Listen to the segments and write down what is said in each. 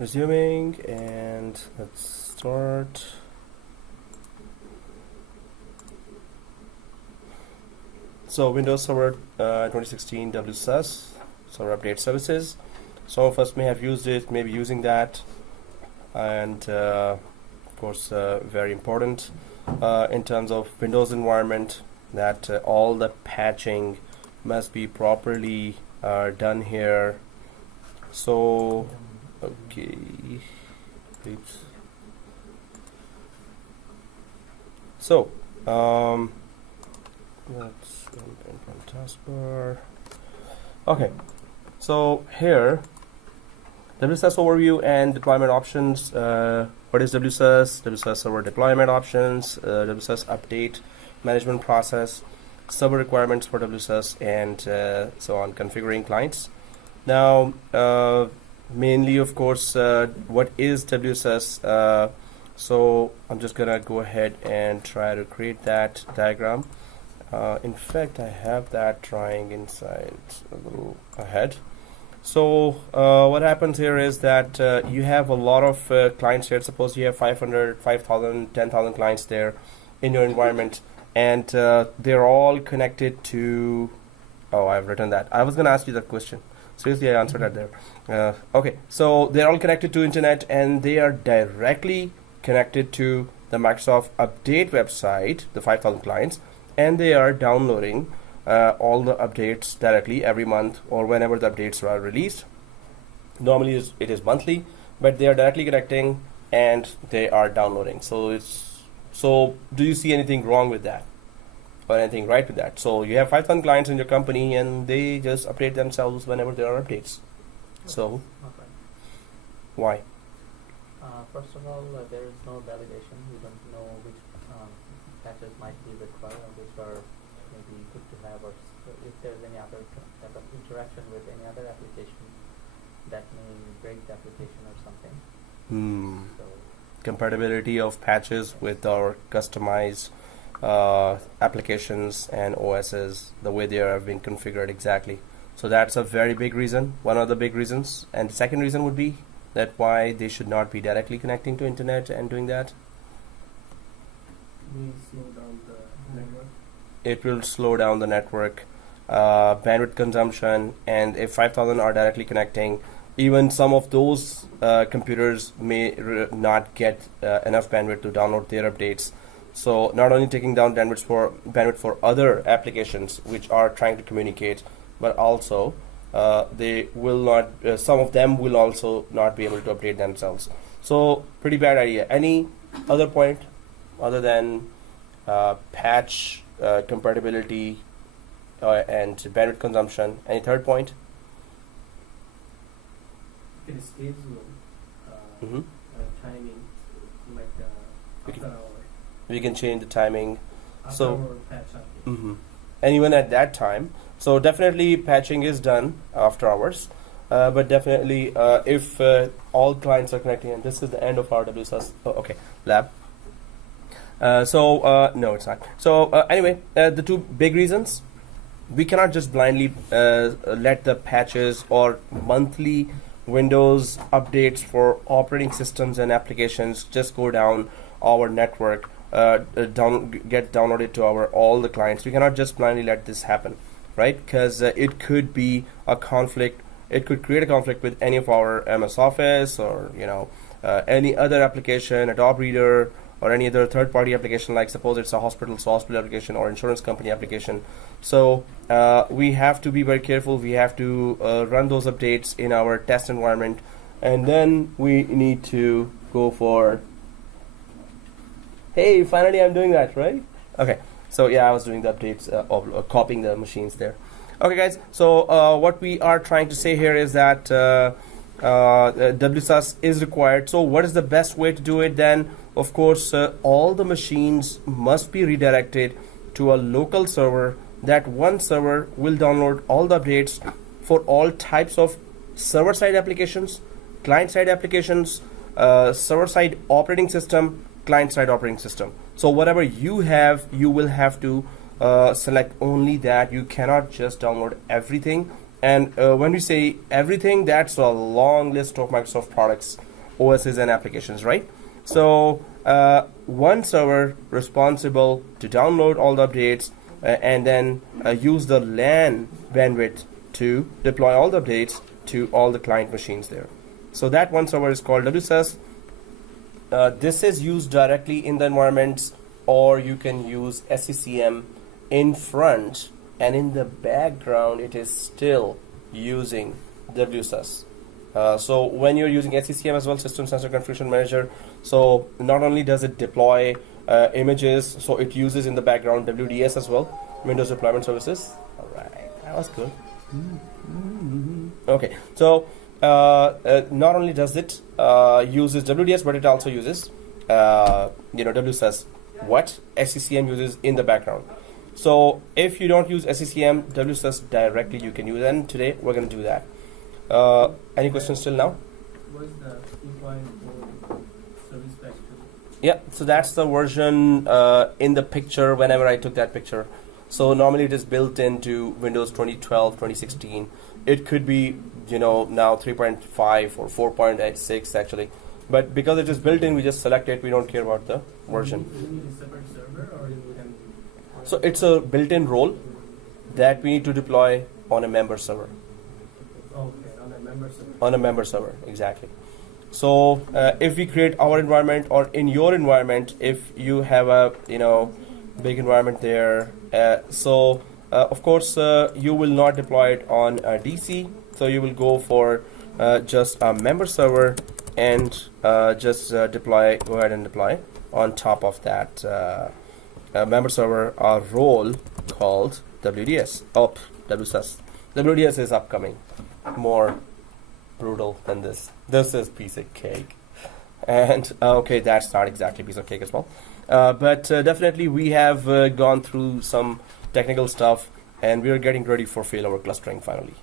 resuming, and let's start. So Windows Server 2016 WSUS Server Update Services. Some of us may have used it, maybe using that, and of course very important in terms of Windows environment that all the patching must be properly done here. So okay, oops. So let's open from taskbar. Okay, so here WSUS overview and deployment options. What is WSUS? WSUS server deployment options, WSUS update management process, server requirements for WSUS, and so on, configuring clients. Now mainly of course what is WSUS? So I'm just gonna go ahead and try to create that diagram. In fact, I have that drawing inside a little ahead. So what happens here is that you have a lot of clients here. Suppose you have 500, 5,000, 10,000 clients there in your environment, and they're all connected to, oh, I've written that. I was going to ask you that question. Seriously, I answered that there. Okay, so they're all connected to internet, and they are directly connected to the Microsoft Update website, the 5,000 clients, and they are downloading all the updates directly every month or whenever the updates are released. Normally it is monthly, but they are directly connecting and they are downloading. So do you see anything wrong with that or anything right with that? So you have 5,000 clients in your company and they just update themselves whenever there are updates. So why? First of all, there is no validation. We don't know which patches might be required or which are maybe good to have, or if there's any other type of interaction with any other application that may break the application or something. So Compatibility of patches with our customized applications and OSs, the way they have been configured exactly. So that's a very big reason, one of the big reasons. And the second reason would be that why they should not be directly connecting to internet and doing that. We slow down the network. It will slow down the network, bandwidth consumption, and if 5,000 are directly connecting, even some of those computers may not get enough bandwidth to download their updates. So not only taking down bandwidth for other applications which are trying to communicate, but also they will not. Some of them will also not be able to update themselves. So pretty bad idea. Any other point other than patch compatibility and bandwidth consumption? Any third point? You can schedule timing like after hour. We can change the timing. After So hour patch update. and even at that time. So definitely patching is done after hours. But definitely if all clients are connecting, and this is the end of our WSUS lab. No, it's not. So anyway, the two big reasons: we cannot just blindly let the patches or monthly Windows updates for operating systems and applications just go down our network, get downloaded to all the clients. We cannot just blindly let this happen, right? Because it could be a conflict. It could create a conflict with any of our MS Office or any other application, Adobe Reader, or any other third-party application, like suppose it's a hospital application or insurance company application. So we have to be very careful. We have to run those updates in our test environment, and then we need to go for, hey, finally I'm doing that, right? Okay, so yeah, I was doing the updates of copying the machines there. Okay guys, so what we are trying to say here is that WSUS is required. So what is the best way to do it then? Of course, all the machines must be redirected to a local server. That one server will download all the updates for all types of server-side applications, client-side applications, server-side operating system, client-side operating system. So whatever you have, you will have to select only that. You cannot just download everything. And when we say everything, that's a long list of Microsoft products. OSs and applications, right? So one server responsible to download all the updates and then use the LAN bandwidth to deploy all the updates to all the client machines there. So that one server is called WSUS. This is used directly in the environments, or you can use SCCM in front, and in the background it is still using WSUS. So when you're using SCCM as well, System Sensor Configuration Manager, so not only does it deploy images, so it uses in the background WDS as well, Windows Deployment Services. All right, that was good. Okay, so not only does it uses WDS, but it also uses WSUS, what SCCM uses in the background. So if you don't use SCCM, WSUS directly you can use, and today we're going to do that. Any questions till now? What is the 2.0 service pack 2? Yeah, so that's the version in the picture whenever I took that picture. So normally it is built into Windows 2012, 2016. It could be, now 3.5 or 4.86 actually. But because it is built in, we just select it. We don't care about the version. Do you need a separate server, or you can? So it's a built-in role that we need to deploy on a member server. Okay, on a member server. On a member server, exactly. So if we create our environment, or in your environment, if you have a big environment there, of course you will not deploy it on a DC. So you will go for just a member server and just go ahead and deploy on top of that member server a role called WDS. WSUS. WDS is upcoming. More brutal than this. This is piece of cake. And okay, that's not exactly piece of cake as well. But definitely we have gone through some technical stuff, and we are getting ready for failover clustering finally.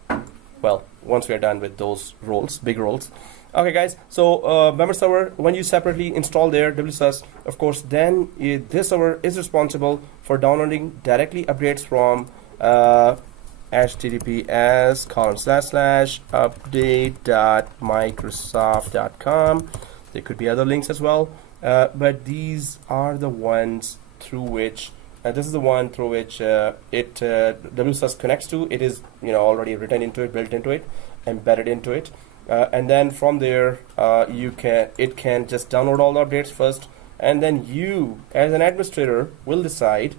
Well, once we are done with those roles, big roles. Okay, guys, so member server, when you separately install their WSUS, of course, then this server is responsible for downloading directly updates from https://update.microsoft.com. There could be other links as well, but these are the ones through which this is the one through which WSUS connects to. It is already written into it, built into it, embedded into it, and then from there it can just download all the updates first, and then you as an administrator will decide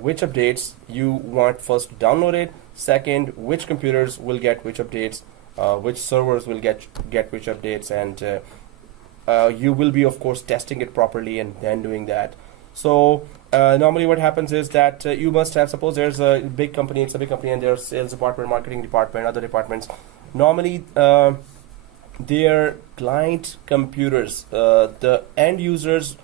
which updates you want first downloaded, second which computers will get which updates, which servers will get which updates, and you will be of course testing it properly and then doing that. So normally what happens is that you must have, suppose there's a big company, it's a big company, and there's sales department, marketing department, other departments. Normally their client computers, the end users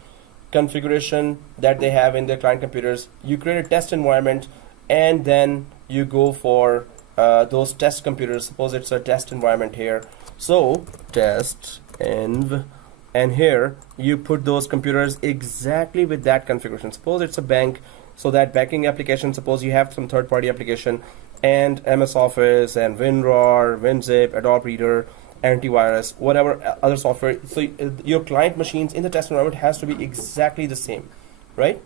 configuration that they have in their client computers, you create a test environment, and then you go for those test computers. Suppose it's a test environment here, so test env, and here you put those computers exactly with that configuration. Suppose it's a bank, so that banking application, suppose you have some third-party application and MS Office and WinRAR, WinZip, Adobe Reader, antivirus, whatever other software. So your client machines in the test environment has to be exactly the same, right?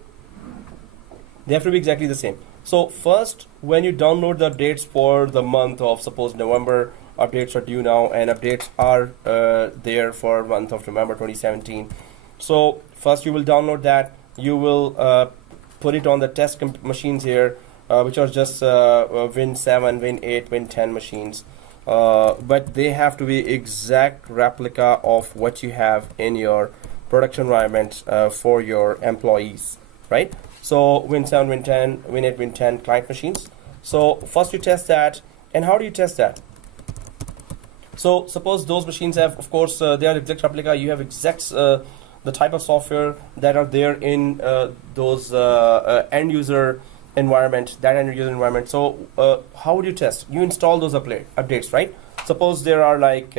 They have to be exactly the same. So first, when you download the updates for the month of, suppose November, updates are due now, and updates are there for month of November 2017. So first you will download that. You will put it on the test machines here, which are just Win 7, Win 8, Win 10 machines. But they have to be exact replica of what you have in your production environment for your employees, right? So Win 7, Win 10, Win 8, Win 10 client machines. So first you test that. And how do you test that? So suppose those machines have, of course, they are exact replica. You have exact the type of software that are there in those end user environment, that end user environment. So how would you test? You install those updates, right? Suppose there are like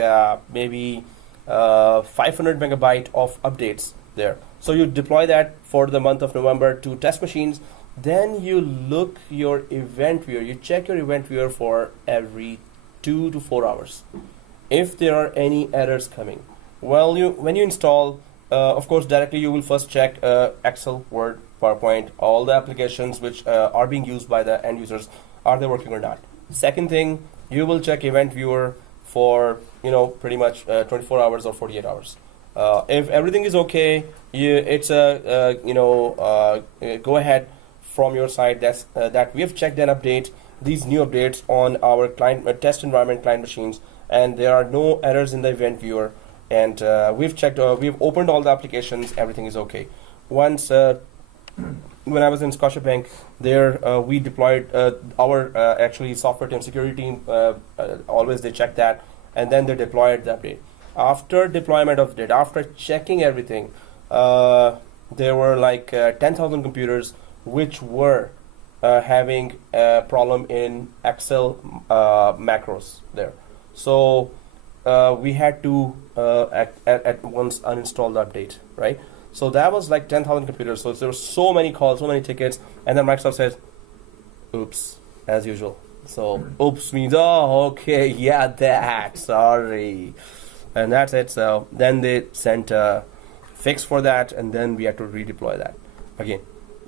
maybe 500 megabyte of updates there. So you deploy that for the month of November to test machines. Then you look your event viewer. You check your event viewer for every 2 to 4 hours. If there are any errors coming, Well, when you install, of course, directly you will first check Excel, Word, PowerPoint, all the applications which are being used by the end users, are they working or not? Second thing, you will check Event Viewer for pretty much 24 hours or 48 hours. If everything is okay, it's a go ahead from your side that we have checked and update these new updates on our client test environment client machines, and there are no errors in the Event Viewer. And we've checked, we've opened all the applications, everything is okay. Once, when I was in Scotiabank, there we deployed our actually software team, security team, always they check that, and then they deployed the update. After deployment of it, after checking everything, there were like 10,000 computers which were having a problem in Excel macros there. So we had to at once uninstall the update, right? So that was like 10,000 computers. So there were so many calls, so many tickets, and then Microsoft says, "Oops," as usual. So oops means, oh, okay, yeah, that, sorry, and that's it. So then they sent a fix for that, and then we had to redeploy that again.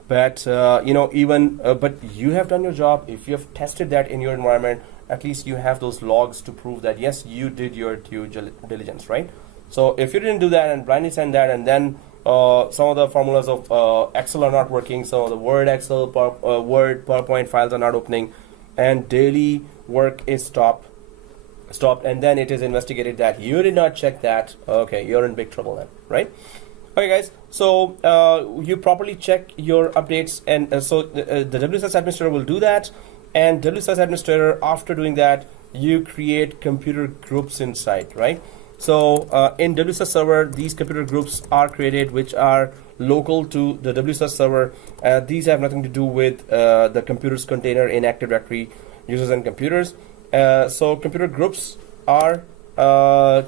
But but you have done your job. If you have tested that in your environment, at least you have those logs to prove that yes, you did your due diligence, right? So if you didn't do that and blindly send that, and then some of the formulas of Excel are not working, some of the Word, Excel, Word, PowerPoint files are not opening, and daily work is stopped, and then it is investigated that you did not check that, okay, you're in big trouble then, right? Okay, guys, so you properly check your updates, and so the WSUS administrator will do that, and WSUS administrator, after doing that, you create computer groups inside, right? So in WSUS server, these computer groups are created, which are local to the WSUS server. These have nothing to do with the computers container in Active Directory users and computers. So computer groups are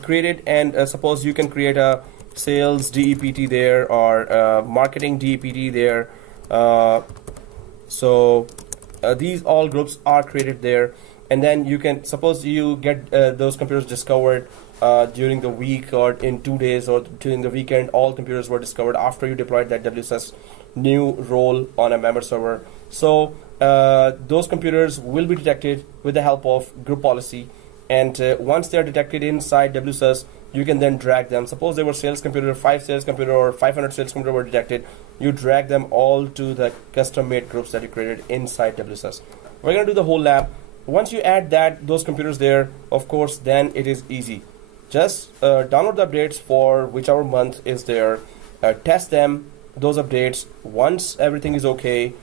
created, and suppose you can create a sales DEPT there, or marketing DEPT there. So these all groups are created there, and then you can, suppose you get those computers discovered during the week or in 2 days or during the weekend, all computers were discovered after you deployed that WSUS new role on a member server. So those computers will be detected with the help of group policy, and once they are detected inside WSUS, you can then drag them. Suppose there were sales computer, 5 sales computer, or 500 sales computer were detected, you drag them all to the custom made groups that you created inside WSUS. We're going to do the whole lab. Once you add those computers there, of course, then it is easy. Just download the updates for whichever month is there, test them, those updates. Once everything is okay,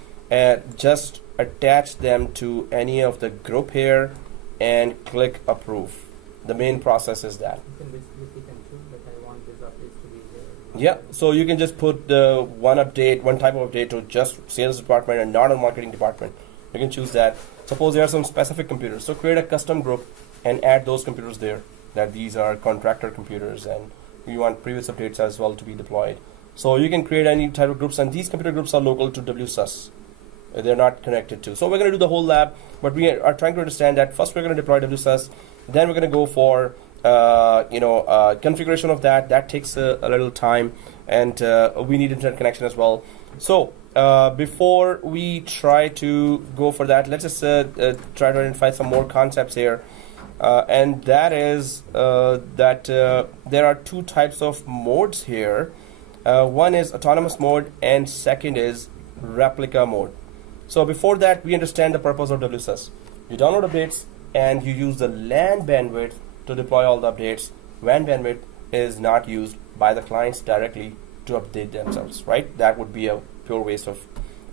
just attach them to any of the group here and click approve. The main process is that. You can basically pick and choose, but I want these updates to be there. Yeah, so you can just put the one type of update to just sales department and not on marketing department. You can choose that. Suppose there are some specific computers, so create a custom group and add those computers there, that these are contractor computers and you want previous updates as well to be deployed. So you can create any type of groups, and these computer groups are local to WSUS. They're not connected to. So we're going to do the whole lab, but we are trying to understand that first we're going to deploy WSUS, then we're going to go for configuration of that. That takes a little time, and we need internet connection as well. So before we try to go for that, let's just try to identify some more concepts here. And that is that there are two types of modes here. One is autonomous mode, and second is replica mode. So before that, we understand the purpose of WSUS. You download updates and you use the LAN bandwidth to deploy all the updates. WAN bandwidth is not used by the clients directly to update themselves, right? That would be a pure waste of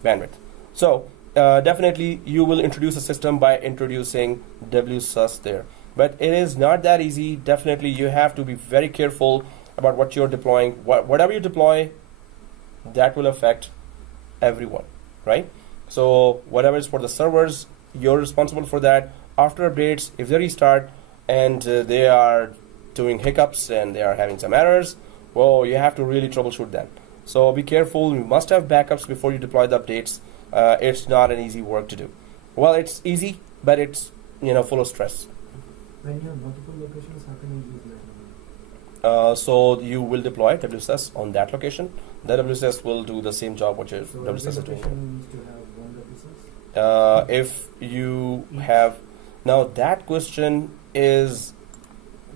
bandwidth. So definitely you will introduce a system by introducing WSUS there. But it is not that easy. Definitely you have to be very careful about what you're deploying. Whatever you deploy, that will affect everyone, right? So whatever is for the servers, you're responsible for that. After updates, if they restart and they are doing hiccups and they are having some errors, well, you have to really troubleshoot them. So be careful. You must have backups before you deploy the updates. It's not an easy work to do. Well, it's easy, but it's full of stress. When you have multiple locations, how can you use So you will deploy WSUS on that location. The WSUS will do the same job what your So WSUS is every doing. location needs to have one WSUS? If you have now that question is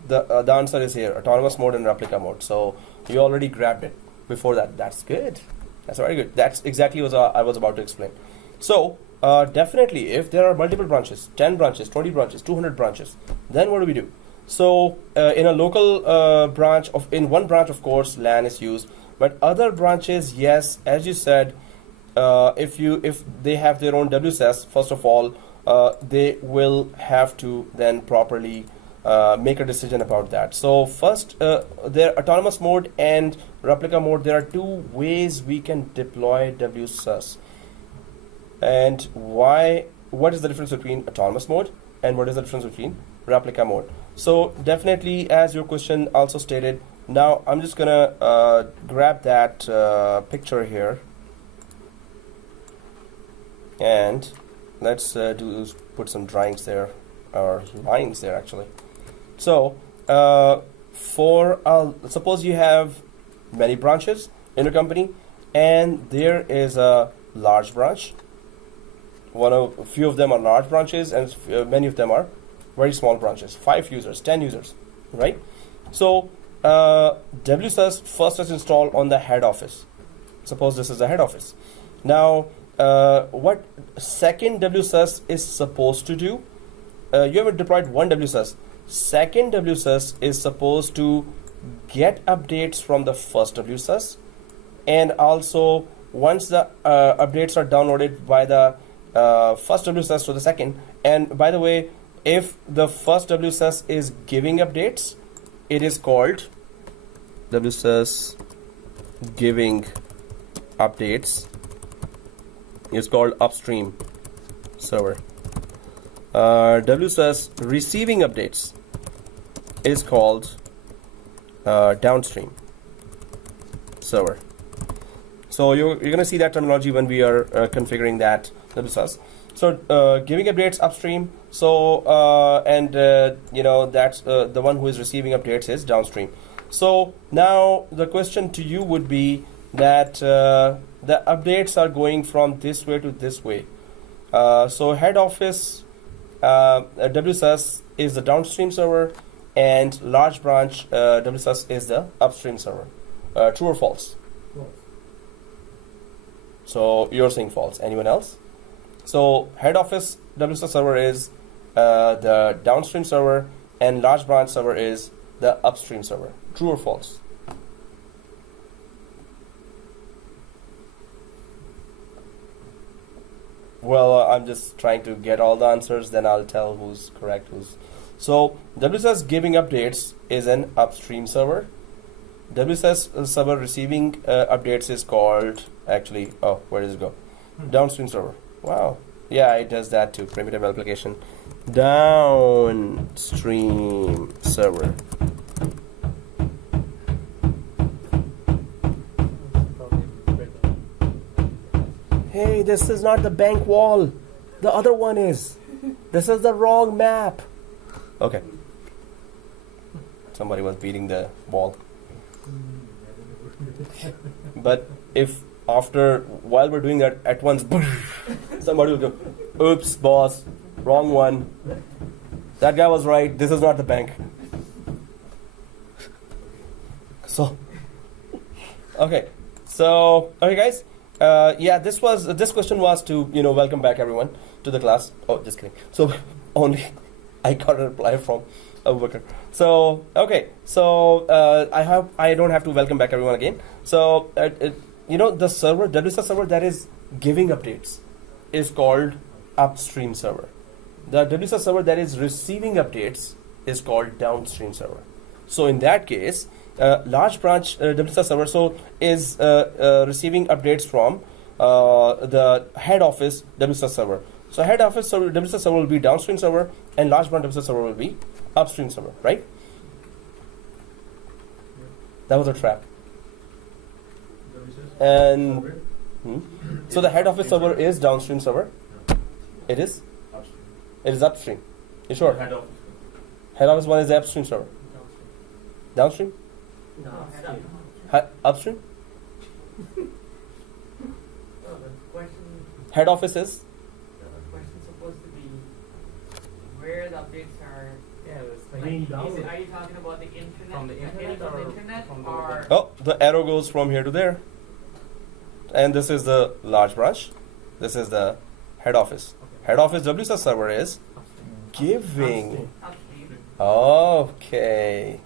the answer is here: autonomous mode and replica mode. So you already grabbed it before that. That's good. That's very good. That's exactly what I was about to explain. So definitely, if there are multiple branches, 10 branches, 20 branches, 200 branches, then what do we do? So in a local branch in one branch, of course, LAN is used, but other branches, yes, as you said, if they have their own WSUS, first of all, they will have to then properly make a decision about that. So first, their autonomous mode and replica mode, there are two ways we can deploy WSUS. And what is the difference between autonomous mode and what is the difference between replica mode? So definitely, as your question also stated, now I'm just gonna grab that picture here, and let's put some drawings there, or lines there actually. So suppose you have many branches in your company, and there is a large branch. A few of them are large branches, and many of them are very small branches. 5 users, 10 users, right? So WSUS first is installed on the head office. Suppose this is the head office. Now, what second WSUS is supposed to do? You have deployed one WSUS. Second WSUS is supposed to get updates from the first WSUS, and also once the updates are downloaded by the first WSUS to the second. And by the way, if the first WSUS is giving updates, it is called WSUS giving updates. It's called upstream server. WSUS receiving updates is called downstream server. So you're going to see that terminology when we are configuring that WSUS. So giving updates upstream. So that's the one who is receiving updates is downstream. So now the question to you would be that the updates are going from this way to this way. So head office WSUS is the downstream server, and large branch WSUS is the upstream server. True or false? False. So you're saying false. Anyone else? So head office WSUS server is the downstream server, and large branch server is the upstream server. True or false? Well, I'm just trying to get all the answers, then I'll tell who's correct, who's... So WSUS giving updates is an upstream server. WSUS server receiving updates is called, actually, where does it go? Downstream server. Wow. Yeah, it does that too. Primitive application. Downstream server. Hey, this is not the bank wall. The other one is. This is the wrong map. Okay. Somebody was beating the wall. But if while we're doing that, at once, somebody will go, oops, boss, wrong one. That guy was right. This is not the bank. So, okay. So, okay, guys. This question was to, welcome back everyone to the class. Oh, just kidding. So, only I got a reply from Abubakar. So, okay. So, I don't have to welcome back everyone again. So, the server, WSUS server that is giving updates is called upstream server. The WSUS server that is receiving updates is called downstream server. So in that case, large branch WSUS server is receiving updates from the head office WSUS server. So head office server, WSUS server will be downstream server, and large branch WSUS server will be upstream server, right? That was a trap. And so the head office server is downstream server. It is? Upstream. It is upstream. You sure? Head office. Head office one is the upstream server. Downstream. Downstream? No, upstream. Upstream? The question, Head office is? the question's supposed to be where the updates are. Yeah, it's Being like, Is it, downloaded. are you talking about the internet? From the internet from the or internet from the or Oh, the arrow goes from here to there. And this is the large branch. This is the head office. Head office WSUS server is giving. upstream? Okay.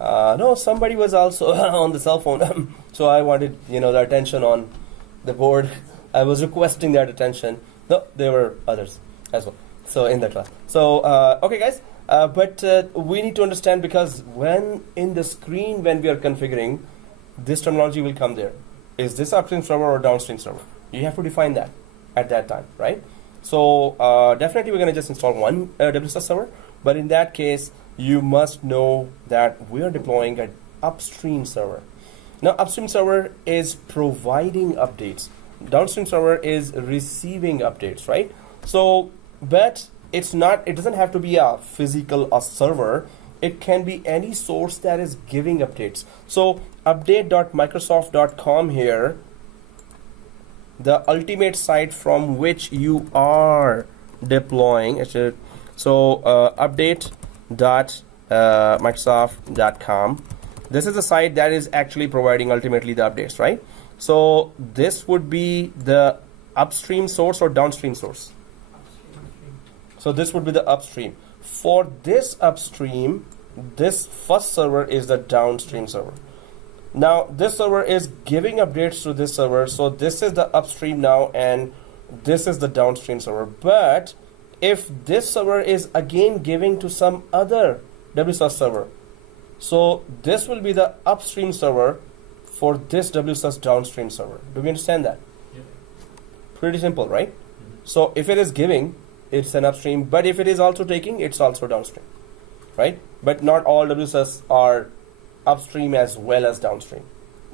No, somebody was also on the cell phone. So I wanted, the attention on the board. I was requesting that attention. No, there were others as well. So in the class. So, okay guys. But we need to understand, because when in the screen, when we are configuring, this terminology will come there. Is this upstream server or downstream server? You have to define that at that time, right? So definitely we're going to just install one WSUS server. But in that case, you must know that we are deploying an upstream server. Now, upstream server is providing updates. Downstream server is receiving updates, right? So, but it's not, it doesn't have to be a physical server. It can be any source that is giving updates. So update.microsoft.com here, the ultimate site from which you are deploying. So update.microsoft.com. This is the site that is actually providing ultimately the updates, right? So this would be the upstream source or downstream source. So this would be the upstream. For this upstream, this first server is the downstream server. Now this server is giving updates to this server. So this is the upstream now, and this is the downstream server. But if this server is again giving to some other WSUS server, so this will be the upstream server for this WSUS downstream server. Do we understand that? Yeah. Pretty simple, right? So if it is giving, it's an upstream, but if it is also taking, it's also downstream, right? But not all WSUS are upstream as well as downstream.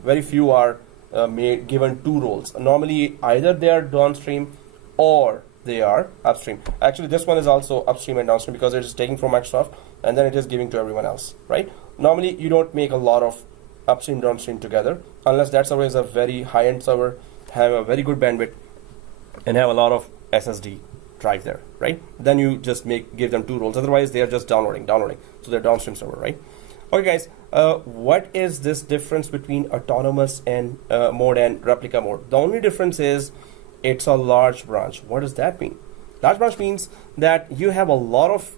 Very few are given two roles. Normally, either they are downstream or they are upstream. Actually, this one is also upstream and downstream because it is taking from Microsoft and then it is giving to everyone else, right? Normally, you don't make a lot of upstream downstream together unless that server is a very high-end server, have a very good bandwidth, and have a lot of SSD drive there, right? Then you just give them two roles. Otherwise, they are just downloading. So they're downstream server, right? Okay, guys. What is this difference between autonomous and mode and replica mode? The only difference is it's a large branch. What does that mean? Large branch means that you have a lot of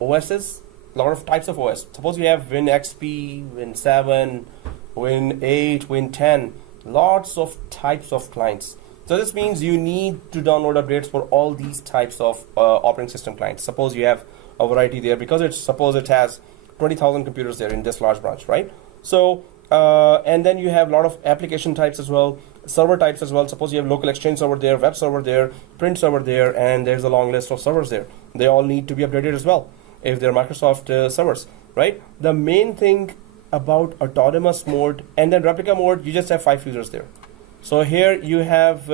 OSs, a lot of types of OS. Suppose you have Win XP, Win 7, Win 8, Win 10, lots of types of clients. So this means you need to download updates for all these types of operating system clients. Suppose you have a variety there because suppose it has 20,000 computers there in this large branch, right? So, and then you have a lot of application types as well, server types as well. Suppose you have local exchange server there, web server there, print server there, and there's a long list of servers there. They all need to be updated as well if they're Microsoft servers, right? The main thing about autonomous mode and then replica mode, you just have 5 users there. So here you have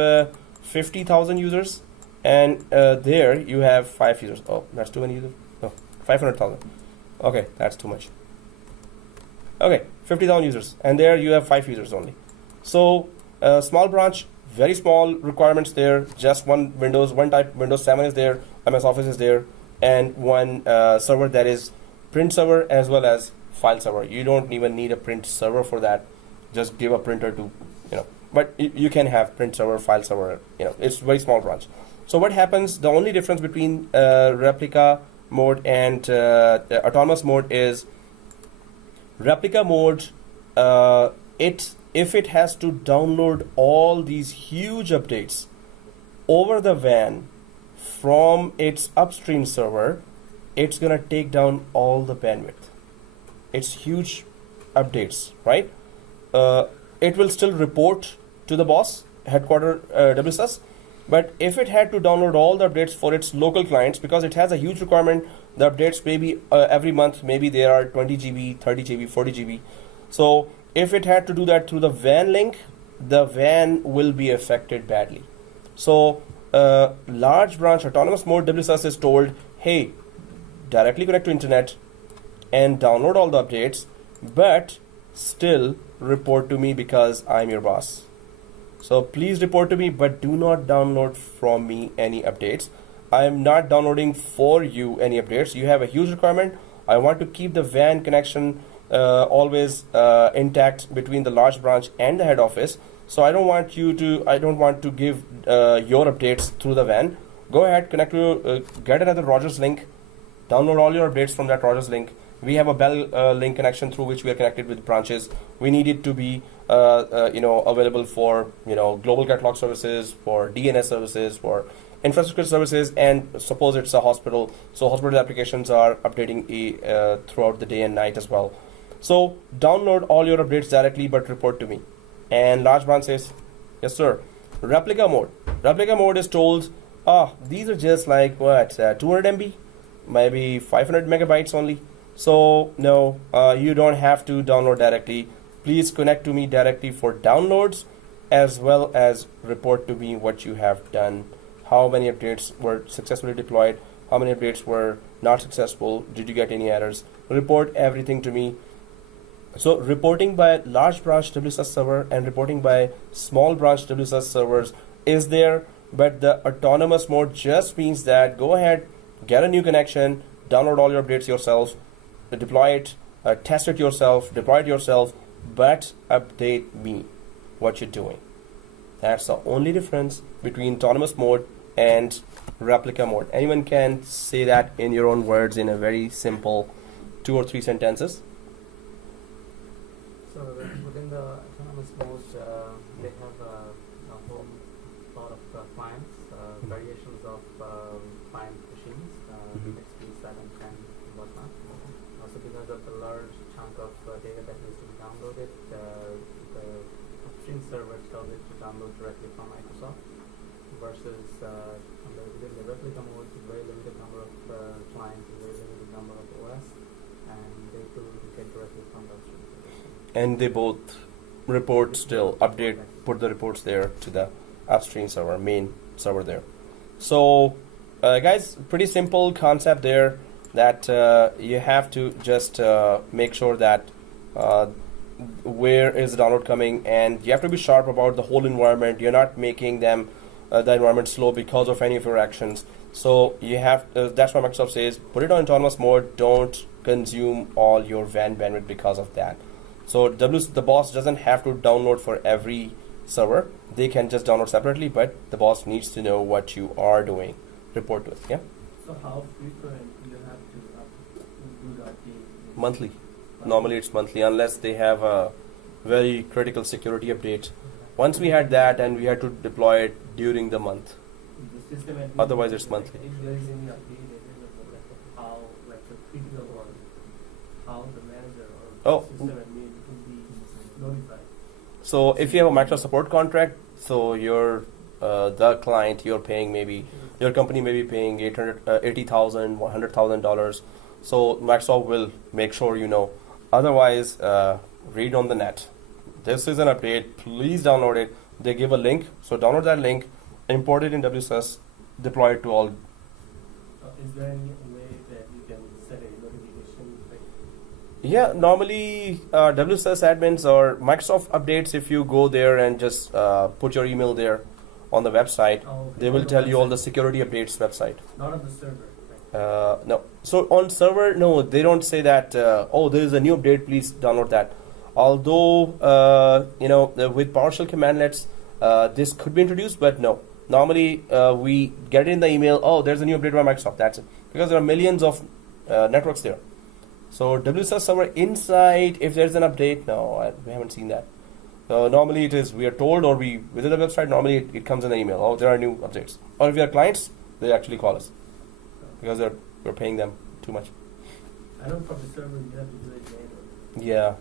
50,000 users, and there you have 5 users. Oh, that's too many users. No, 500,000. Okay, that's too much. Okay, 50,000 users, and there you have 5 users only. So small branch, very small requirements there. Just one type. Windows 7 is there. MS Office is there, and one server that is print server as well as file server. You don't even need a print server for that. Just give a printer to, but you can have print server, file server, it's very small branch. So what happens, the only difference between replica mode and autonomous mode is replica mode, if it has to download all these huge updates over the WAN from its upstream server, it's going to take down all the bandwidth. It's huge updates, right? It will still report to the boss, headquarter WSUS, but if it had to download all the updates for its local clients, because it has a huge requirement, the updates maybe every month, maybe there are 20 GB, 30 GB, 40 GB. So if it had to do that through the WAN link, the WAN will be affected badly. So large branch autonomous mode WSUS is told, hey, directly connect to internet and download all the updates, but still report to me because I'm your boss. So please report to me, but do not download from me any updates. I am not downloading for you any updates. You have a huge requirement. I want to keep the WAN connection always intact between the large branch and the head office. So I don't want to give your updates through the WAN. Go ahead, connect to get another Rogers link, download all your updates from that Rogers link. We have a Bell link connection through which we are connected with branches. We need it to be available for global catalog services, for DNS services, for infrastructure services, and suppose it's a hospital. So hospital applications are updating throughout the day and night as well. So download all your updates directly, but report to me. And large branch says, yes sir. Replica mode. Replica mode is told, these are just like what, 200 MB, maybe 500 megabytes only. So no, you don't have to download directly. Please connect to me directly for downloads, as well as report to me what you have done. How many updates were successfully deployed? How many updates were not successful? Did you get any errors? Report everything to me. So reporting by large branch WSUS server and reporting by small branch WSUS servers is there, but the autonomous mode just means that go ahead, get a new connection, download all your updates yourself, deploy it, test it yourself, deploy it yourself, but update me what you're doing. That's the only difference between autonomous mode and replica mode. Anyone can say that in your own words in a very simple 2 or 3 sentences. So within the autonomous mode, they have a whole lot of clients, variations of client machines, XP, 7, 10, and whatnot. Also, because of the large chunk of data that needs to be downloaded, the upstream server tells it to download directly from Microsoft, versus within the replica mode, very limited number of clients, very limited number of OS, and they do get directly from the upstream server. And they both report still, update, put the reports there to the upstream server, main server there. So guys, pretty simple concept there, that you have to just make sure that where is the download coming, and you have to be sharp about the whole environment. You're not making them the environment slow because of any of your actions. So you have that's why Microsoft says put it on autonomous mode. Don't consume all your WAN bandwidth because of that. So the boss doesn't have to download for every server. They can just download separately, but the boss needs to know what you are doing. Report to it. Yeah. So how frequent you have to do the update? Monthly. Normally it's monthly, unless they have a very critical security update. Once we had that, and we had to deploy it during the month. The system admin, Otherwise it's monthly. If there is any update, how, like the critical one, how the manager or system admin will be notified. So if you have a Microsoft support contract, so you're the client, you're paying maybe, your company may be paying $80,000, $100,000. So Microsoft will make sure you know. Otherwise, read on the net. This is an update. Please download it. They give a link. So download that link, import it in WSUS, deploy it to all. Is there any way that you can set a notification? Yeah, normally WSUS admins or Microsoft updates, if you go there and just put your email there on the website, they will tell you all the security updates website. Not on the server. No. So on server, no, they don't say that, there is a new update, please download that. Although, with PowerShell commandlets, this could be introduced, but no. Normally, we get it in the email, there's a new update by Microsoft, that's it. Because there are millions of networks there. So WSUS server inside, if there's an update, no, we haven't seen that. Normally it is, we are told, or we visit the website, normally it comes in the email, there are new updates. Or if we are clients, they actually call us. Because we're paying them too much. I know from the server you have to do it manually. Yeah.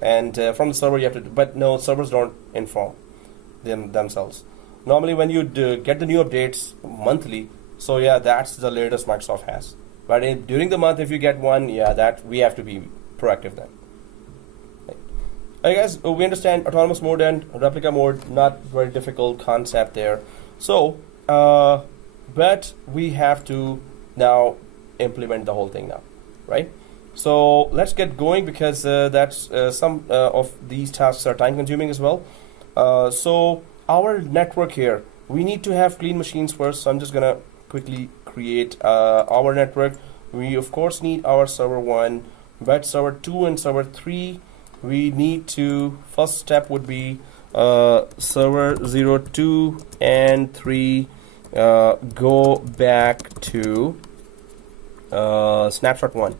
And from the server you have to do, but no, servers don't inform themselves. Normally when you get the new updates monthly, so yeah, that's the latest Microsoft has. But during the month, if you get one, yeah, that we have to be proactive then. Okay, guys, we understand autonomous mode and replica mode, not very difficult concept there. So, but we have to now implement the whole thing now, right? So let's get going because that's some of these tasks are time consuming as well. So our network here, we need to have clean machines first. So I'm just gonna quickly create our network. We of course need our server 1, but server 2 and server 3, we need to, first step would be server 0, 2 and 3 go back to snapshot 1.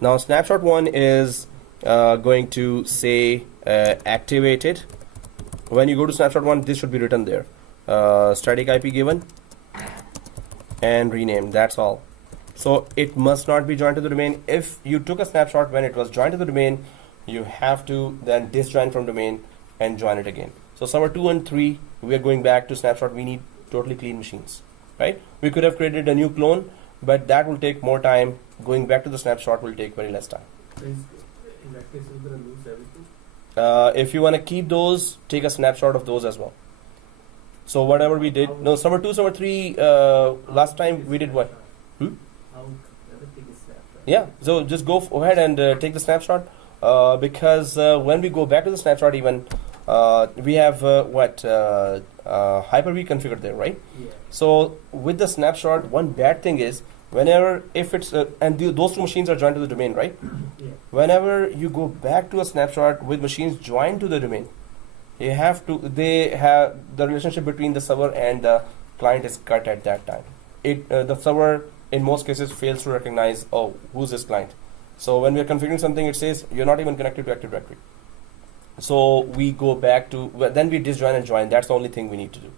Now snapshot 1 is going to say activated. When you go to snapshot 1, this should be written there. Static IP given and renamed, that's all. So it must not be joined to the domain. If you took a snapshot when it was joined to the domain, you have to then disjoin from domain and join it again. So server 2 and 3, we are going back to snapshot. We need totally clean machines, right? We could have created a new clone, but that will take more time. Going back to the snapshot will take very less time. In that case, we're going to lose everything. If you want to keep those, take a snapshot of those as well. So whatever we did, no, server 2, server 3, last time we did what? How everything is snapshot. Yeah, so just go ahead and take the snapshot because when we go back to the snapshot even, we have Hyper-V configured there, right? Yeah. So with the snapshot, one bad thing is whenever, if it's, those two machines are joined to the domain, right? Yeah. Whenever you go back to a snapshot with machines joined to the domain, you have to, they have, the relationship between the server and the client is cut at that time. The server in most cases fails to recognize, oh, who's this client? So when we're configuring something, it says you're not even connected to Active Directory. So we go back to, then we disjoin and join. That's the only thing we need to do.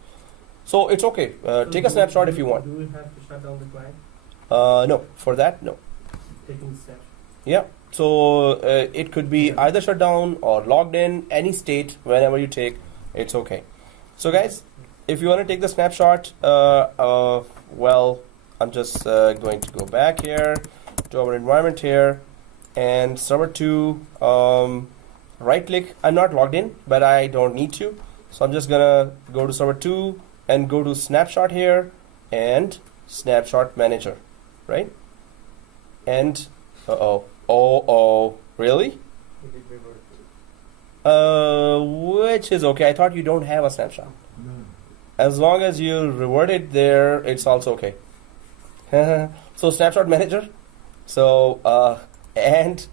So it's okay. So Take a snapshot if you want. Do we have to shut down the client? No, for that, no. Taking the snapshot. Yeah. So it could be either shut down or logged in, any state, whenever you take, it's okay. So guys, if you want to take the snapshot, well, I'm just going to go back here to our environment here and server 2, right click. I'm not logged in, but I don't need to. So I'm just gonna go to server 2 and go to snapshot here and snapshot manager, right? And really? Which is okay. I thought you don't have a snapshot. No. As long as you revert it there, it's also okay. So snapshot manager. So and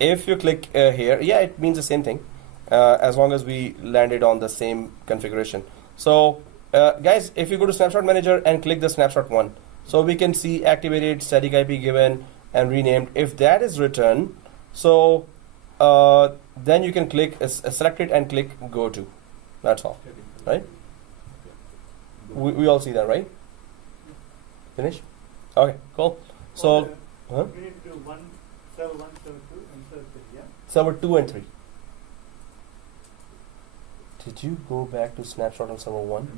if you click here, yeah, it means the same thing. As long as we landed on the same configuration. So guys, if you go to snapshot manager and click the snapshot 1, so we can see activated, static IP given, and renamed. If that is written, so then you can click select it and click go to. That's all, right? We all see that, right? Finish? Okay, cool. So huh? We need to do server 1, server 2, and server 3, yeah? Server 2 and 3. Did you go back to snapshot on server 1?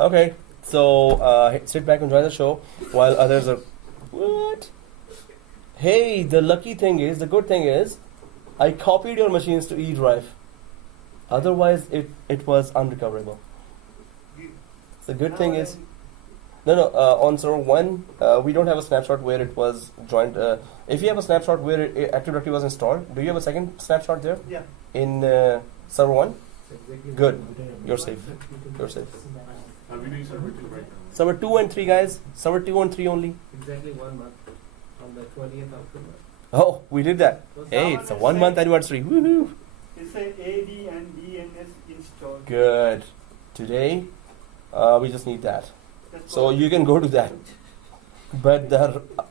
Okay, so sit back and enjoy the show while others are. What? Hey, the lucky thing is, the good thing is, I copied your machines to E drive. Otherwise, it was unrecoverable. The good thing is, on server 1, we don't have a snapshot where it was joined. If you have a snapshot where Active Directory was installed, do you have a second snapshot there? Yeah. In server 1? Exactly. Good. You're safe. You're safe. Are we doing server 2 right now? Server 2 and 3, guys. Server 2 and 3 only. Exactly 1 month. On the 20th of October. Oh, we did that. So Hey, it's a 1 month anniversary. Woohoo! It's a AD and DNS installed. Good. Today, we just need that. That's So all. you can go to that. But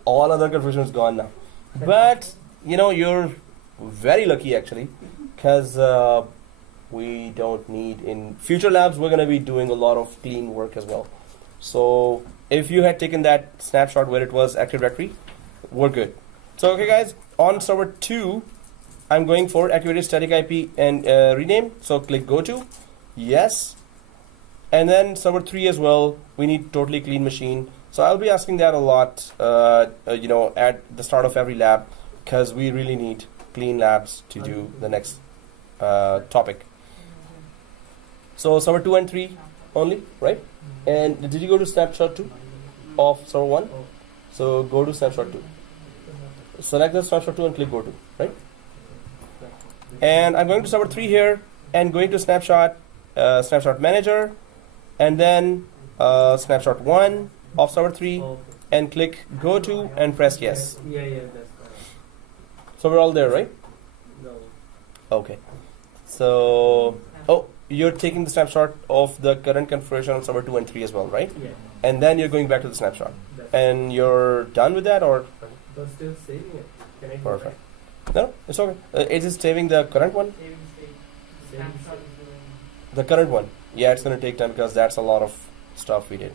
all other confusion is gone now. But, you're very lucky actually, because we don't need, in future labs, we're going to be doing a lot of clean work as well. So if you had taken that snapshot where it was Active Directory, we're good. So, okay guys, on server 2, I'm going for activated static IP and rename. So click go to, yes. And then server 3 as well, we need totally clean machine. So I'll be asking that a lot, at the start of every lab, because we really need clean labs to do the next topic. So server 2 and 3 only, right? And did you go to snapshot 2 of server 1? So go to snapshot 2. Select the snapshot 2 and click go to, right? And I'm going to server 3 here and going to snapshot, snapshot manager, and then snapshot 1 of server 3 Okay. and click go to and press yes. Yeah, that's correct. So we're all there, right? No. Okay. So, oh, you're taking the snapshot of the current configuration on server 2 and 3 as well, right? Yeah. And then you're going back to the snapshot. That's And you're done with that, or? but still saving it. Can I go Perfect. No, it's okay. Is it saving the current one? Saving state. Saving Snapshot is doing. The current one. Yeah, it's going to take time because that's a lot of stuff we did.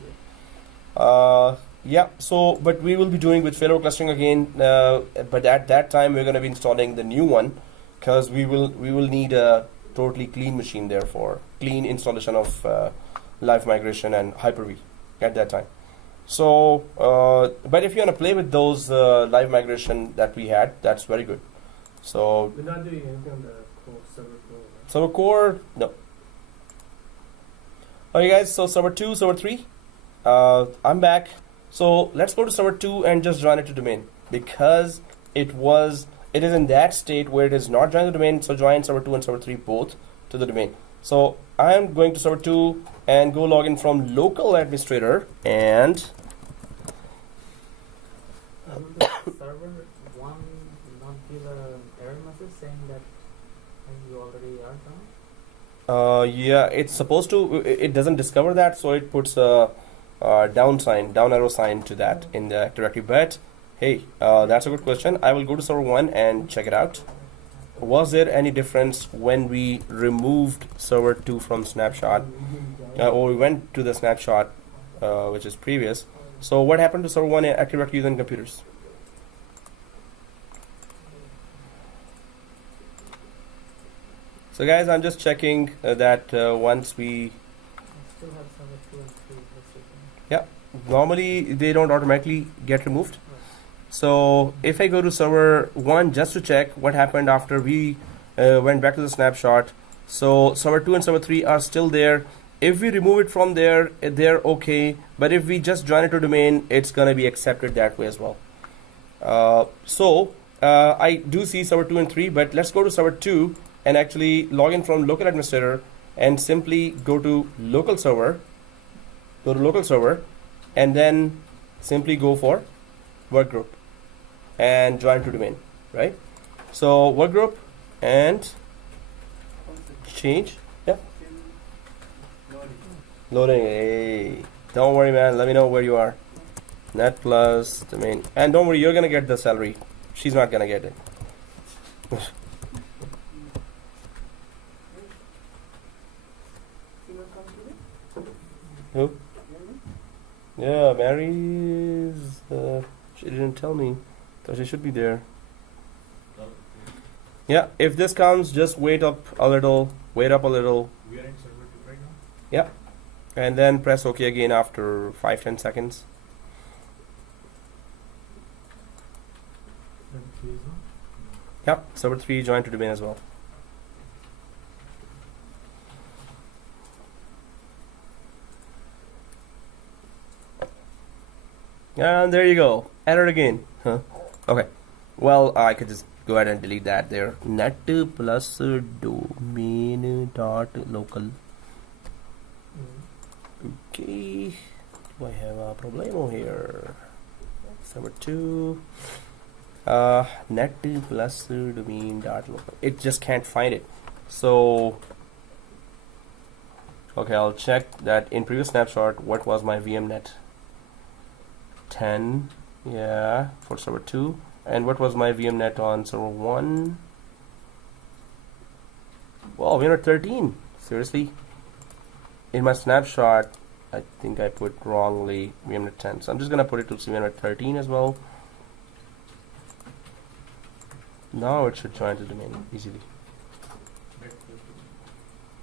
Yeah, so, but we will be doing with failover clustering again, but at that time we're going to be installing the new one because we will need a totally clean machine there for clean installation of live migration and Hyper-V at that time. So, but if you want to play with those live migration that we had, that's very good. So, We're not doing anything on the core server core. Right? server core, no. Okay guys, so server 2, server 3, I'm back. So let's go to server 2 and just join it to domain because it is in that state where it is not joined the domain. So join server 2 and server 3 both to the domain. So I'm going to server 2 and go log in from local administrator and Will the server 1 not give an error message saying that you already are done? yeah, it's supposed to. It doesn't discover that, so it puts a down arrow sign to that in the Active Directory. But hey, that's a good question. I will go to server 1 and check it out. Was there any difference when we removed server 2 from snapshot, or we went to the snapshot, which is previous? So what happened to server 1 in Active Directory using computers? So guys, I'm just checking that once we Still have server 2 and 3 listed. normally they don't automatically get removed. So if I go to server 1 just to check what happened after we went back to the snapshot, so server 2 and server 3 are still there. If we remove it from there, they're okay, but if we just join it to domain, it's gonna be accepted that way as well. I do see server 2 and 3, but let's go to server 2 and actually log in from local administrator and simply go to local server, and then simply go for workgroup and join to domain, right? So workgroup and change. Yeah, loading. Hey, don't worry, man. Let me know where you are. Net plus domain, and don't worry, you're gonna get the salary. She's not gonna get it. Who? Yeah, Mary's. She didn't tell me, so she should be there. Yeah, if this comes, just wait up a little. We are in server 2 right now? And then press OK again after 5-10 seconds. Yep, server 3 joined to domain as well. And there you go. Error again. Huh? Okay. Well, I could just go ahead and delete that there. Net plus domain dot local. Okay. Do I have a problemo here? Server 2. Net plus domain dot local. It just can't find it. So okay, I'll check that in previous snapshot. What was my VMnet? 10, yeah, for server 2. And what was my VMnet on server 1? Wow, VMnet 13. Seriously? In my snapshot, I think I put wrongly VMnet 10. So I'm just gonna put it to VMnet 13 as well. Now it should join the domain easily.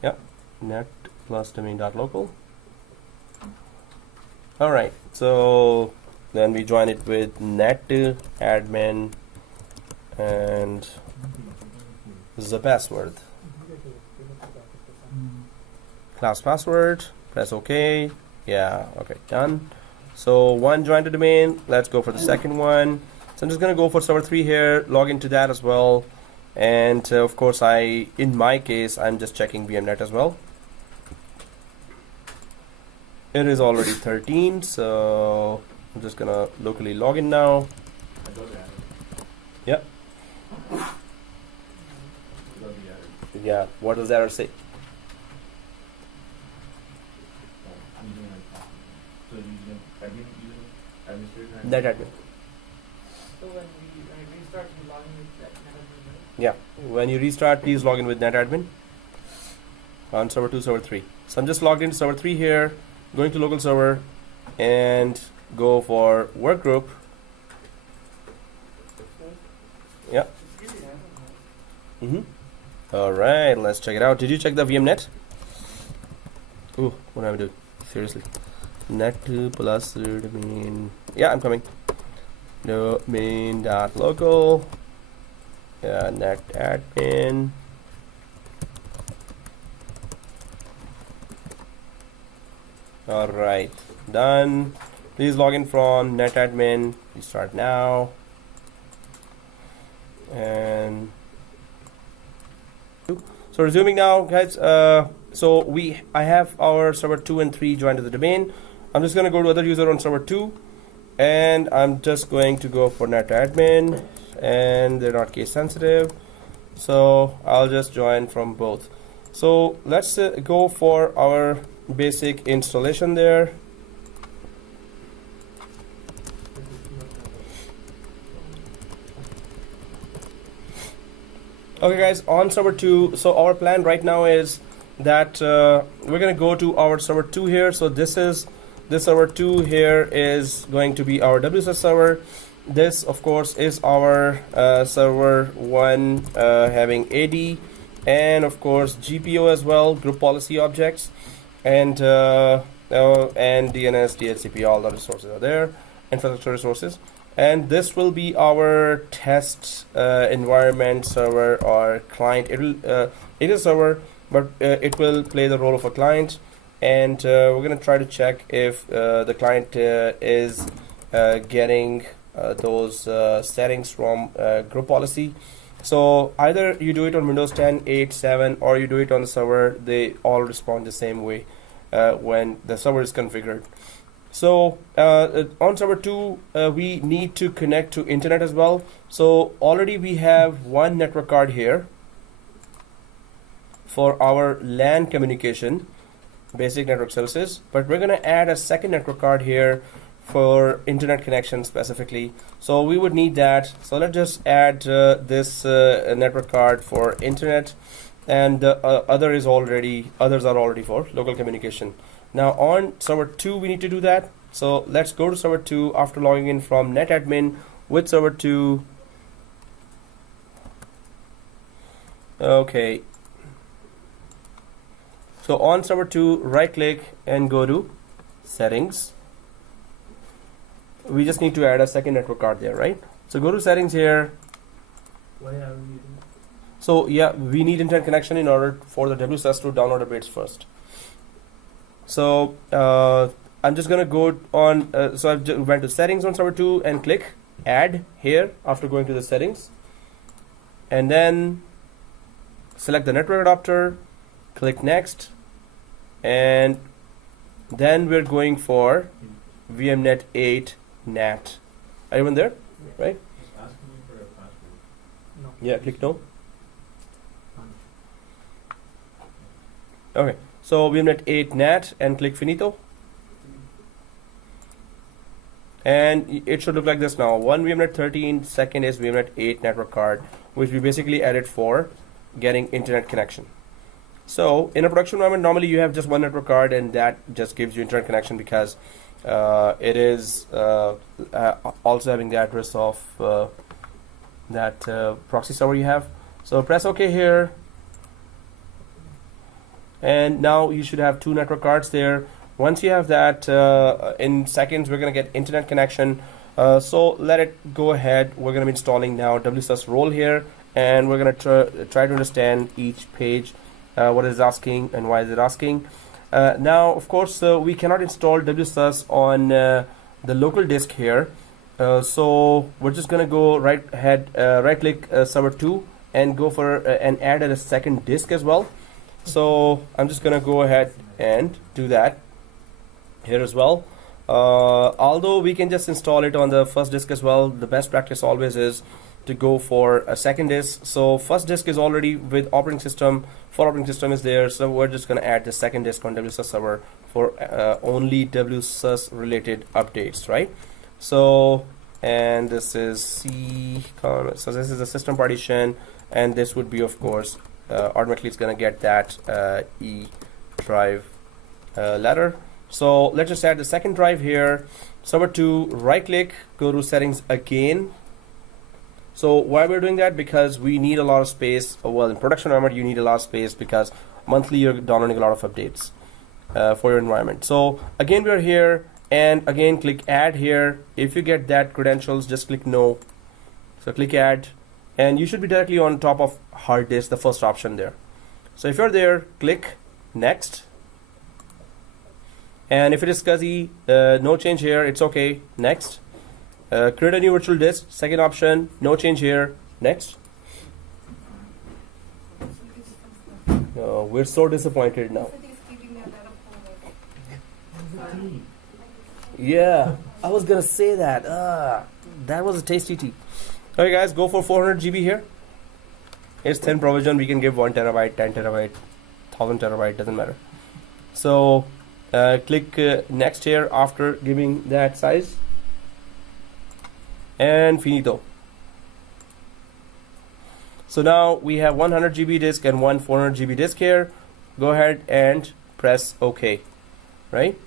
Yep, net plus domain dot local. Alright, so then we join it with net admin and the password. Class password, press OK. Yeah, okay, done. So one joined the domain. Let's go for the second one. So I'm just gonna go for server 3 here, log into that as well. And of course in my case, I'm just checking VMnet as well. It is already 13, so I'm just gonna locally log in now. Yep. Yeah, what does the error say? NetAdmin. So when we restart, we log in with that NetAdmin, right? Yeah, when you restart, please log in with NetAdmin on server 2, server 3. So I'm just logged into server 3 here, going to local server and go for workgroup. Yeah. Alright, let's check it out. Did you check the VMnet? Ooh, what am I doing? Seriously. Net plus domain. Yeah, I'm coming. Domain.local. Yeah, netadmin. Alright, done. Please log in from netadmin. We start now. And so resuming now, guys. So I have our server 2 and 3 joined to the domain. I'm just going to go to other user on server 2, and I'm just going to go for netadmin, and they're not case sensitive, so I'll just join from both. So let's go for our basic installation there. Okay guys, on server 2, so our plan right now is that we're going to go to our server 2 here. So this server 2 here is going to be our WSUS server. This of course is our server 1 having AD and of course GPO as well, group policy objects, and DNS, DHCP, all the resources are there, infrastructure resources. And this will be our test environment server or client. It is a server, but it will play the role of a client, and we're going to try to check if the client is getting those settings from group policy. So either you do it on Windows 10, 8, 7, or you do it on the server. They all respond the same way when the server is configured. So on server 2, we need to connect to internet as well. So already we have one network card here for our LAN communication, basic network services, but we're going to add a second network card here for internet connection specifically. So we would need that. So let's just add this network card for internet, and the others are already for local communication. Now on server 2 we need to do that. So let's go to server 2 after logging in from netadmin with server 2. Okay. So on server 2, right click and go to settings. We just need to add a second network card there, right? So go to settings here. Why are we using? So yeah, we need internet connection in order for the WSUS to download the bits first. So I'm just gonna go on. So I've went to settings on server 2 and click add here after going to the settings, and then select the network adapter, click next, and then we're going for VMnet 8 NAT. Everyone there? Right? It's asking me for a password. No. Yeah, click no. Okay, so VMnet 8 NAT and click finito. And it should look like this now. One VMnet 13, second is VMnet 8 network card, which we basically added for getting internet connection. So in a production environment, normally you have just one network card, and that just gives you internet connection because it is also having the address of that proxy server you have. So press OK here, and now you should have two network cards there. Once you have that, in seconds we're going to get internet connection. So let it go ahead. We're going to be installing now WSUS role here, and we're going to try to understand each page, what is asking and why is it asking. Now of course we cannot install WSUS on the local disk here. So we're just gonna go right click server 2 and go for and add a second disk as well. So I'm just gonna go ahead and do that here as well. Although we can just install it on the first disk as well, the best practice always is to go for a second disk. So first disk is already with operating system, full operating system is there, so we're just going to add the second disk on WSUS server for only WSUS related updates, right? So, and this is so this is the system partition, and this would be, of course, automatically it's going to get that E drive ladder. So let's just add the second drive here. Server 2, right click, go to settings again. So why we're doing that? Because we need a lot of space. Well, in production environment, you need a lot of space because monthly you're downloading a lot of updates for your environment. So again, we're here, and again, click add here. If you get that credentials, just click no. So click add, and you should be directly on top of hard disk, the first option there. So if you're there, click next. And if it is SCSI, no change here, it's okay, next. Create a new virtual disk, second option, no change here, next. We're so disappointed now. Yeah, I was gonna say that. That was a tasty tea. Okay guys, go for 400 GB here. It's thin provision, we can give 1 terabyte, 10 terabyte, 1000 terabyte, doesn't matter. So click next here after giving that size. And finito. So now we have 100 GB disk and one 400 GB disk here. Go ahead and press OK, right?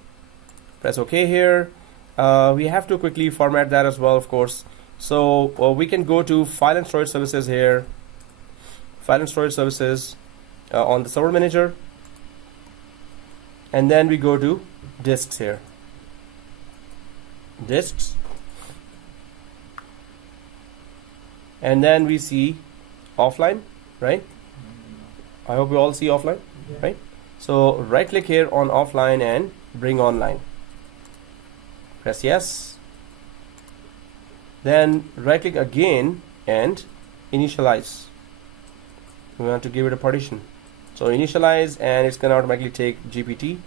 Press OK here. We have to quickly format that as well, of course. So we can go to File and Storage Services here. File and Storage Services on the Server Manager. And then we go to Disks here. Disks. And then we see offline, right? I hope you all see offline, right? So right click here on offline and bring online. Press yes. Then right click again and initialize. We want to give it a partition. So initialize, and it's going to automatically take GPT,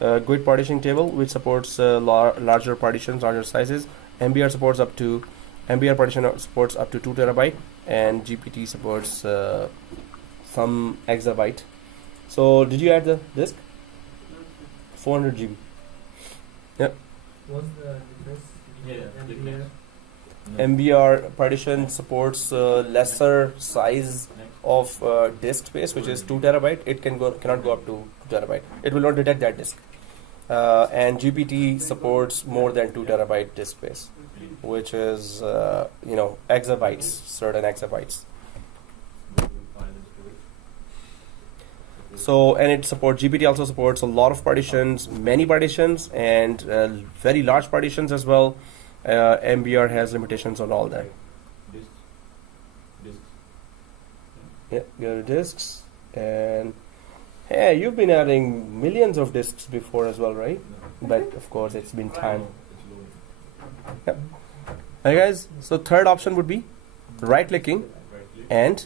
GUID partitioning table, which supports larger partitions, larger sizes. MBR supports up to MBR partition supports up to 2 terabyte, and GPT supports some exabyte. So did you add the disk? 400 GB. Yep. What's the difference? Yeah, MBR partition supports lesser size of disk space, which is 2 terabyte. It cannot go up to 2 terabyte. It will not detect that disk. And GPT supports more than 2 terabyte disk space, which is exabytes, certain exabytes. So, and it supports, GPT also supports a lot of partitions, many partitions, and very large partitions as well. MBR has limitations on all that. Discs. Yeah, go to disks, and hey, you've been adding millions of disks before as well, right? But of course, it's been time. Yep. Hey guys, so third option would be right-clicking and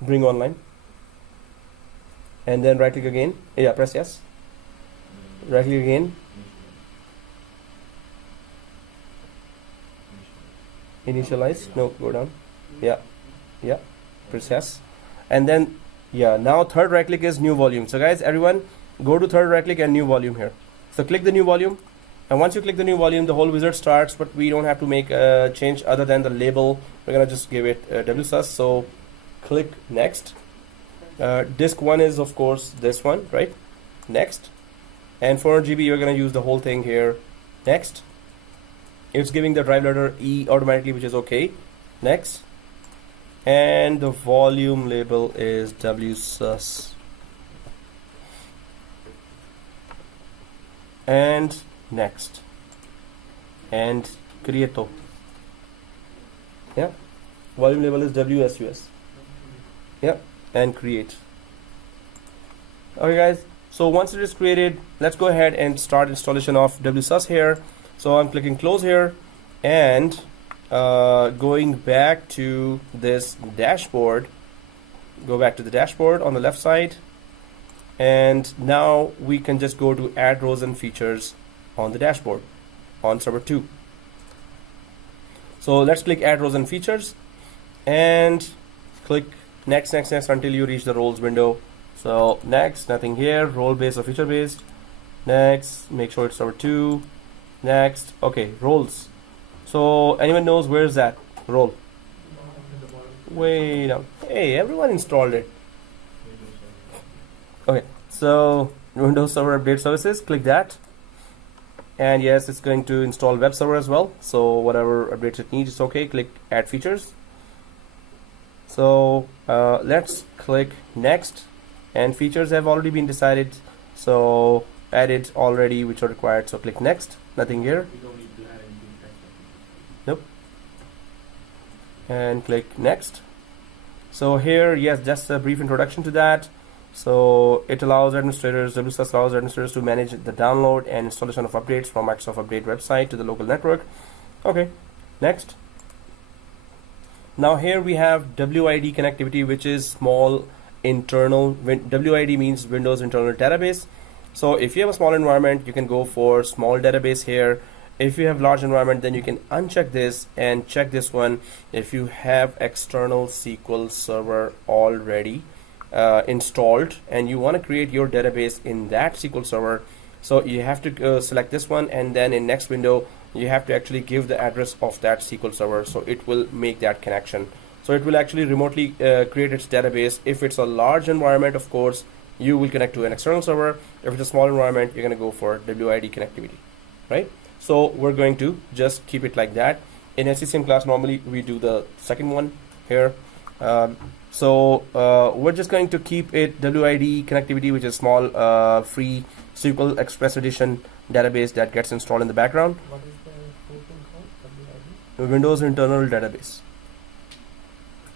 bring online, and then right-click again. Yeah, press yes. Right-click again. Initialize. No, go down. Yeah. Press yes. And then now third right click is new volume. So guys, everyone go to third right click and new volume here. So click the new volume, and once you click the new volume, the whole wizard starts, but we don't have to make a change other than the label. We're gonna just give it WSUS. So click next. Disk 1 is of course this one, right? Next. And 400 GB, you're gonna use the whole thing here. Next. It's giving the drive letter E automatically, which is okay. Next. And the volume label is WSUS. And next. And Creato. Yeah. Volume label is WSUS. Yeah. And create. Okay guys, So once it is created, let's go ahead and start installation of WSUS here. So I'm clicking close here, and going back to this dashboard, go back to the dashboard on the left side, and now we can just go to add rows and features on the dashboard on server 2. So let's click add rows and features and click next, next, next until you reach the roles window. So next, nothing here, role based or feature based. Next, make sure it's server 2. Next, okay, roles. So anyone knows where is that role? Way down. Hey, everyone installed it. Okay, so Windows Server Update Services, click that. And yes, it's going to install web server as well. So whatever updates it needs, it's okay. Click add features. So let's click next. And features have already been decided. So added already, which are required. So click next. Nothing here. We don't need to add anything extra. Nope. And click next. So here, yes, just a brief introduction to that. So it allows administrators, WSUS allows administrators to manage the download and installation of updates from Microsoft Update website to the local network. Okay, next. Now here we have WID connectivity, which is small internal. WID means Windows Internal Database. So if you have a small environment, you can go for small database here. If you have large environment, then you can uncheck this and check this one if you have external SQL Server already installed and you want to create your database in that SQL Server. So you have to select this one, and then in next window you have to actually give the address of that SQL Server, so it will make that connection. So it will actually remotely create its database. If it's a large environment, of course, you will connect to an external server. If it's a small environment, you're going to go for WID connectivity, right? So we're going to just keep it like that. In SCCM class, normally we do the second one here. So we're just going to keep it WID connectivity, which is small free SQL Express Edition database that gets installed in the background. What is the full thing called? WID? Windows Internal Database.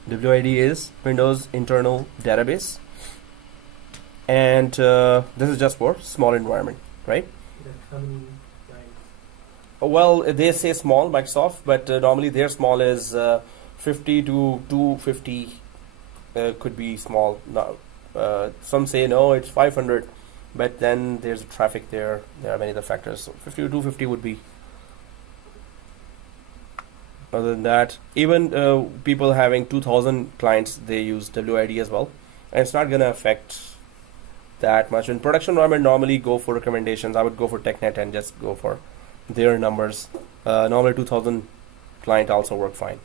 WID is Windows Internal Database. And this is just for small environment, right? How many lines? Well, they say small, Microsoft, but normally their small is 50 to 250 could be small. Now, some say no, it's 500, but then there's traffic there. There are many other factors. So 50 to 250 would be. Other than that, even people having 2,000 clients, they use WID as well, and it's not gonna affect that much. In production environment, normally go for recommendations. I would go for TechNet and just go for their numbers. Normally 2,000 client also work fine.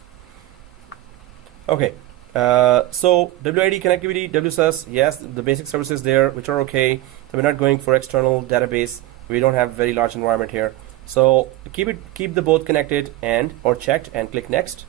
Okay, so WID connectivity, WSUS, yes, the basic services there, which are okay. So we're not going for external database. We don't have very large environment here. So keep the both connected and or checked, and click next.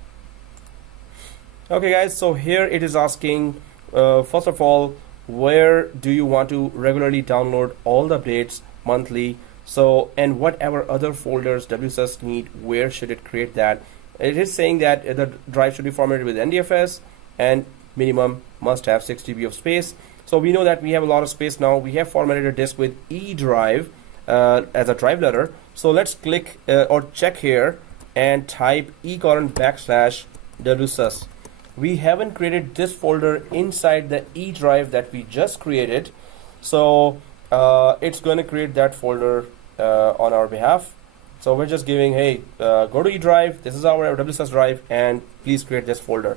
Okay, guys. So here it is asking, first of all, where do you want to regularly download all the updates monthly? So, and whatever other folders WSUS need, where should it create that? It is saying that the drive should be formatted with NDFS and minimum must have 6 GB of space. So we know that we have a lot of space now. We have formatted a disk with E drive as a drive letter. So let's click or check here and type e:\WSUS. We haven't created this folder inside the E drive that we just created. So it's going to create that folder on our behalf. So we're just giving, hey, go to E drive. This is our WSUS drive, and please create this folder.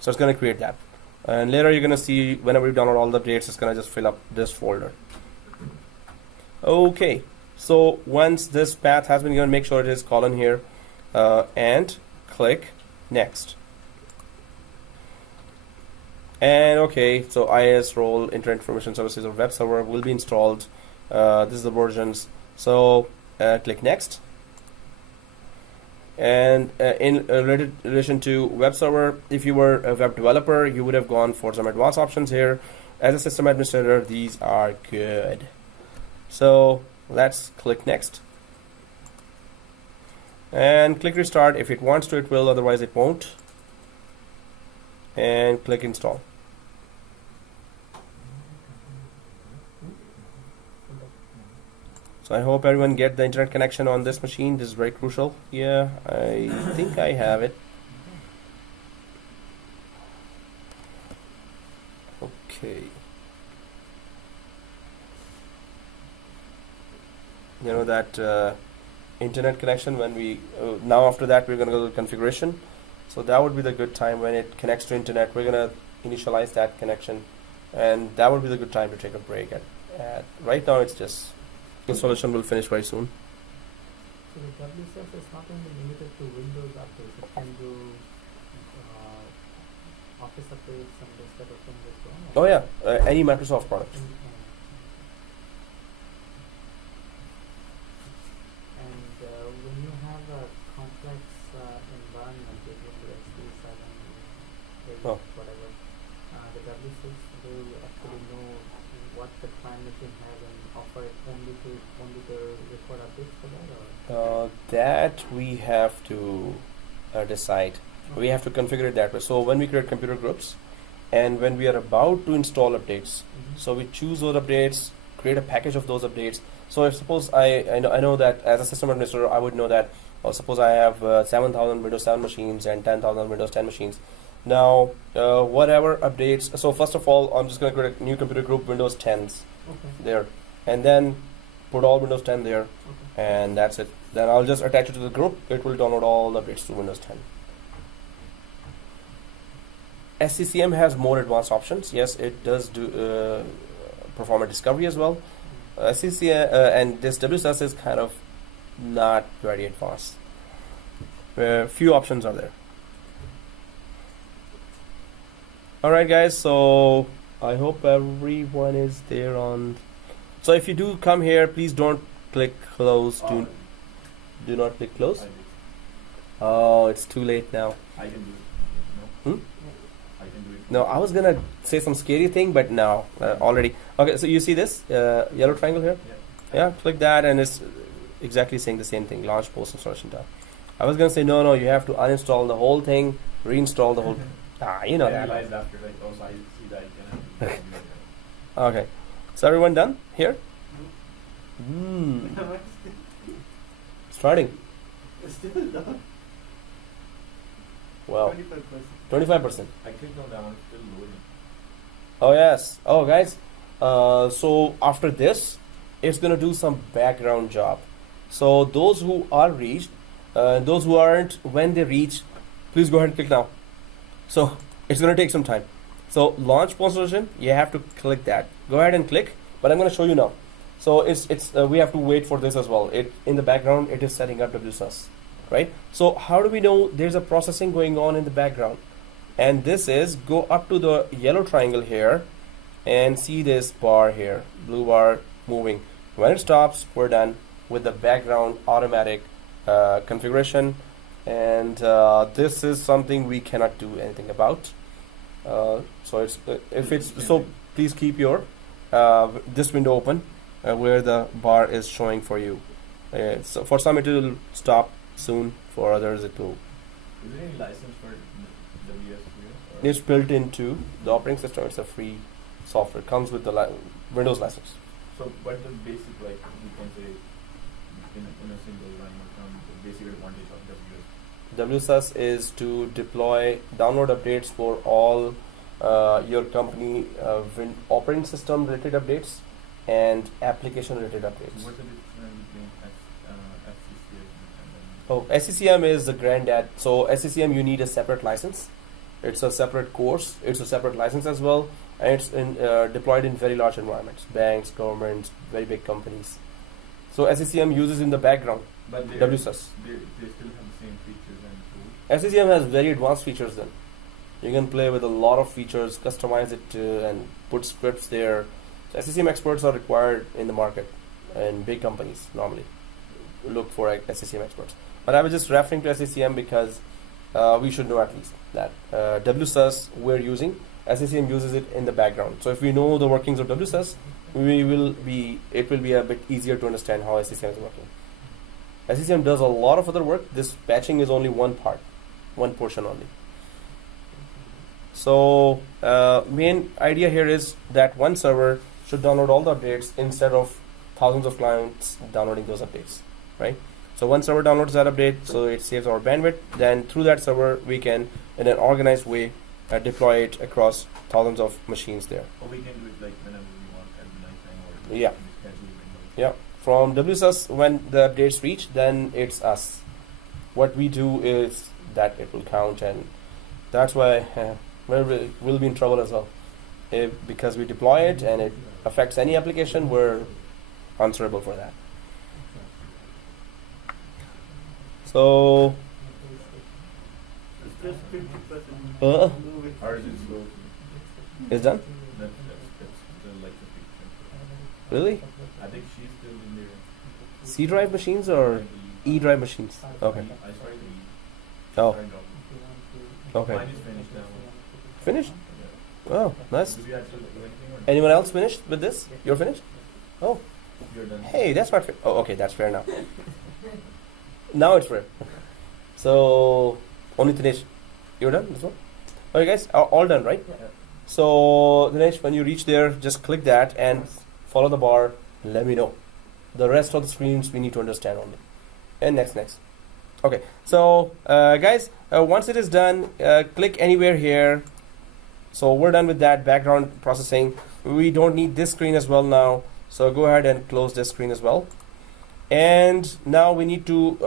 So it's going to create that. And later you're going to see whenever you download all the updates, it's going to just fill up this folder. Okay. So once this path has been given, make sure it is colon here and click next. And okay, so IIS role, Internet Information Services or web server will be installed. This is the versions. So click next. And in relation to web server, if you were a web developer, you would have gone for some advanced options here. As a system administrator, these are good. So let's click next. And click restart. If it wants to, it will, otherwise it won't. And click install. So I hope everyone get the internet connection on this machine. This is very crucial. Yeah, I think I have it. Okay. You know that internet connection when we now after that we're gonna go to configuration. So that would be the good time when it connects to internet. We're gonna initialize that connection, and that would be the good time to take a break. At right now, it's just installation will finish very soon. So the WSUS is not only limited to Windows updates, it can do Office updates and this type of thing as well. Oh yeah, any Microsoft product. And when you have a complex environment with Windows XP 7, 8, Oh. whatever, the WSUS will actually know what the client machine has and offer it only the record updates for that, or? That we have to decide. We have to configure it that way. So when we create computer groups, and when we are about to install updates, so we choose those updates, create a package of those updates. So if suppose I know that as a system administrator, I would know that, or suppose I have 7,000 Windows 7 machines and 10,000 Windows 10 machines. Now, whatever updates, so first of all, I'm just going to create a new computer group, Windows 10s Okay. there, and then put all Windows 10 there, Okay. and that's it. Then I'll just attach it to the group. It will download all the updates to Windows 10. SCCM has more advanced options. Yes, it does do perform a discovery as well. SCCM and this WSUS is kind of not very advanced. Few options are there. Alright guys, so I hope everyone is there on. So if you do come here, please don't click close. Do not click close. I did. Oh, it's too late now. I can do it. No? Hmm? I can do it. No, I was gonna say some scary thing, but no, already. Okay, so you see this yellow triangle here? Yeah. Yeah, click that, and it's exactly saying the same thing. Launch post installation tab. I was gonna say no, you have to uninstall the whole thing, reinstall the whole. You know I that. realized after like, oh, so I see that. Okay, so everyone done here? Starting. Still done. Wow, 25%. 25%. I clicked on that one, it's still loading. Oh yes. Oh guys. So after this, it's gonna do some background job. So those who are reached, those who aren't, when they reach, please go ahead and click now. So it's gonna take some time. So launch post installation, you have to click that. Go ahead and click. But I'm gonna show you now. So it's we have to wait for this as well. It in the background it is setting up WSUS, right? So how do we know there's a processing going on in the background? And this is go up to the yellow triangle here and see this bar here, blue bar moving. When it stops, we're done with the background automatic configuration, and this is something we cannot do anything about. So it's if it's so, please keep your this window open where the bar is showing for you. So for some it will stop soon, for others it will. Is there any license for WSUS? It's built into the operating system. It's a free software. It comes with the Windows license. So, but the basic, like, you can say, in a single line of term, the basic advantage of WSUS. WSUS is to deploy download updates for all your company operating system related updates and application related updates. So what's the difference between FCCM and then? Oh, SCCM is the granddad. So SCCM you need a separate license. It's a separate course. It's a separate license as well, and it's deployed in very large environments, banks, governments, very big companies. So SCCM uses in the background But WSUS. they still have the same features and tools. SCCM has very advanced features. Then you can play with a lot of features, customize it and put scripts there. So SCCM experts are required in the market, and big companies normally look for SCCM experts. But I was just referring to SCCM because we should know at least that WSUS we're using, SCCM uses it in the background. So if we know the workings of WSUS, it will be a bit easier to understand how SCCM is working. SCCM does a lot of other work. This patching is only one portion only. So main idea here is that one server should download all the updates instead of thousands of clients downloading those updates, right? So one server downloads that update, so it saves our bandwidth. Then through that server, we can, in an organized way, deploy it across thousands of machines there. Or we can do it like whenever we want at night time or Yeah. schedule windows. Yeah. From WSUS, when the updates reach, then it's us. What we do is that it will count, and that's why we'll be in trouble as well. Because we deploy it and it affects any application, we're answerable for that. So, It's just 50%. Ours is slow. it's done? That's still like 50%. Really? I think she's still in there. C drive machines or E drive machines? Okay. I started the Oh, started off. okay. Mine is finished now. Finished? Yeah. Oh, nice. Do you actually do anything or Anyone else finished with this? You're finished? Oh, you're done? hey, that's not fair. Oh, okay, that's fair now. Now it's fair. So, only Dinesh. You're done as well? Okay, guys, all done, right? Yeah. So, Dinesh, when you reach there, just click that and follow the bar. Let me know. The rest of the screens we need to understand only. And next. Okay, so guys, once it is done, click anywhere here. So we're done with that background processing. We don't need this screen as well now. So go ahead and close this screen as well. And now we need to,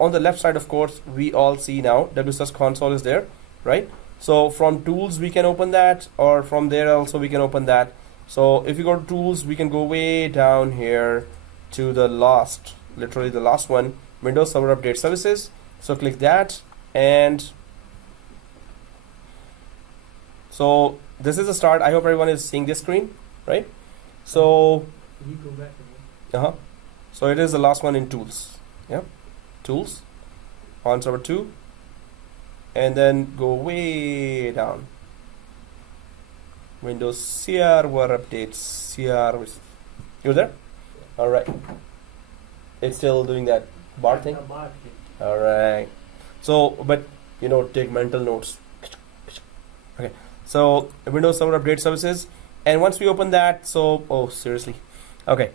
on the left side, of course, we all see now WSUS console is there, right? So from tools, we can open that, or from there also we can open that. So if you go to tools, we can go way down here to the last, literally the last one, Windows Server Update Services. So click that, and so this is the start. I hope everyone is seeing this screen, right? So Can you go back again? so it is the last one in tools. Yeah, tools on server 2, and then go way down. Windows Server Updates Service. You there? All right. It's still doing that bar thing. Bar thing. All right. So, but take mental notes. Okay. So Windows Server Update Services, and once we open that, oh seriously, okay,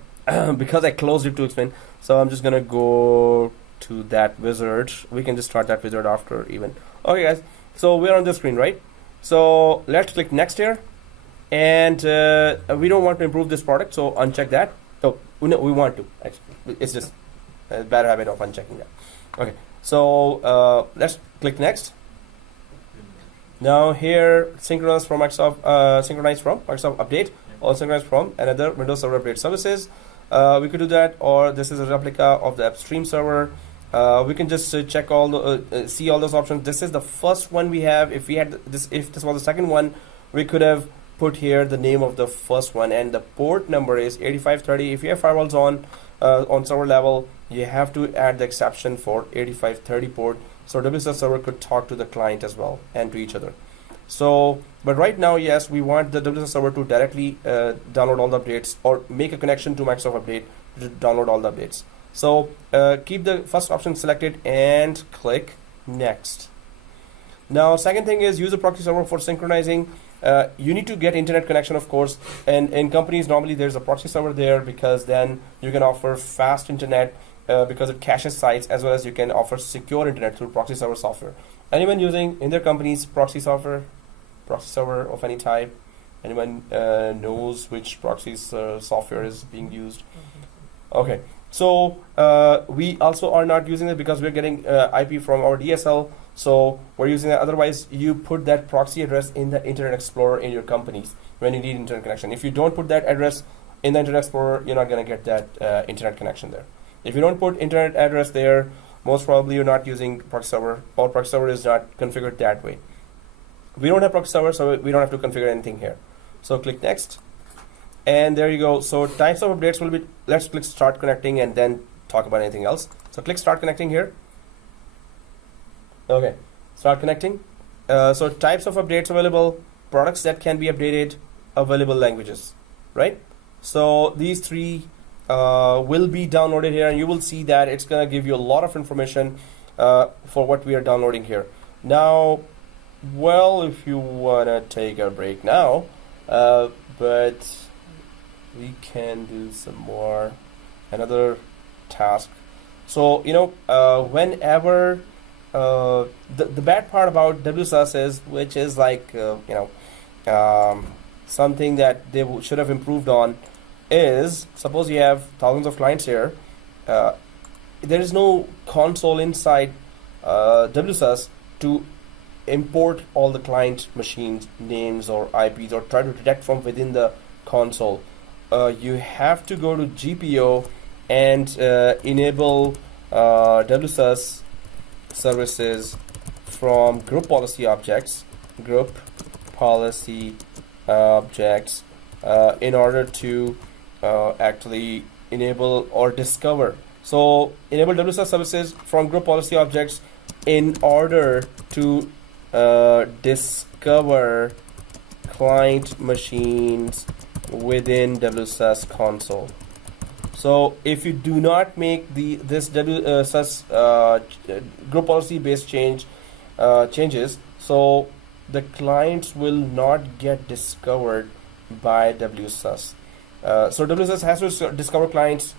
because I closed it to explain. So I'm just gonna go to that wizard. We can just start that wizard after even. Okay, guys. So we're on the screen, right? So let's click next here, and we don't want to improve this product, so uncheck that. Oh, no, we want to. Actually, it's just a bad habit of unchecking that. Okay. So let's click next. Now here, synchronize from Microsoft Update, or synchronize from another Windows Server Update Services. We could do that, or this is a replica of the upstream server. We can just check all the see all those options. This is the first one we have. If this was the second one, we could have put here the name of the first one, and the port number is 8530. If you have firewalls on server level, you have to add the exception for 8530 port, so WSUS server could talk to the client as well and to each other. So, but right now, yes, we want the WSUS server to directly download all the updates, or make a connection to Microsoft Update to download all the updates. So keep the first option selected and click next. Now, second thing is use a proxy server for synchronizing. You need to get internet connection, of course, and in companies normally there's a proxy server there, because then you can offer fast internet because it caches sites, as well as you can offer secure internet through proxy server software. Anyone using in their companies proxy server of any type? Anyone knows which proxy software is being used? Okay, so we also are not using it because we're getting IP from our DSL. So we're using that. Otherwise, you put that proxy address in the Internet Explorer in your companies when you need internet connection. If you don't put that address in the Internet Explorer, you're not going to get that internet connection there. If you don't put internet address there, most probably you're not using proxy server, or proxy server is not configured that way. We don't have proxy server, so we don't have to configure anything here. So click next, and there you go. So types of updates will be. Let's click start connecting and then talk about anything else. So click start connecting here. Okay, start connecting. So types of updates available, products that can be updated, available languages, right? So these three will be downloaded here, and you will see that it's going to give you a lot of information for what we are downloading here. Now, well, if you want to take a break now, but we can do some more. another task. So whenever the bad part about WSUS is, which is like something that they should have improved on, is suppose you have thousands of clients here. There is no console inside WSUS to import all the client machines names or IPs or try to detect from within the console. You have to go to GPO and enable WSUS services from group policy objects, in order to actually enable or discover. So enable WSUS services from group policy objects in order to discover client machines within WSUS console. So if you do not make this WSUS group policy based changes, so the clients will not get discovered by WSUS. So WSUS has to discover clients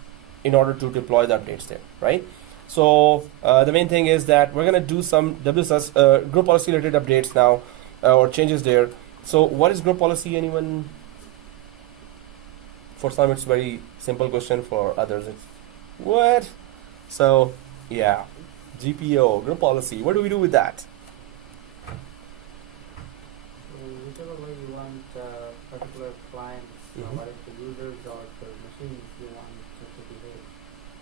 in order to deploy the updates there, right? So the main thing is that we're going to do some WSUS group policy related updates now, or changes there. So what is group policy? Anyone? For some it's very simple question, for others it's what? So yeah, GPO, group policy, what do we do with that? So whichever way you want particular clients, whether it's the users or the machines you want to behave.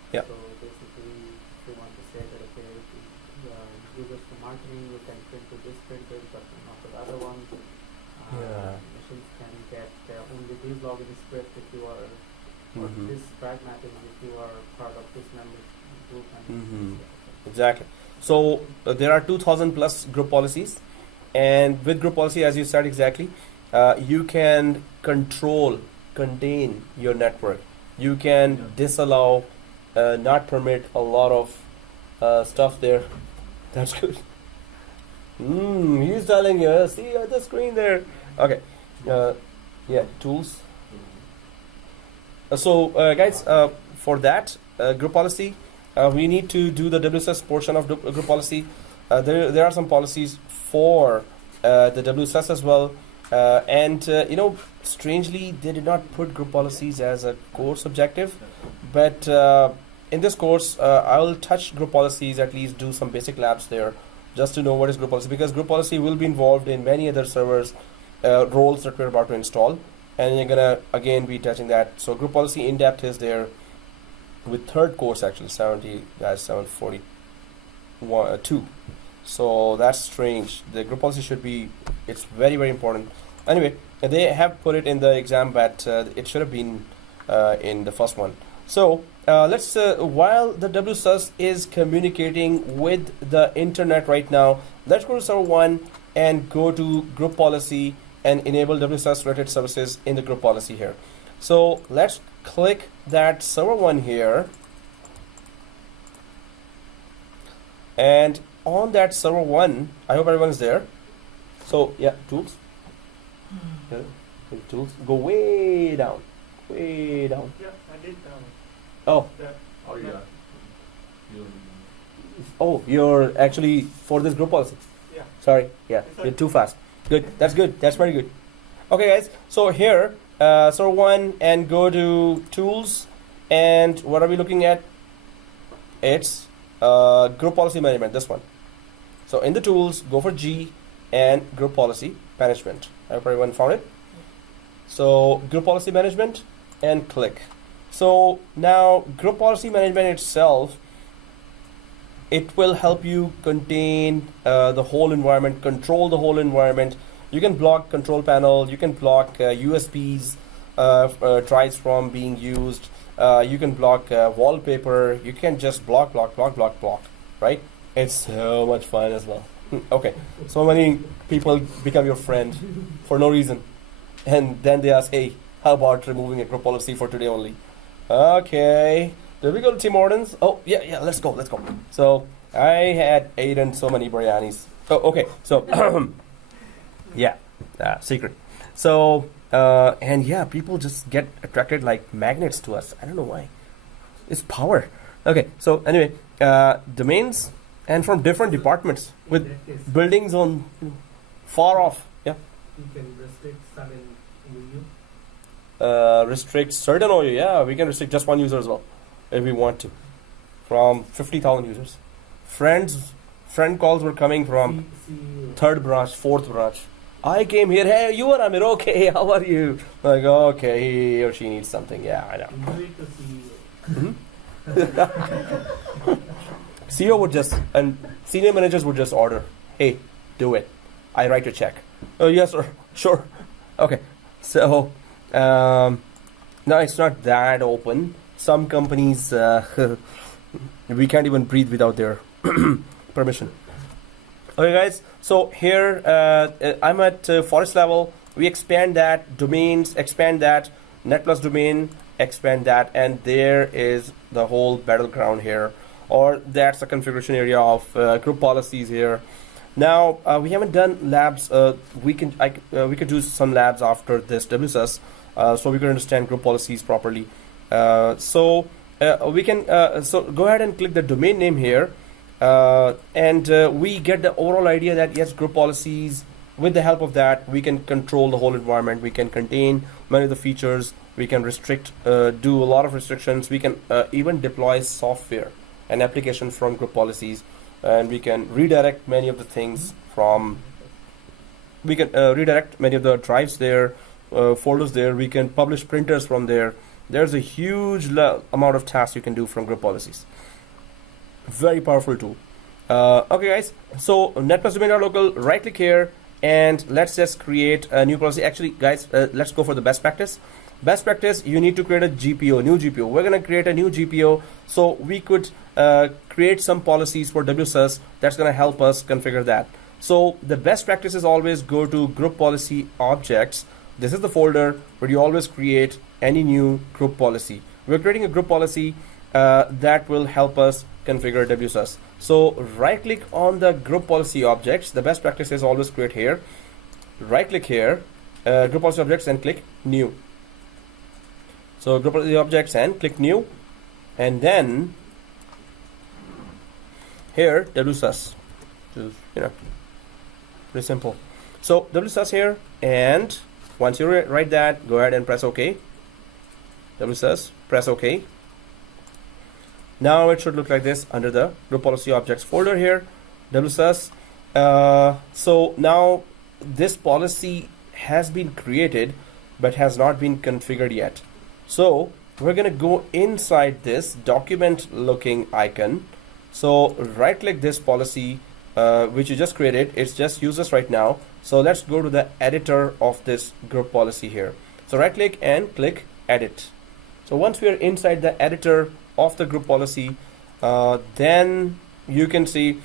Yeah. So basically, if you want to say that okay, users for marketing, you can print to this printed, but not for the other ones. Machines can get only these login script if you are, or this track mapping if you are part of this member group. And Exactly. So there are 2,000 plus group policies, and with group policy, as you said exactly, you can contain your network. You can disallow, not permit a lot of stuff there. That's good. He's telling you. See on the screen there. Okay. Yeah, tools. So guys, for that group policy, we need to do the WSUS portion of group policy. There are some policies for the WSUS as well, and strangely they did not put group policies as a course objective, but in this course I will touch group policies, at least do some basic labs there just to know what is group policy, because group policy will be involved in many other servers roles that we're about to install, and you're gonna again be touching that. So group policy in depth is there with third course, actually 742. So that's strange. The group policy should be, it's very very important. Anyway, they have put it in the exam, but it should have been in the first one. So let's while the WSUS is communicating with the internet right now, let's go to server 1 and go to group policy and enable WSUS related services in the group policy here. So let's click that server 1 here, and on that server 1, I hope everyone is there. So yeah, tools. Tools go way down. Yeah, I did. Oh. Oh yeah. Oh, you're actually for this group policy. Yeah. Sorry. Yeah, you're too fast. Good. That's good. That's very good. Okay, guys. So here, server 1, and go to tools, and what are we looking at? It's group policy management. This one. So in the tools, go for G and group policy management. I hope everyone found it. So group policy management and click. So now group policy management itself, it will help you contain the whole environment, control the whole environment. You can block control panel, you can block USBs, drives from being used. You can block wallpaper. You can just block, right? It's so much fun as well. Okay, so many people become your friend for no reason, and then they ask, hey, how about removing a group policy for today only? Okay, did we go to Tim Hortons? Oh yeah, let's go. So I had eaten so many biryanis. Oh, okay, so yeah, secret. So and yeah, people just get attracted like magnets to us. I don't know why. It's power. Okay, so anyway, domains and from different departments with In that case, buildings on far off. Yeah. you can restrict certain UU. Restrict certain OU. Yeah, we can restrict just one user as well if we want to. From 50,000 users. Friend calls were coming from third branch, fourth branch. I came here. Hey, you are Amir. Okay, how are you? Like, okay, he or she needs something. Yeah, I know. Invite the CEO. CEO would just, and senior managers would just order, hey, do it. I write a check. Oh, yes, sir. Sure. Okay. So, no, it's not that open. Some companies, we can't even breathe without their permission. Okay, guys. So here, I'm at forest level. We expand that, domains, expand that, net plus domain, expand that, and there is the whole battleground here, or that's the configuration area of group policies here. Now we haven't done labs. We could do some labs after this WSUS, so we can understand group policies properly. So we can so go ahead and click the domain name here, and we get the overall idea that yes, group policies. With the help of that, we can control the whole environment. We can contain many of the features. We can restrict, do a lot of restrictions. We can even deploy software and applications from group policies, and we can redirect many of the things from. We can redirect many of the drives there, folders there. We can publish printers from there. There's a huge amount of tasks you can do from group policies. Very powerful tool. Okay, guys. So net plus domain.local. Right click here. And let's just create a new policy. Actually, guys, let's go for the best practice. Best practice, you need to create a GPO, new GPO. We're going to create a new GPO. So we could create some policies for WSUS that's going to help us configure that. So the best practice is always go to group policy objects. This is the folder where you always create any new group policy. We're creating a group policy that will help us configure WSUS. So right click on the group policy objects. The best practice is always create here. Right click here, group policy objects, and click new. So group policy objects and click new, and then here WSUS. Just, pretty simple. So WSUS here, and once you write that, go ahead and press OK. WSUS, press OK. Now it should look like this under the group policy objects folder here, WSUS. So now this policy has been created but has not been configured yet. So we're going to go inside this document looking icon. So right click this policy which you just created. It's just useless right now. So let's go to the editor of this group policy here. So right click and click edit. So once we are inside the editor of the group policy, then you can see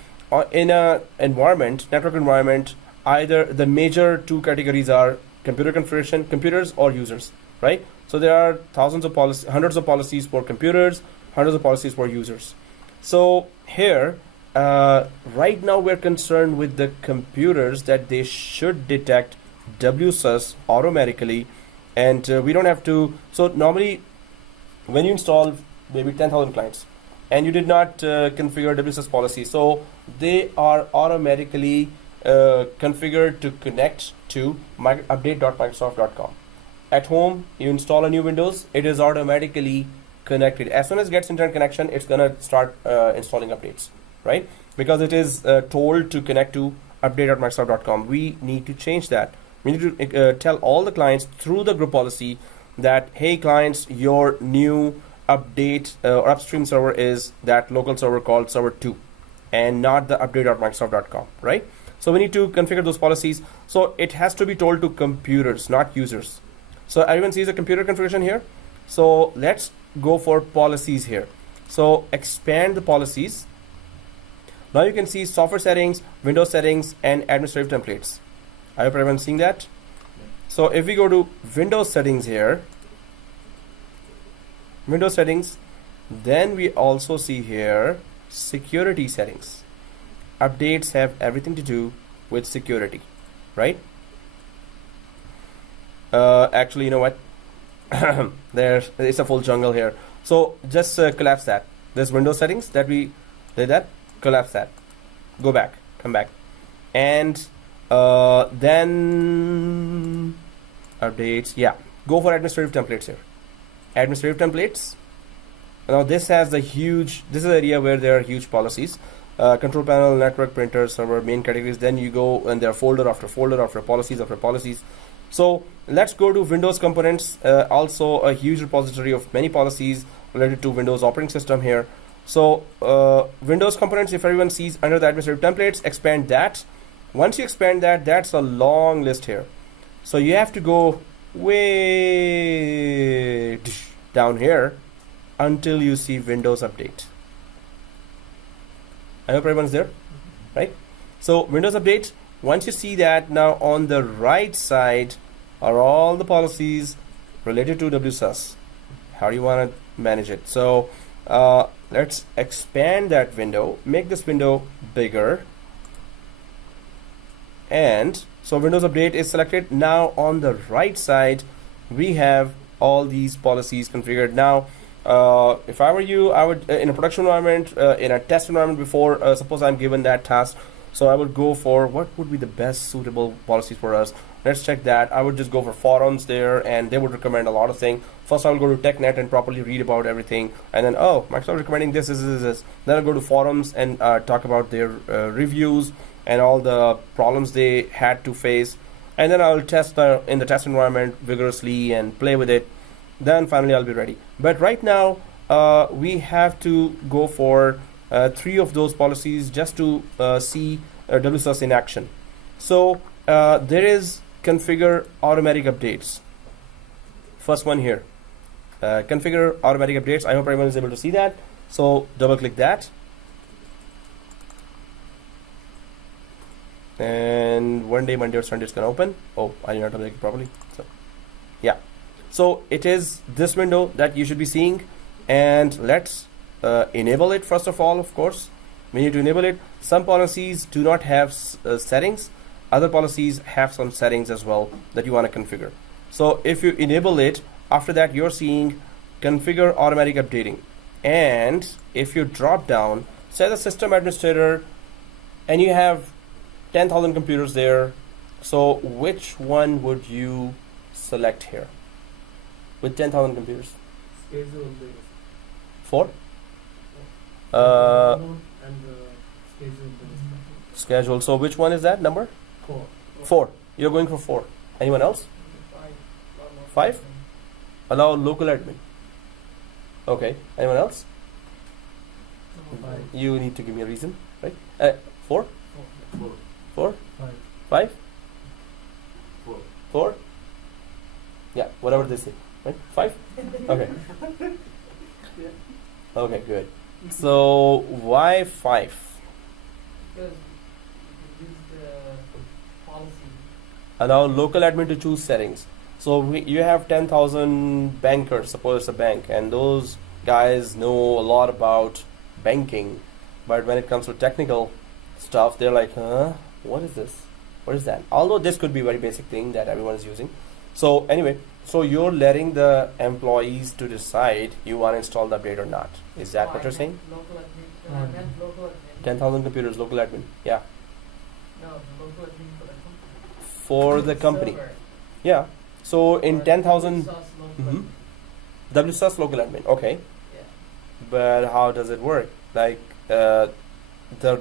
in a environment, network environment, either the major two categories are computer configuration, computers or users, right? So there are hundreds of policies for computers, hundreds of policies for users. So here, right now we're concerned with the computers that they should detect WSUS automatically, and we don't have to. So normally when you install maybe 10,000 clients and you did not configure WSUS policy, so they are automatically configured to connect to update.microsoft.com. At home, you install a new Windows, it is automatically connected. As soon as it gets internet connection, it's gonna start installing updates, right? Because it is told to connect to update.microsoft.com. We need to change that. We need to tell all the clients through the group policy that, hey clients, your new update or upstream server is that local server called server 2 and not the update.microsoft.com, right? So we need to configure those policies. So it has to be told to computers, not users. So everyone sees the computer configuration here. So let's go for policies here. So expand the policies. Now you can see software settings, Windows settings, and administrative templates. I hope everyone's seeing that. So if we go to Windows settings here, Windows settings, then we also see here security settings. Updates have everything to do with security, right? Actually, you know what? It's a full jungle here. So just collapse that. This Windows settings that we did that, collapse that. Go back, come back. And then updates, yeah. Go for administrative templates here. Administrative templates. Now this has the huge, this is the area where there are huge policies. Control panel, network, printer, server, main categories. Then you go and there are folder after folder after policies after policies. So let's go to Windows components. Also a huge repository of many policies related to Windows operating system here. So Windows components, if everyone sees under the administrative templates, expand that. Once you expand that, that's a long list here. So you have to go way down here until you see Windows Update. I hope everyone's there, right? So Windows Update, once you see that, now on the right side are all the policies related to WSUS. How do you want to manage it? So let's expand that window, make this window bigger. And so Windows Update is selected. Now on the right side, we have all these policies configured. Now, if I were you, I would, in a production environment, in a test environment before, suppose I'm given that task, so I would go for what would be the best suitable policies for us. Let's check that. I would just go for forums there, and they would recommend a lot of things. First, I will go to TechNet and properly read about everything, and then, oh, Microsoft recommending this. Then I'll go to forums and talk about their reviews and all the problems they had to face, and then I'll test in the test environment vigorously and play with it. Then finally I'll be ready. But right now we have to go for 3 of those policies just to see WSUS in action. So there is configure automatic updates. First one here, configure automatic updates. I hope everyone is able to see that. So double click that. And one day, Monday or Sunday, it's gonna open. Oh, I did not make it properly. So yeah, so it is this window that you should be seeing, and let's enable it. First of all, of course, we need to enable it. Some policies do not have settings. Other policies have some settings as well that you want to configure. So if you enable it, after that you're seeing configure automatic updating. And if you drop down, say the system administrator, and you have 10,000 computers there. So which one would you select here with 10,000 computers? Schedule the 4? and schedule the Schedule. So which one is that number? 4. 4. You're going for 4. Anyone else? 5? Allow local admin. Okay. Anyone else? 5. You need to give me a reason, right? 4? 4. 4? 5. 5? 4. 4? Yeah, whatever they say, right? 5? Okay. Okay, good. So why 5? Because you use the policy. Allow local admin to choose settings. So you have 10,000 bankers, suppose it's a bank, and those guys know a lot about banking, but when it comes to technical stuff, they're like, huh? What is this? What is that? Although this could be a very basic thing that everyone is using. So anyway, so you're letting the employees to decide you want to install the update or not. Is that what you're saying? Local admin. I meant local admin. 10,000 computers, local admin. Yeah. No, local admin for the company. For the company. Server. Yeah. So in Or 10,000 WSUS local Mhm. admin. WSUS local admin. Okay. Yeah. But how does it work? Like the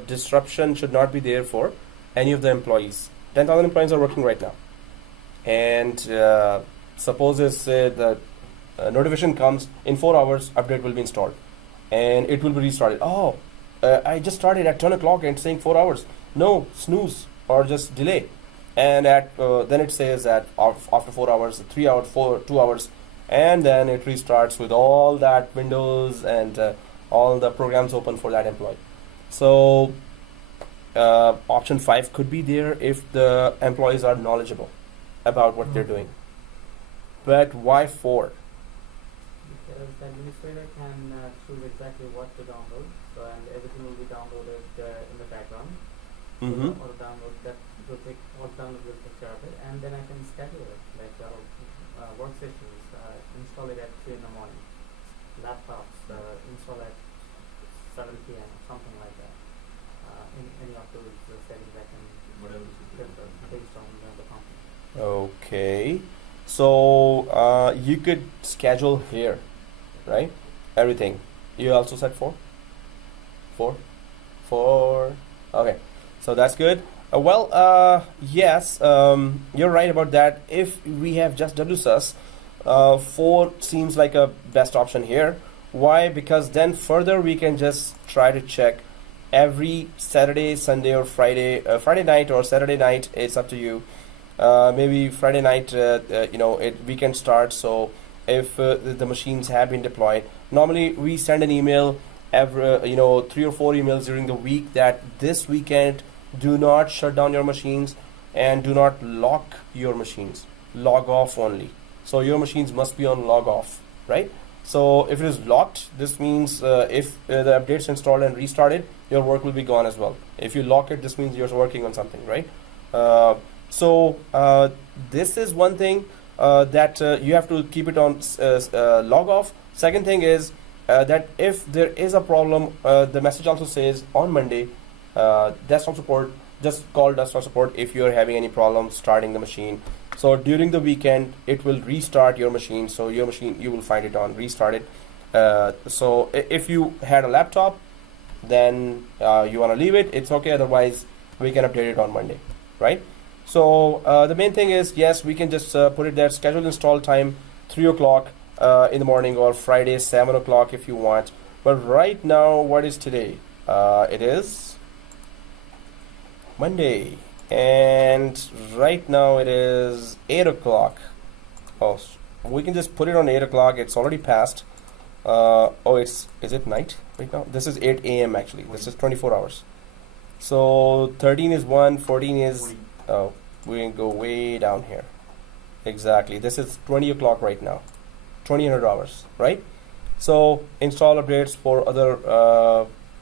disruption should not be there for any of the employees. 10,000 employees are working right now. And suppose the notification comes in 4 hours, update will be installed. And it will be restarted. Oh, I just started at 10 o'clock and it's saying 4 hours. No, snooze or just delay. And at then it says that after 4 hours, 3 hours, 2 hours, and then it restarts with all that windows and all the programs open for that employee. So option 5 could be there if the employees are knowledgeable about what they're doing. But why 4? Because the administrator can choose exactly what to download, so and everything will be downloaded in the background. Mm-hmm. All the download that will take all download will take care of it, and then I can schedule it like work sessions. Install it at 3 in the morning. laptops install at 7 p.m. something like that. In any of those settings I can Whatever. based on the company. Okay. So you could schedule here, right? Everything. You also set 4? 4? 4. Okay. So that's good. Yes, you're right about that. If we have just WSUS, 4 seems like a best option here. Why? Because then further we can just try to check every Saturday, Sunday, or Friday, Friday night or Saturday night. It's up to you. Maybe Friday night, weekend starts. So if the machines have been deployed, normally we send an email every 3 or 4 emails during the week that this weekend do not shut down your machines and do not lock your machines. Log off only. So your machines must be on log off, right? So if it is locked, this means if the update's installed and restarted, your work will be gone as well. If you lock it, this means you're working on something, right? So this is one thing that you have to keep it on log off. Second thing is that if there is a problem, the message also says on Monday, desktop support, just call desktop support if you're having any problems starting the machine. So during the weekend, it will restart your machine. So your machine, you will find it on restart it. So if you had a laptop, then you want to leave it, it's okay. Otherwise, we can update it on Monday, right? So the main thing is, yes, we can just put it there, schedule install time 3 o'clock in the morning, or Friday 7 o'clock if you want. But right now, what is today? It is Monday, and right now it is 8 o'clock. Oh, we can just put it on 8 o'clock. It's already passed. Is it night right now? This is 8 a.m. actually. This is 24 hours. So 13 is 1, 14 is, oh, we can go way down here. Exactly. This is 20 o'clock right now. 2000 hours, right? So install updates for other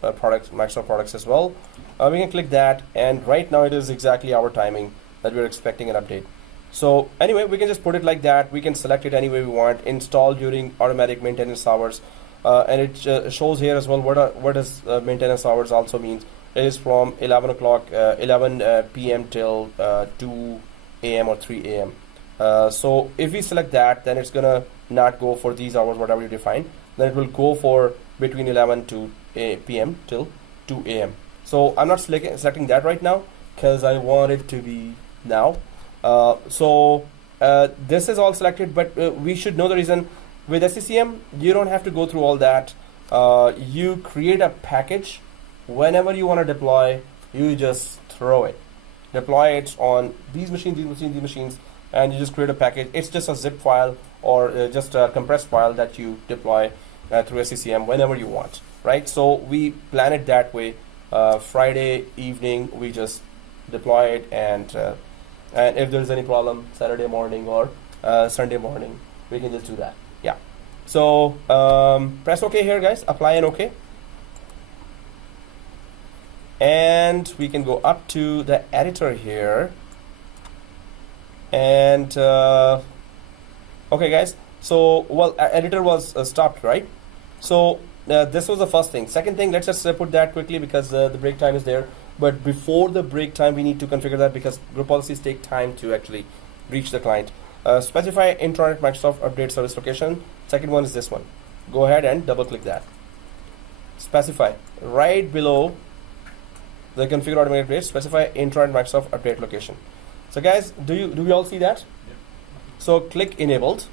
products, Microsoft products as well. We can click that, and right now it is exactly our timing that we're expecting an update. So anyway, we can just put it like that. We can select it any way we want. Install during automatic maintenance hours, and it shows here as well what does maintenance hours also means. It is from 11 o'clock, 11 p.m. till 2 a.m. or 3 a.m. So if we select that, then it's gonna not go for these hours, whatever you define. Then it will go for between 11 to p.m. till 2 a.m. So I'm not selecting that right now because I want it to be now. This is all selected, but we should know the reason. With SCCM, you don't have to go through all that. You create a package. Whenever you want to deploy, you just throw it. Deploy it on these machines, these machines, and you just create a package. It's just a zip file or just a compressed file that you deploy through SCCM whenever you want, right? So we plan it that way. Friday evening, we just deploy it, and if there's any problem, Saturday morning or Sunday morning, we can just do that. Yeah. So press OK here, guys. Apply and OK. And we can go up to the editor here. And okay, guys. So editor was stopped, right? So this was the first thing. Second thing, let's just put that quickly because the break time is there. But before the break time, we need to configure that because group policies take time to actually reach the client. Specify intranet Microsoft update service location. Second one is this one. Go ahead and double click that. Specify right below the configure automated updates. Specify intranet Microsoft update location. So guys, do we all see that? Yep. So click enabled.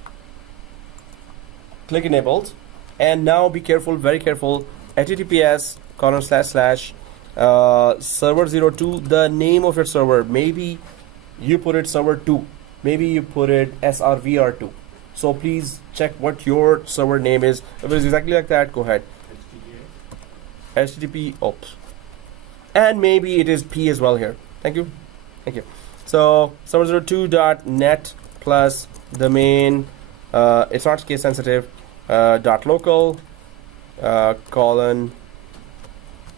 Click enabled. And now be careful, very careful. https:// server02, the name of your server. Maybe you put it server 2. Maybe you put it SRVR2. So please check what your server name is. If it is exactly like that, go ahead. HTTP, oops. And maybe it is P as well here. Thank you. Thank you. So server02.net plus domain, it's not case sensitive, .local, colon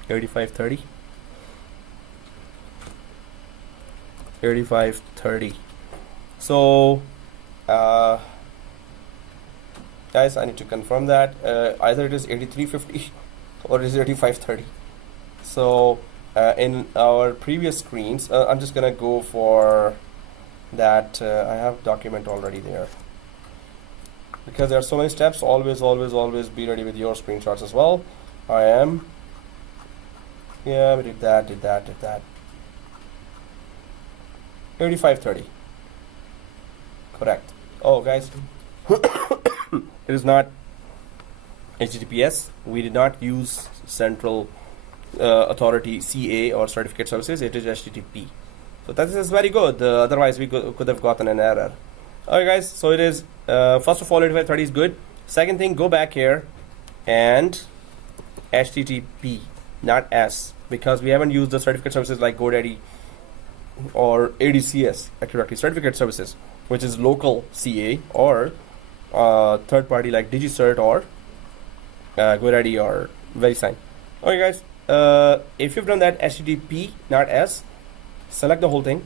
8530. 3530. So guys, I need to confirm that either it is 8350 or it is 8530. So in our previous screens, I'm just gonna go for that. I have document already there. Because there are so many steps, always be ready with your screenshots as well. I am. Yeah, we did that. 8530. Correct. Oh, guys, it is not HTTPS. We did not use Central Authority CA or Certificate Services. It is HTTP. So that is very good. Otherwise, we could have gotten an error. Okay, guys. So it is. First of all, 8530 is good. Second thing, go back here and HTTP, not S, because we haven't used the certificate services like GoDaddy or ADCS, Active Directory Certificate Services, which is local CA, or third party like DigiCert or GoDaddy or VeriSign. Okay, guys. If you've done that, HTTP, not S, select the whole thing.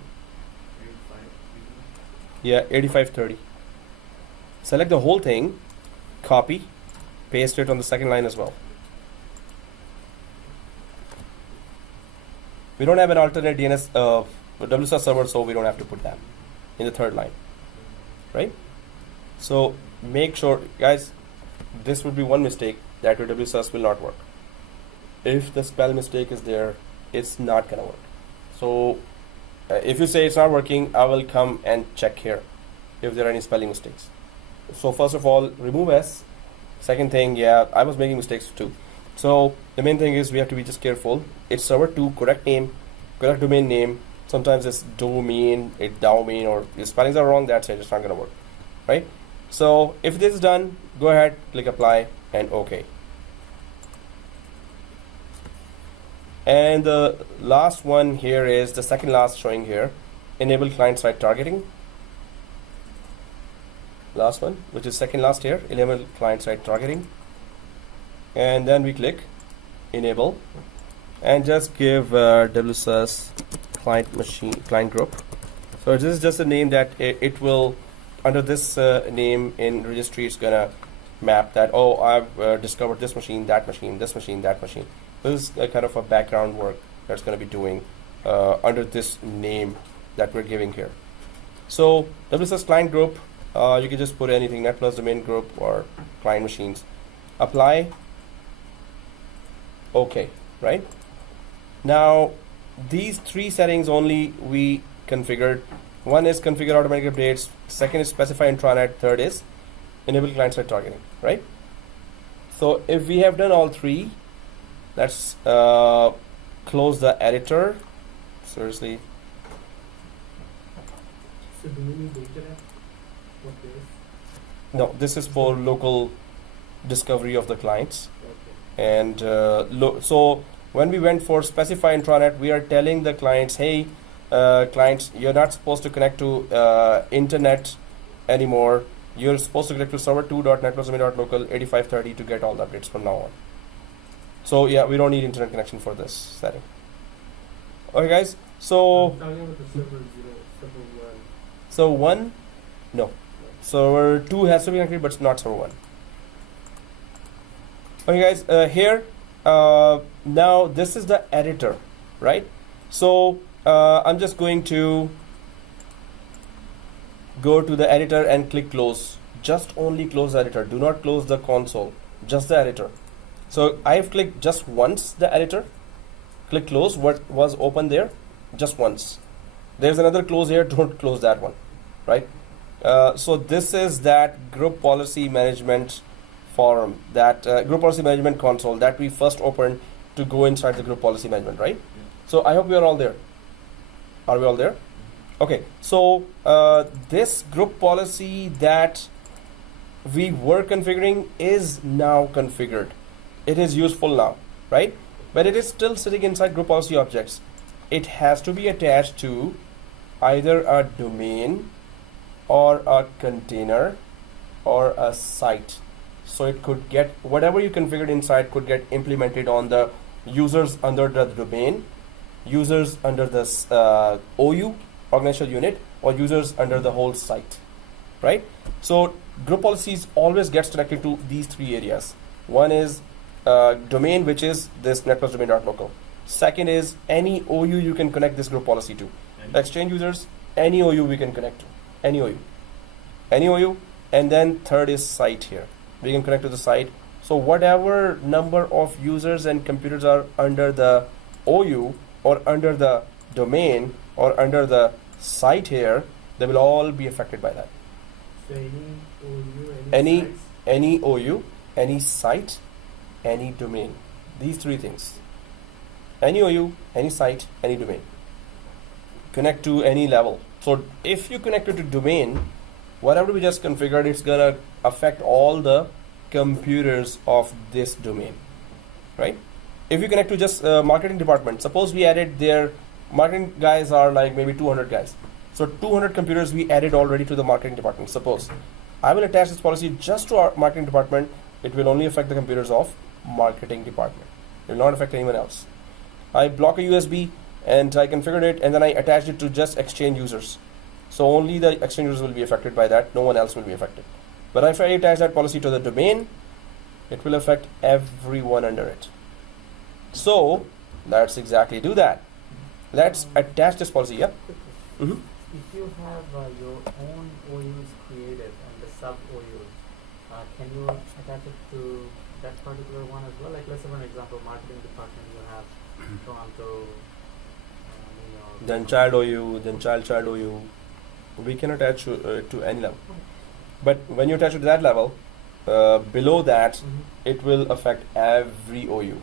Yeah, 8530. Select the whole thing, copy, paste it on the second line as well. We don't have an alternate DNS WSUS server, so we don't have to put that in the third line, right? So make sure, guys, this would be one mistake that your WSUS will not work. If the spell mistake is there, it's not gonna work. So if you say it's not working, I will come and check here if there are any spelling mistakes. So first of all, remove S. Second thing, yeah, I was making mistakes too. So the main thing is we have to be just careful. It's server 2, correct name, correct domain name. Sometimes it's domain, domain, or the spellings are wrong. That's it. It's not gonna work, right? So if this is done, go ahead, click apply and OK. And the last one here is the second last showing here. Enable client-side targeting. Last one, which is second last here, enable client-side targeting. And then we click enable and just give WSUS client group. So this is just a name that it will, under this name in registry, it's gonna map that, oh, I've discovered this machine, that machine, this machine, that machine. This is a kind of a background work that's going to be doing under this name that we're giving here. So WSUS client group, you can just put anything, net plus domain group or client machines. Apply. OK, right? Now these three settings only we configured. One is configure automatic updates. Second is specify intranet. Third is enable client-side targeting, right? So if we have done all three, let's close the editor. Seriously. So do we need data for this? No, this is for local discovery of the clients. Okay. And so when we went for specify intranet, we are telling the clients, hey, clients, you're not supposed to connect to internet anymore. You're supposed to connect to server2.netplusdomain.local 8530 to get all the updates from now on. So yeah, we don't need internet connection for this setting. Okay, guys. So I'm talking about the server 0, server 1. so 1, no. Server 2 has to be connected, but not server 1. Okay, guys. Here, now this is the editor, right? So I'm just going to go to the editor and click close. Just only close the editor. Do not close the console. Just the editor. So I've clicked just once the editor. Click close. What was open there? Just once. There's another close here. Don't close that one, right? So this is that group policy management forum, that group policy management console that we first opened to go inside the group policy management, right? Yeah. So I hope we are all there. Are we all there? Okay. So this group policy that we were configuring is now configured. It is useful now, right? But it is still sitting inside group policy objects. It has to be attached to either a domain or a container or a site. So it could get, whatever you configured inside could get implemented on the users under the domain, users under this OU, organizational unit, or users under the whole site, right? So group policies always gets connected to these three areas. One is domain, which is this networkdomain.local. Second is any OU you can connect this group policy to. Exchange users, any OU we can connect to. Any OU. And then third is site here. We can connect to the site. So whatever number of users and computers are under the OU or under the domain or under the site here, they will all be affected by that. So Any OU, any site, any domain. These three things. Any OU, any site, any domain. Connect to any level. So if you connect it to domain, whatever we just configured, it's gonna affect all the computers of this domain, right? If you connect to just marketing department, suppose we added their marketing guys are like maybe 200 guys. So 200 computers we added already to the marketing department. Suppose I will attach this policy just to our marketing department. It will only affect the computers of marketing department. It will not affect anyone else. I block a USB and I configured it and then I attached it to just exchange users. So only the exchange users will be affected by that. No one else will be affected. But if I attach that policy to the domain, it will affect everyone under it. So let's exactly do that. Let's attach this policy. Yeah. Mm-hmm. If you have your own OUs created and the sub OUs, can you attach it to that particular one as well? Like let's say for an example, marketing department, you have Toronto, New York. Then child OU, then child OU. We can attach to any level. But when you attach it to that level, below that, it will affect every OU.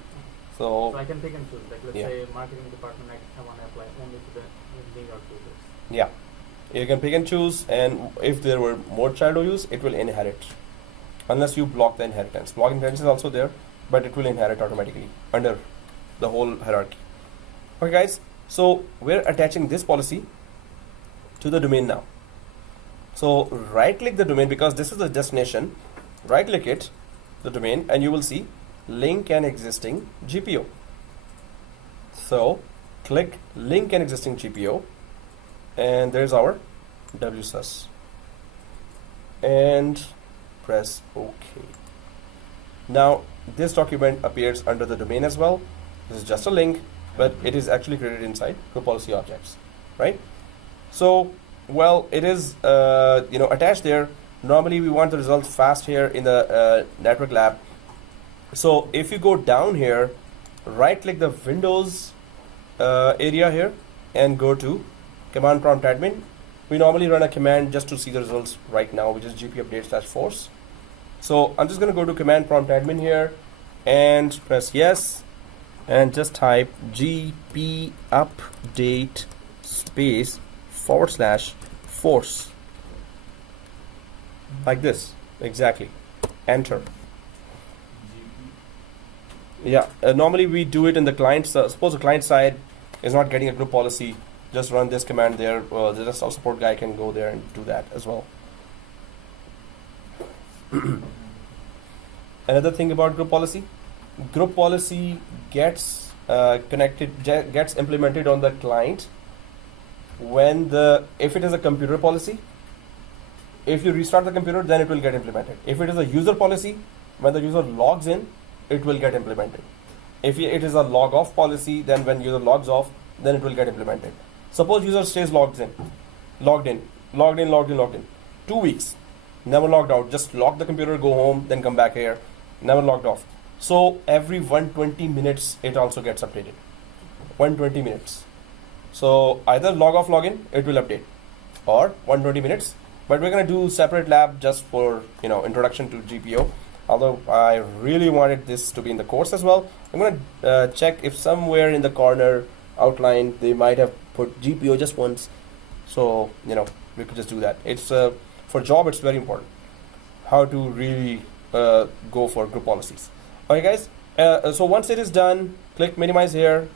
So I can pick and choose. Like let's Yeah. say marketing department, I want to apply only to the New York users. Yeah. You can pick and choose, and if there were more child OUs, it will inherit. Unless you block the inheritance. Block inheritance is also there, but it will inherit automatically under the whole hierarchy. Okay guys, so we're attaching this policy to the domain now. So right click the domain because this is the destination. Right click it, the domain, and you will see link an existing GPO. So click link an existing GPO, and there's our WSUS. And press OK. Now this document appears under the domain as well. This is just a link, but it is actually created inside group policy objects, right? So, well, it is attached there. Normally we want the results fast here in the network lab. So if you go down here, right click the Windows area here and go to command prompt admin. We normally run a command just to see the results right now, which is gp update/force. So I'm just going to go to command prompt admin here and press yes and just type gp update space /force like this. Exactly. Enter. Yeah, normally we do it in the client. Suppose the client side is not getting a group policy, just run this command there. The rest of support guy can go there and do that as well. Another thing about group policy gets gets implemented on the client when if it is a computer policy. If you restart the computer, then it will get implemented. If it is a user policy, when the user logs in, it will get implemented. If it is a log off policy, then when user logs off, then it will get implemented. Suppose user stays logged in 2 weeks, never logged out, just lock the computer, go home, then come back here, never logged off. So every 120 minutes it also gets updated. 120 minutes. So either log off, log in, it will update, or 120 minutes. But we're gonna do separate lab just for introduction to GPO. Although I really wanted this to be in the course as well. I'm gonna check if somewhere in the corner outline they might have put GPO just once. So we could just do that. It's for job, it's very important how to really go for group policies. Okay guys, so once it is done, click minimize here.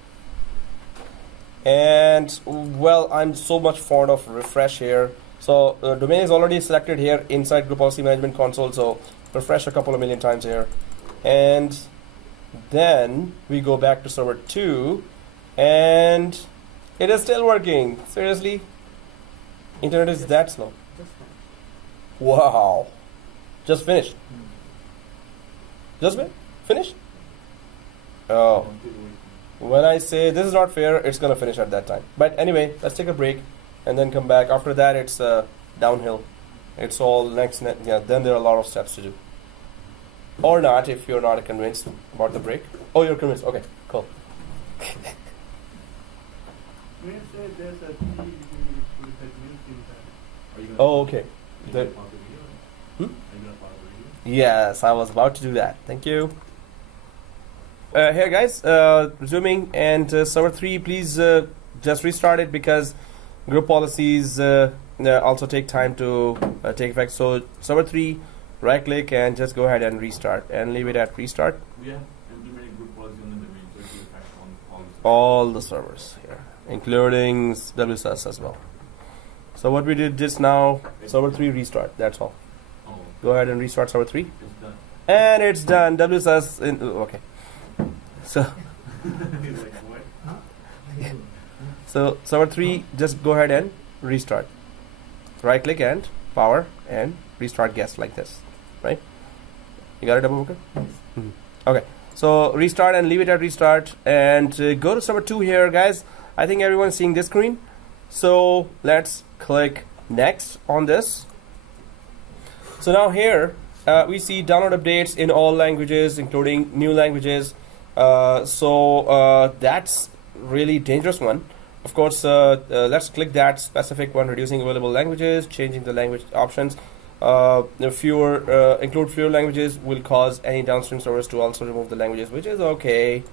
And well, I'm so much fond of refresh here. So domain is already selected here inside group policy management console. So refresh a couple of million times here. And then we go back to server 2 and it is still working. Seriously? Internet is that slow? Wow. Just finished. Just finished. Oh. When I say this is not fair, it's gonna finish at that time. But anyway, let's take a break and then come back. After that, it's downhill. It's all next. Yeah, then there are a lot of steps to do. Or not, if you're not convinced about the break. Oh, you're convinced. Okay, cool. When you say there's a key with the green filter. Are you gonna Oh, okay. Are you The- gonna pause the video? Hmm? Are you gonna pause the video? Yes, I was about to do that. Thank you. Here, guys, resuming, and server 3, please just restart it because group policies also take time to take effect. So, server 3, right click and just go ahead and restart and leave it at restart. We have implemented group policy on the domain, so it will affect on All the servers here, including WSUS as well. So, what we did just now, server 3 restart, that's all. Oh, Go ahead and restart server 3. it's done. And it's done. WSUS in. Okay. So. He's like, what? So server 3, just go ahead and restart. Right click and power and restart guest like this, right? You got it, Abu Bakr? Mhm. Okay. So restart and leave it at restart and go to server 2 here, guys. I think everyone's seeing this screen. So let's click next on this. So now here we see download updates in all languages, including new languages. So that's really dangerous one. Of course, let's click that specific one, reducing available languages, changing the language options. Include fewer languages will cause any downstream servers to also remove the languages, which is okay.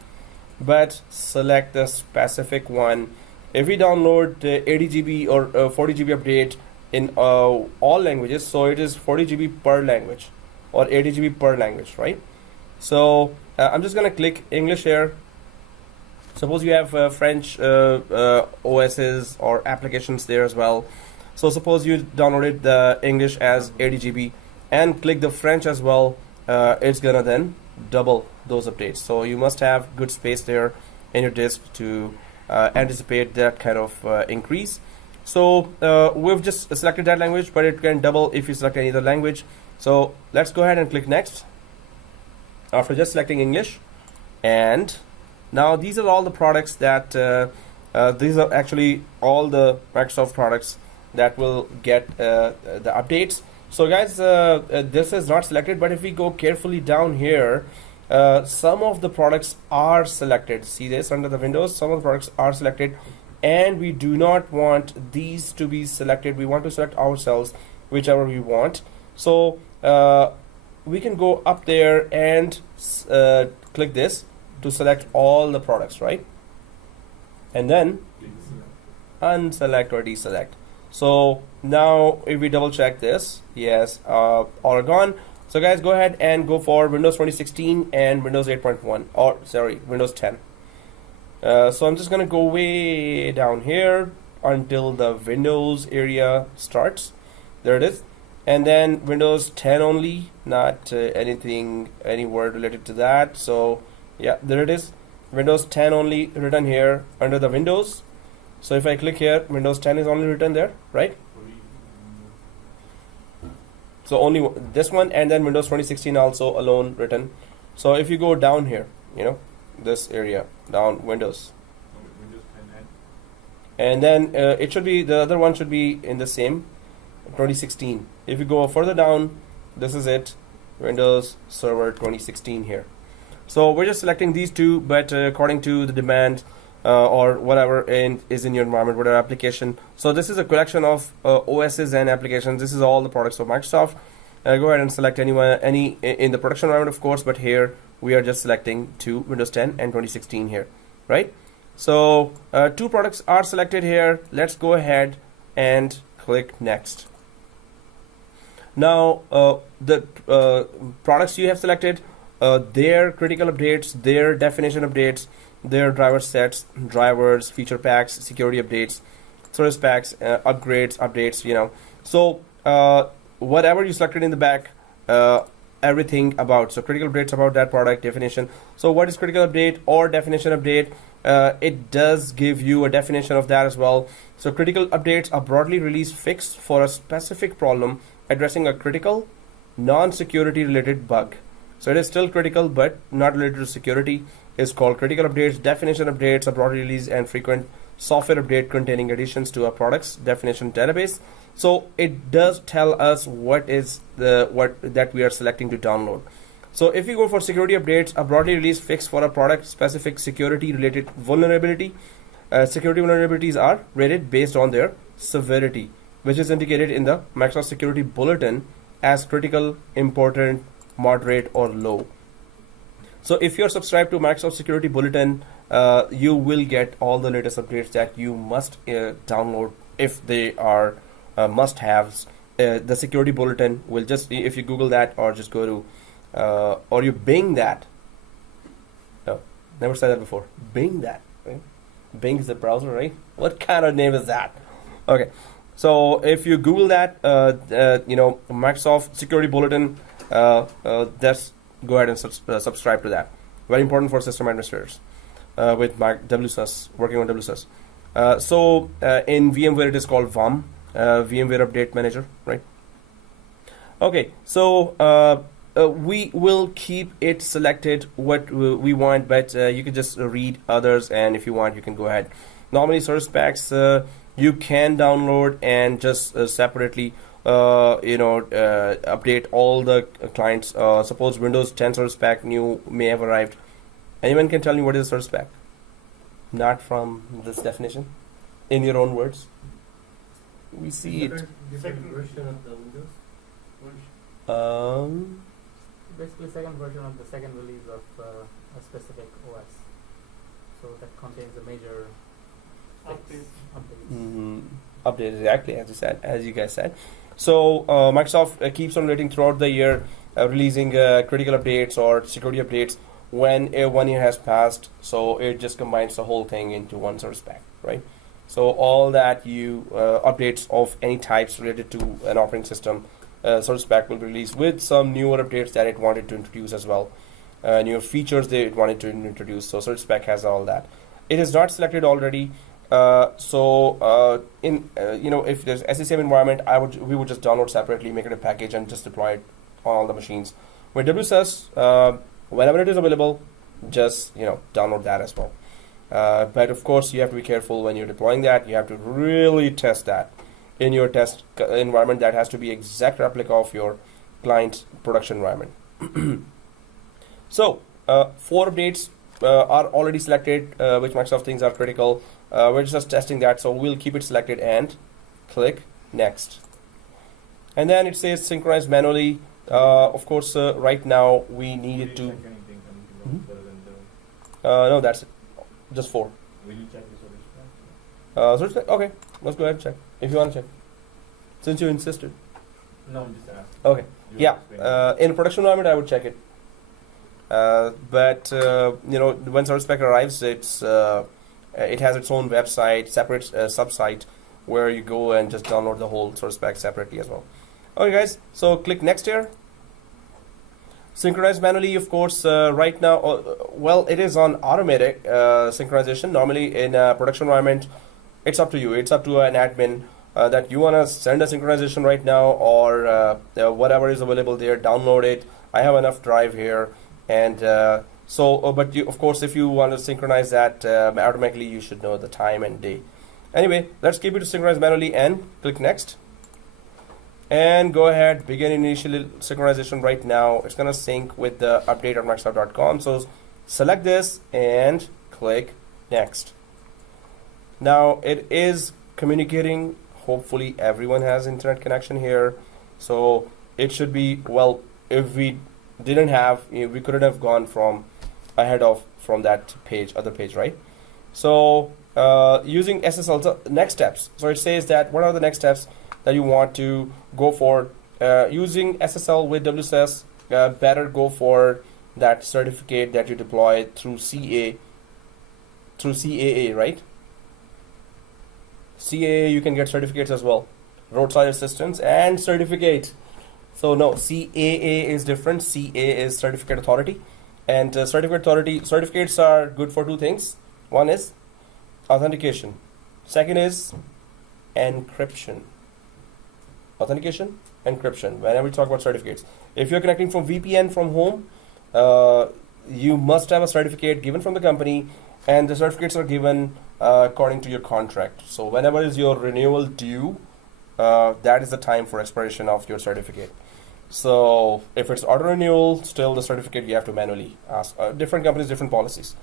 But select the specific one. If we download 80 GB or 40 GB update in all languages, so it is 40 GB per language or 80 GB per language, right? So I'm just gonna click English here. Suppose you have French OSs or applications there as well. So suppose you downloaded the English as 80 GB and click the French as well. It's gonna then double those updates. So you must have good space there in your disk to anticipate that kind of increase. So we've just selected that language, but it can double if you select any other language. So let's go ahead and click next. After just selecting English, and now these are all the products that these are actually all the Microsoft products that will get the updates. So guys, this is not selected, but if we go carefully down here, some of the products are selected. See this under the Windows, some of the products are selected, and we do not want these to be selected. We want to select ourselves whichever we want. So we can go up there and click this to select all the products, right? And then unselect or deselect. So now if we double check this, yes, all are gone. So guys, go ahead and go for Windows 2016 and Windows 8.1, or sorry, Windows 10. So I'm just gonna go way down here until the Windows area starts. There it is. And then Windows 10 only, not any word related to that. So yeah, there it is. Windows 10 only written here under the Windows. So if I click here, Windows 10 is only written there, right? So only this one, and then Windows 2016 also alone written. So if you go down here, you know, this area, down Windows. Windows 10 And then it should be, the other one should be in the same, 2016. If you go further down, this is it, Windows Server 2016 here. So we're just selecting these two, but according to the demand or whatever is in your environment, whatever application. So this is a collection of OSs and applications. This is all the products of Microsoft. Go ahead and select any in the production environment, of course, but here we are just selecting two, Windows 10 and 2016 here, right? So two products are selected here. Let's go ahead and click next. Now the products you have selected, their critical updates, their definition updates, their driver sets, drivers, feature packs, security updates, service packs, upgrades, updates, you know. So whatever you selected in the back, everything about, so critical updates about that product, definition. So what is critical update or definition update? It does give you a definition of that as well. So critical updates are broadly released fix for a specific problem addressing a critical non-security related bug. So it is still critical, but not related to security. It's called critical updates, definition updates, a broad release, and frequent software update containing additions to a product's definition database. So it does tell us what is what that we are selecting to download. So if you go for security updates, a broadly released fix for a product specific security related vulnerability. Security vulnerabilities are rated based on their severity, which is indicated in the Microsoft Security Bulletin as critical, important, moderate, or low. So if you're subscribed to Microsoft Security Bulletin, you will get all the latest updates that you must download if they are must-haves. The Security Bulletin will just, if you Google that or just go to, or you Bing that. No, never said that before. Bing that, right? Bing is the browser, right? What kind of name is that? Okay, so if you Google that, Microsoft Security Bulletin, that's go ahead and subscribe to that. Very important for system administrators with WSUS, working on WSUS. In VMware it is called VUM, VMware Update Manager, right? Okay, so we will keep it selected what we want, but you can just read others, and if you want you can go ahead. Normally service packs you can download and just separately update all the clients. Suppose Windows 10 service pack new may have arrived. Anyone can tell me what is a service pack? Not from this definition, in your own words. We see it. Second version of the Windows. Basically, second version of the second release of a specific OS. So that contains the major updates. Updates, exactly as you guys said. So Microsoft keeps on rating throughout the year, releasing critical updates or security updates when 1 year has passed. So it just combines the whole thing into one service pack, right? So all that you updates of any types related to an operating system, service pack will be released with some newer updates that it wanted to introduce as well, newer features that it wanted to introduce. So service pack has all that. It is not selected already. If there's SCCM environment, we would just download separately, make it a package, and just deploy it on all the machines. With WSUS, whenever it is available, just download that as well. But of course, you have to be careful when you're deploying that. You have to really test that in your test environment. That has to be exact replica of your client's production environment. So 4 updates are already selected, which Microsoft thinks are critical. We're just testing that, so we'll keep it selected and click next. And then it says synchronize manually. Of course, right now we need it to. No, that's it. Just 4. Will you check the service pack? Okay, let's go ahead and check if you want to check. Since you insisted. No, I'm just asking. Okay. In a production environment, I would check it. But when service pack arrives, it has its own website, separate subsite, where you go and just download the whole service pack separately as well. Okay, guys. So click next here. Synchronize manually, of course. Right now, it is on automatic synchronization. Normally, in a production environment, it's up to you. It's up to an admin that you want to send a synchronization right now, or whatever is available there. Download it. I have enough drive here. And but you, of course, if you want to synchronize that automatically, you should know the time and day. Anyway, let's keep it to synchronize manually and click next. And go ahead, begin initial synchronization right now. It's going to sync with the update on Microsoft.com. So select this and click next. Now it is communicating. Hopefully everyone has internet connection here. So it should be, if we didn't have, we couldn't have gone from that other page, right? So using SSL, so next steps. So it says that what are the next steps that you want to go for using SSL with WSUS. Better go for that certificate that you deploy through CAA, right? CAA, you can get certificates as well, roadside assistance and certificate. So no, CAA is different. CA is certificate authority, and certificates are good for 2 things. One is authentication. Second is encryption. Authentication, encryption. Whenever we talk about certificates, if you're connecting from VPN from home, you must have a certificate given from the company, and the certificates are given according to your contract. So whenever is your renewal due, that is the time for expiration of your certificate. So if it's auto renewal, still the certificate you have to manually ask. Different companies, different policies.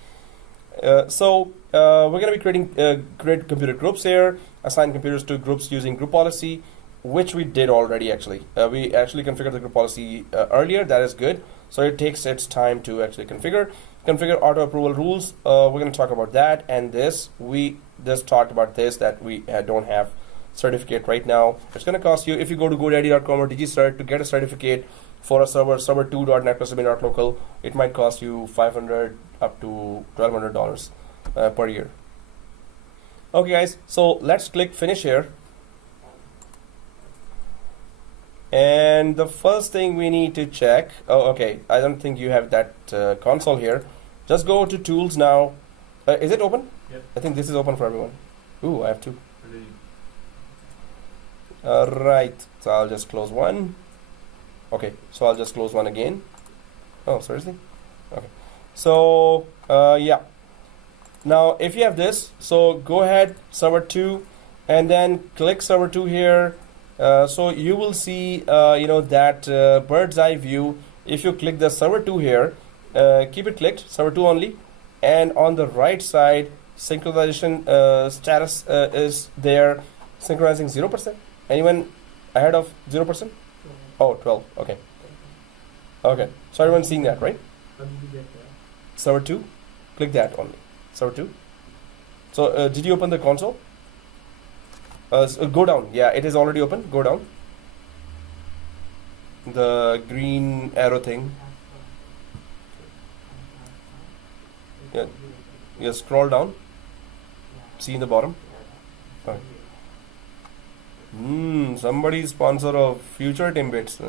So we're going to be create computer groups here, assign computers to groups using group policy, which we did already actually. We actually configured the group policy earlier. That is good. So it takes its time to actually configure auto approval rules. We're going to talk about that, and this we just talked about this, that we don't have certificate right now. It's going to cost you, if you go to GoDaddy.com or DigiCert to get a certificate for a server2.netplus.local, it might cost you $500 up to $1,200 per year. Okay guys, so let's click finish here. And the first thing we need to check, okay, I don't think you have that console here. Just go to tools now. Is it open? Yep. I think this is open for everyone. Ooh, I have two. Really? Right, so I'll just close one. Okay, so I'll just close one again. Oh, seriously? Okay. So, yeah. Now, if you have this, so go ahead, server 2, and then click server 2 here. So you will see, that bird's eye view. If you click the server 2 here, keep it clicked, server 2 only. And on the right side, synchronization status is there, synchronizing 0%. Anyone ahead of 0%? Oh, 12. Okay. Okay. So everyone's seeing that, right? How did you get there? Server 2. Click that only. Server 2. So did you open the console? Go down. Yeah, it is already open. Go down. The green arrow thing. Yeah. You scroll down. See in the bottom. Okay. Somebody sponsor of future Timbits.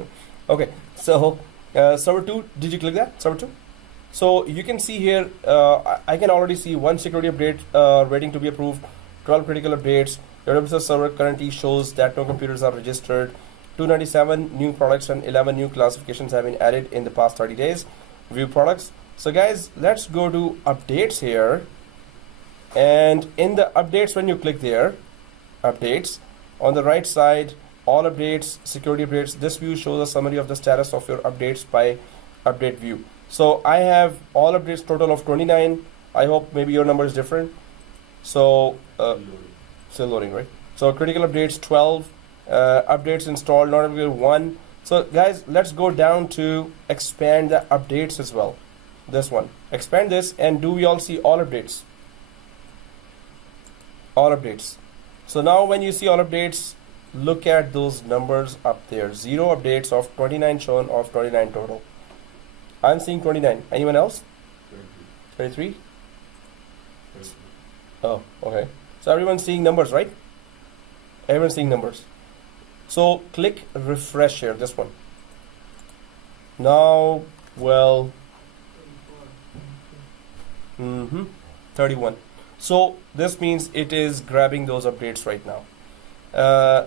Okay, so server 2, did you click that? Server 2? So you can see here, I can already see 1 security update waiting to be approved, 12 critical updates. Your WSUS server currently shows that no computers are registered. 297 new products and 11 new classifications have been added in the past 30 days. View products. So guys, let's go to updates here. And in the updates, when you click there, updates, on the right side, all updates, security updates, this view shows a summary of the status of your updates by update view. So I have all updates, total of 29. I hope maybe your number is different. So still loading, right? So critical updates 12, updates installed, not available 1. So guys, let's go down to expand the updates as well. This one, expand this, and do we all see all updates? All updates. So now when you see all updates, look at those numbers up there. 0 updates of 29 shown of 29 total. I'm seeing 29. Anyone else? 33? Oh, okay. So everyone's seeing numbers, right? Everyone's seeing numbers. So click refresh here, this one. Now, well, 31. So this means it is grabbing those updates right now.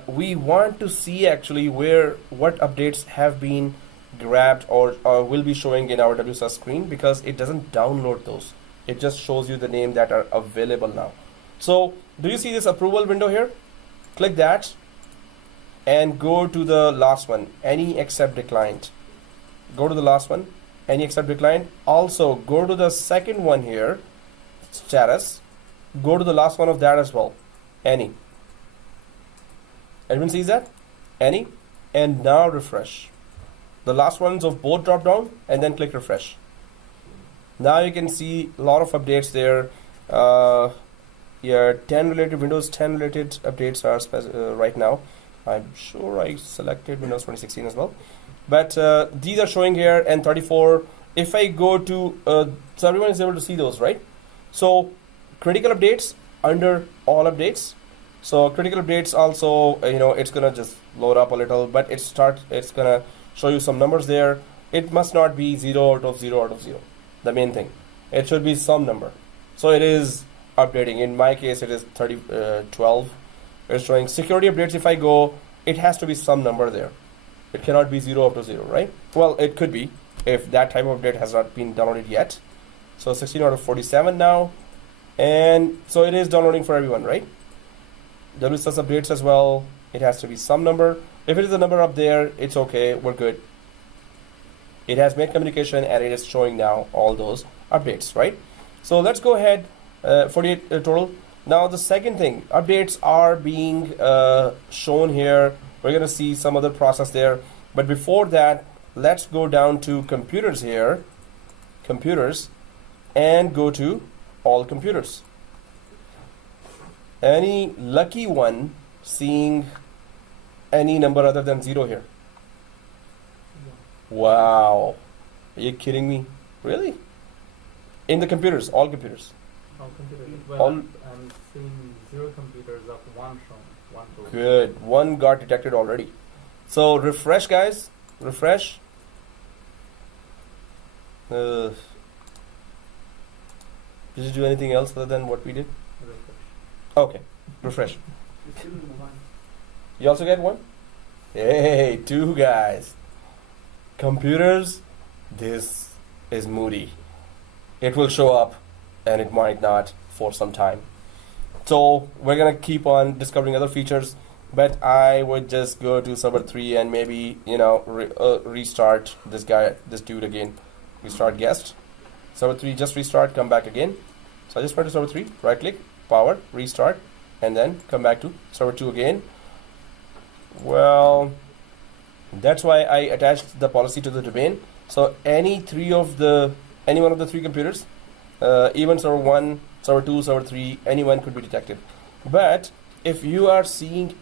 We want to see actually what updates have been grabbed or will be showing in our WSUS screen, because it doesn't download those. It just shows you the name that are available now. So do you see this approval window here? Click that and go to the last one, any except declined. Go to the last one, any except declined. Also go to the second one here, status. Go to the last one of that as well, any. Everyone sees that? Any. And now refresh. The last ones of both drop down and then click refresh. Now you can see a lot of updates there. Yeah, 10 related Windows 10 related updates are right now. I'm sure I selected Windows 2016 as well. But these are showing here, and 34. If I go to, so everyone is able to see those, right? So critical updates under all updates. So critical updates also, it's gonna just load up a little, but it's gonna show you some numbers there. It must not be 0 out of 0 out of 0. The main thing, it should be some number. So it is updating. In my case, it is 12. It's showing security updates. If I go, it has to be some number there. It cannot be 0 after 0, right? Well, it could be if that type of update has not been downloaded yet. So 16 out of 47 now. And so it is downloading for everyone, right? WSUS updates as well. It has to be some number. If it is a number up there, it's okay. We're good. It has made communication and it is showing now all those updates, right? So let's go ahead. 48 total. Now the second thing, updates are being shown here. We're going to see some other process there. But before that, let's go down to computers here. Computers. And go to all computers. Any lucky one seeing any number other than 0 here? Wow. Are you kidding me? Really? In the computers, all computers. All computers. Well, All- I'm seeing 0 computers of 1 shown. 1 total. Good. One got detected already. So refresh, guys. Refresh. Did you do anything else other than what we did? Refresh. Okay. Refresh. It's still in the one. You also get one? Hey, 2 guys. Computers, this is moody. It will show up and it might not for some time. So we're gonna keep on discovering other features, but I would just go to server 3 and maybe, restart this dude again. Restart guest. Server 3, just restart, come back again. So I just went to server 3, right click, power, restart, and then come back to server 2 again. Well, that's why I attached the policy to the domain. So any one of the 3 computers, even server 1, server 2, server 3, anyone could be detected. But if you are seeing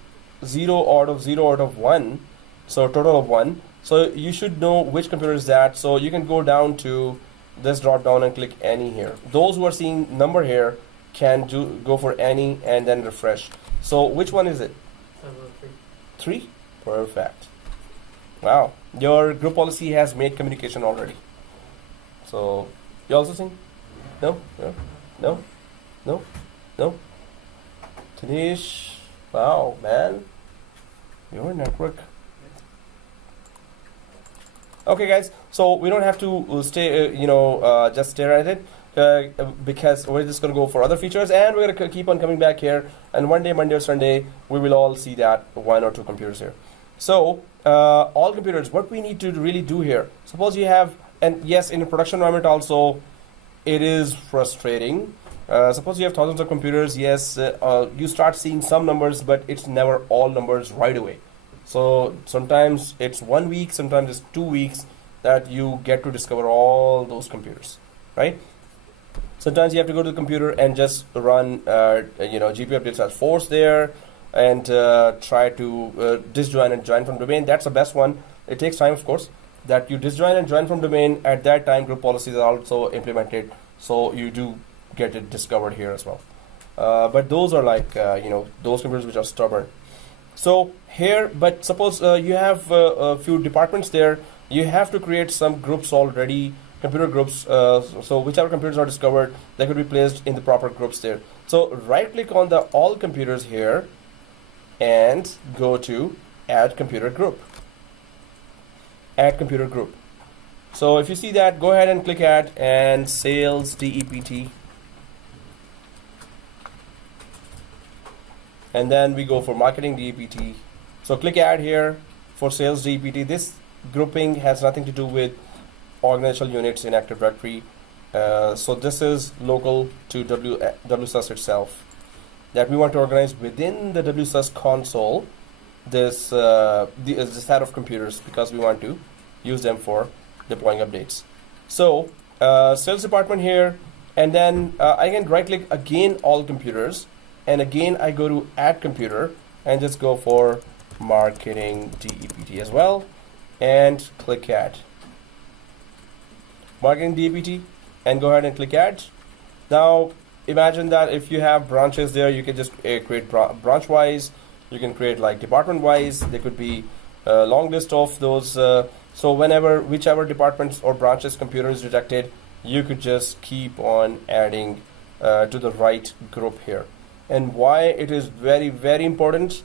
0 out of 1, so total of 1, so you should know which computer is that. So you can go down to this drop down and click any here. Those who are seeing number here can go for any and then refresh. So which one is it? Server 3. 3? Perfect. Wow. Your group policy has made communication already. So you also sing? No? No? No? No? No? Tanish? Wow, man. Your network. Okay, guys. So we don't have to just stare at it. Because we're just going to go for other features and we're going to keep on coming back here, and one day, Monday or Sunday, we will all see that 1 or 2 computers here. So all computers, what we need to really do here, suppose you have, and yes, in a production environment also it is frustrating. Suppose you have thousands of computers, yes, you start seeing some numbers, but it's never all numbers right away. So sometimes it's 1 week, sometimes it's 2 weeks that you get to discover all those computers, right? Sometimes you have to go to the computer and just run, GPU updates as force there, and try to disjoin and join from domain. That's the best one. It takes time, of course. That you disjoin and join from domain. At that time, group policies are also implemented, so you do get it discovered here as well. But those are like those computers which are stubborn. So here, but suppose you have a few departments there. You have to create some groups already. Computer groups, so whichever computers are discovered, they could be placed in the proper groups there. So right click on the all computers here and go to add computer group. Add computer group. So if you see that, go ahead and click add and sales DEPT. And then we go for marketing DEPT. So click add here for sales DEPT. This grouping has nothing to do with organizational units in Active Directory. So this is local to WSUS itself. That we want to organize within the WSUS console this set of computers, because we want to use them for deploying updates. So sales department here, and then I can right click again all computers, and again I go to add computer and just go for marketing DEPT as well and click add. Marketing DEPT and go ahead and click add. Now imagine that if you have branches there, you can just create branch wise. You can create like department wise. There could be a long list of those. So whichever departments or branches computer is detected, you could just keep on adding to the right group here. And why it is very, very important,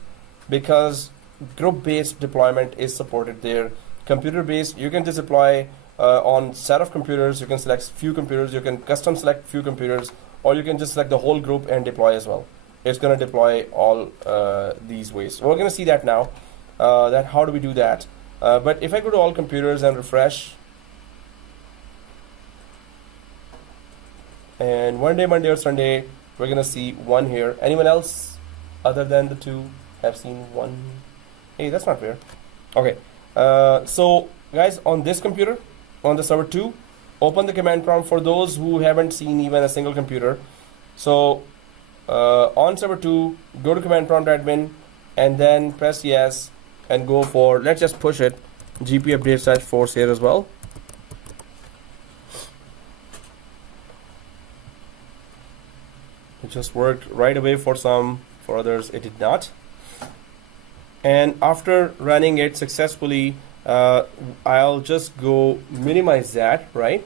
because group-based deployment is supported there. Computer-based, you can just deploy on set of computers. You can select few computers. You can custom select few computers, or you can just select the whole group and deploy as well. It's going to deploy all these ways. So we're going to see that now. That how do we do that? But if I go to all computers and refresh, and one day, Monday or Sunday, we're going to see one here. Anyone else other than the two have seen one? Hey, that's not fair. Okay. So guys, on this computer, on the server 2, open the command prompt for those who haven't seen even a single computer. So on server 2, go to command prompt admin and then press yes and go for, let's just push it, GP update / force here as well. It just worked right away for some, for others it did not. And after running it successfully, I'll just go minimize that, right?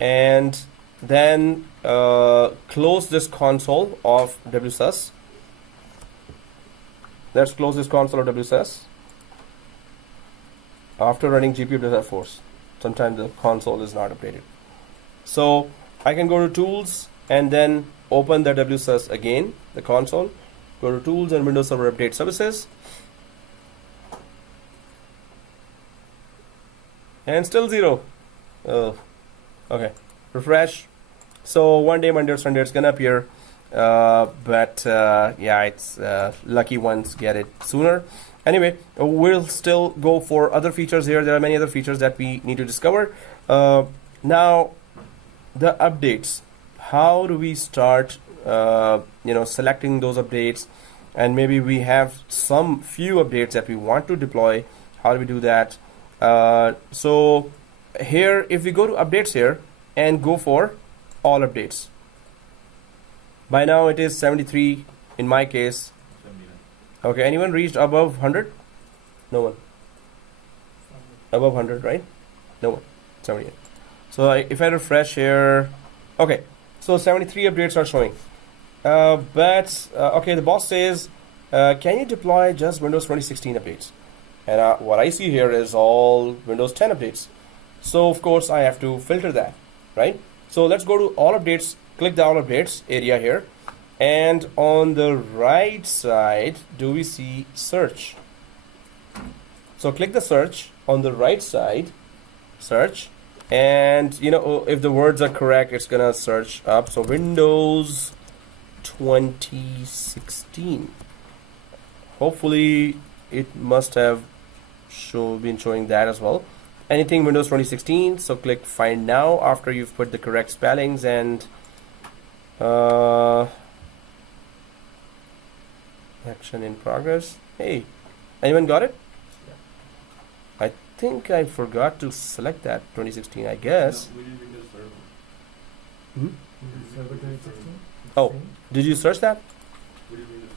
And then close this console of WSUS. Let's close this console of WSUS. After running GPU update force, sometimes the console is not updated. So I can go to tools and then open the WSUS again, the console. Go to tools and Windows Server Update Services. And still 0. Oh, okay. Refresh. So one day, Monday or Sunday, it's gonna appear. But yeah, it's lucky ones get it sooner. Anyway, we'll still go for other features here. There are many other features that we need to discover. Now, the updates. How do we start, selecting those updates? And maybe we have some few updates that we want to deploy. How do we do that? So here, if we go to updates here and go for all updates. By now it is 73 in my case. 79. Okay, anyone reached above 100? No one. Above 100, right? No one. 78. So if I refresh here, okay. So 73 updates are showing. Okay, the boss says, can you deploy just Windows 2016 updates? And what I see here is all Windows 10 updates. So of course I have to filter that, right? So let's go to all updates, click the all updates area here. And on the right side, do we see search? So click the search on the right side, search. And if the words are correct, it's gonna search up. So Windows 2016. Hopefully it must have been showing that as well. Anything Windows 2016, so click find now after you've put the correct spellings and action in progress. Hey, anyone got it? I think I forgot to select that 2016, I guess. No, we did Windows Server. Server 2016? Oh, did you search that? We did Windows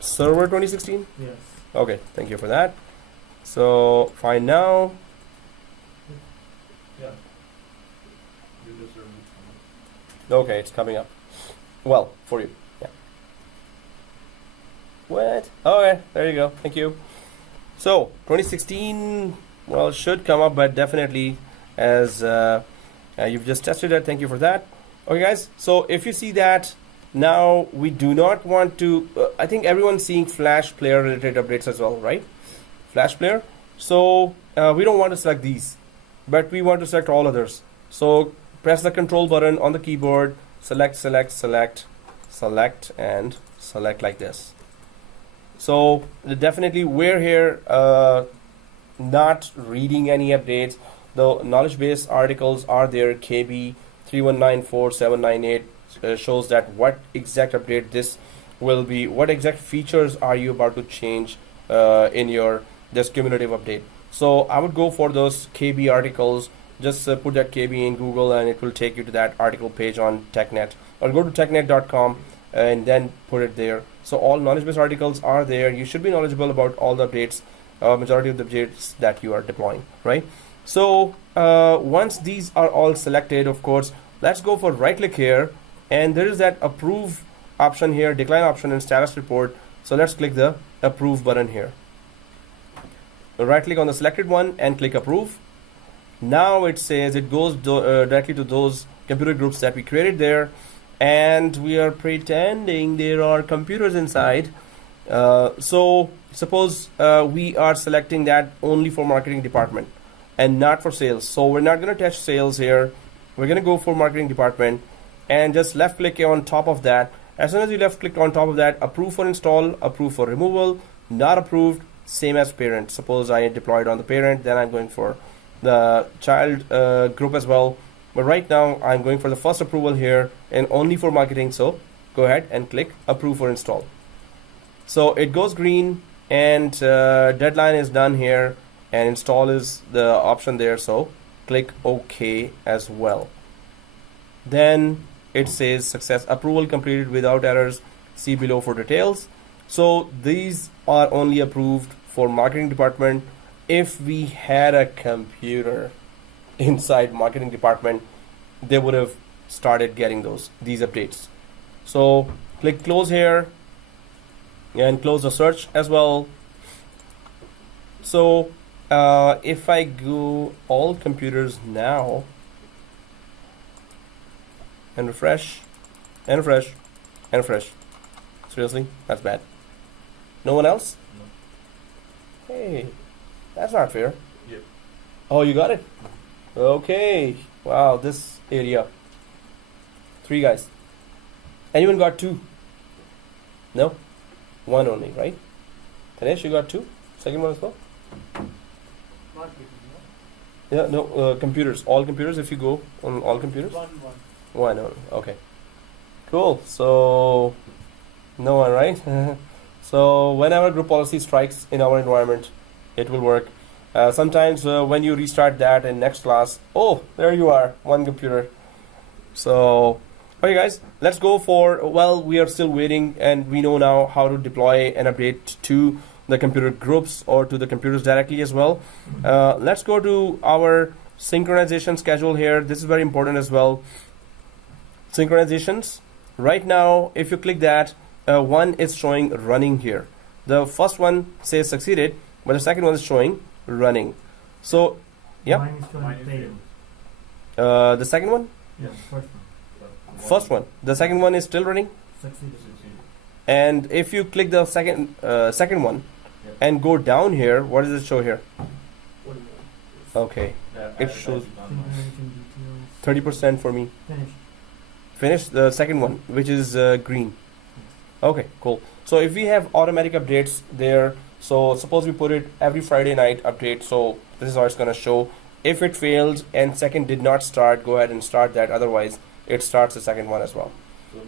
Server. Server 2016? Yes. Okay, thank you for that. So find now. Yeah. Windows Server. Okay, it's coming up. Well, for you. Yeah. What? Okay, there you go. Thank you. So 2016, well, should come up, but definitely as you've just tested it. Thank you for that. Okay, guys. So if you see that, now we do not want to. I think everyone's seeing Flash Player related updates as well, right? Flash Player. So we don't want to select these, but we want to select all others. So press the control button on the keyboard, select, select, select, select, and select like this. So definitely we're here not reading any updates. The knowledge base articles are there. KB 3194798 shows that what exact update this will be, what exact features are you about to change in your this cumulative update. So I would go for those KB articles. Just put that KB in Google and it will take you to that article page on TechNet, or go to technet.com and then put it there. So all knowledge base articles are there. You should be knowledgeable about all the updates, majority of the updates that you are deploying, right? So once these are all selected, of course, let's go for right click here, and there is that approve option here, decline option and status report. So let's click the approve button here. right click on the selected one and click approve. Now it says it goes directly to those computer groups that we created there, and we are pretending there are computers inside. So suppose we are selecting that only for marketing department and not for sales. So we're not going to touch sales here. We're going to go for marketing department and just left click on top of that. As soon as you left click on top of that, approve for install, approve for removal, not approved, same as parent. Suppose I deployed on the parent, then I'm going for the child group as well. But right now I'm going for the first approval here and only for marketing. So go ahead and click approve for install. So it goes green and deadline is done here and install is the option there. So click OK as well. Then it says success, approval completed without errors. See below for details. So these are only approved for marketing department. If we had a computer inside marketing department, they would have started getting these updates. So click close here and close the search as well. So if I go all computers now and refresh and refresh and refresh, seriously, that's bad. No one else? No. Hey, that's not fair. Yep. Oh, you got it? Okay. Wow, this area. 3 guys. Anyone got 2? No? 1 only, right? Tanesh, you got 2? Second one as well? Marketing, Yeah, no, computers. All computers, if you go on all computers? One. 1 only. Okay. Cool. So, no one, right? So, whenever group policy strikes in our environment, it will work. Sometimes when you restart that in next class, oh, there you are, 1 computer. So, okay guys, let's go for, well, we are still waiting and we know now how to deploy an update to the computer groups or to the computers directly as well. Let's go to our synchronization schedule here. This is very important as well. Synchronizations. Right now, if you click that, one is showing running here. The first one says succeeded, but the second one is showing running. So, yeah. Mine is showing failed. The second one? Yeah, first one. First one. The second one is still running. Succeeded. And if you click the second one Yep. and go down here, what does it show here? What do you want? Okay, Yeah, it shows Synchronization details. 30% for me. Finished. Finish the second one, which is green. Okay, cool. So if we have automatic updates there, so suppose we put it every Friday night update, so this is how it's going to show. If it failed and second did not start, go ahead and start that. Otherwise, it starts the second one as well.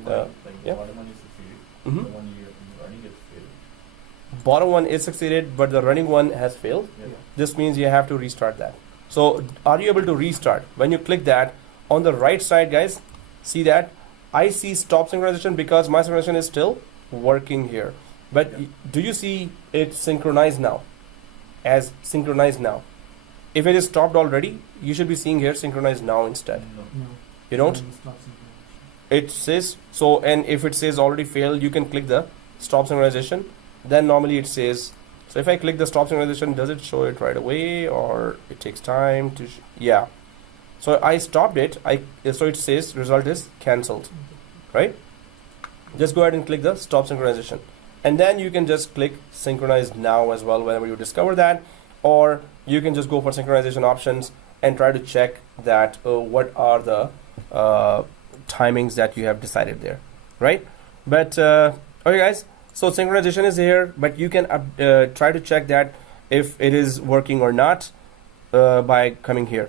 So yeah. the bottom one is succeeded. Mhm. The one you're running is failed. Bottom one is succeeded, but the running one has failed. Yeah. This means you have to restart that. So are you able to restart? When you click that, on the right side, guys, see that? I see stop synchronization because my synchronization is still working here. But do you see it synchronized now? As synchronized now. If it is stopped already, you should be seeing here synchronized now instead. No. No. You don't? Stop synchronization. It says so, and if it says already failed, you can click the stop synchronization. Then normally it says, so if I click the stop synchronization, does it show it right away or it takes time to yeah. So I stopped it. So it says result is cancelled, right? Just go ahead and click the stop synchronization, and then you can just click synchronize now as well whenever you discover that, or you can just go for synchronization options and try to check that what are the timings that you have decided there, right? But okay guys, so synchronization is here, but you can try to check that if it is working or not by coming here.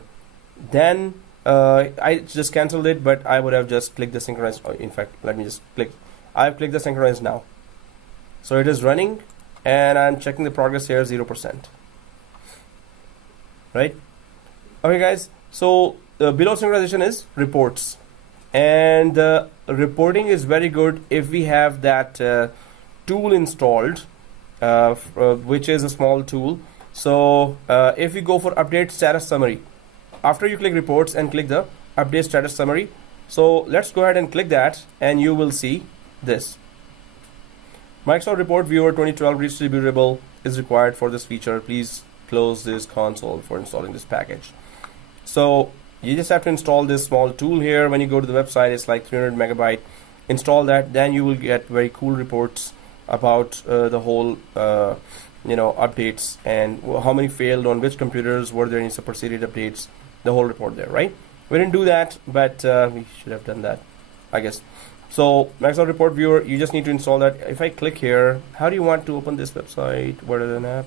Then I just canceled it, but I would have just clicked the synchronize. In fact, let me just click. I've clicked the synchronize now. So it is running and I'm checking the progress here, 0%. Right? Okay guys, so below synchronization is reports. And reporting is very good if we have that tool installed, which is a small tool. So if we go for update status summary, after you click reports and click the update status summary, so let's go ahead and click that and you will see this. Microsoft Report Viewer 2012 redistributable is required for this feature. Please close this console for installing this package. So you just have to install this small tool here. When you go to the website, it's like 300 megabyte. Install that, then you will get very cool reports about the whole updates and how many failed on which computers, were there any superseded updates, the whole report there, right? We didn't do that, but we should have done that, I guess. So Microsoft Report Viewer, you just need to install that. If I click here, how do you want to open this website? Where is an app?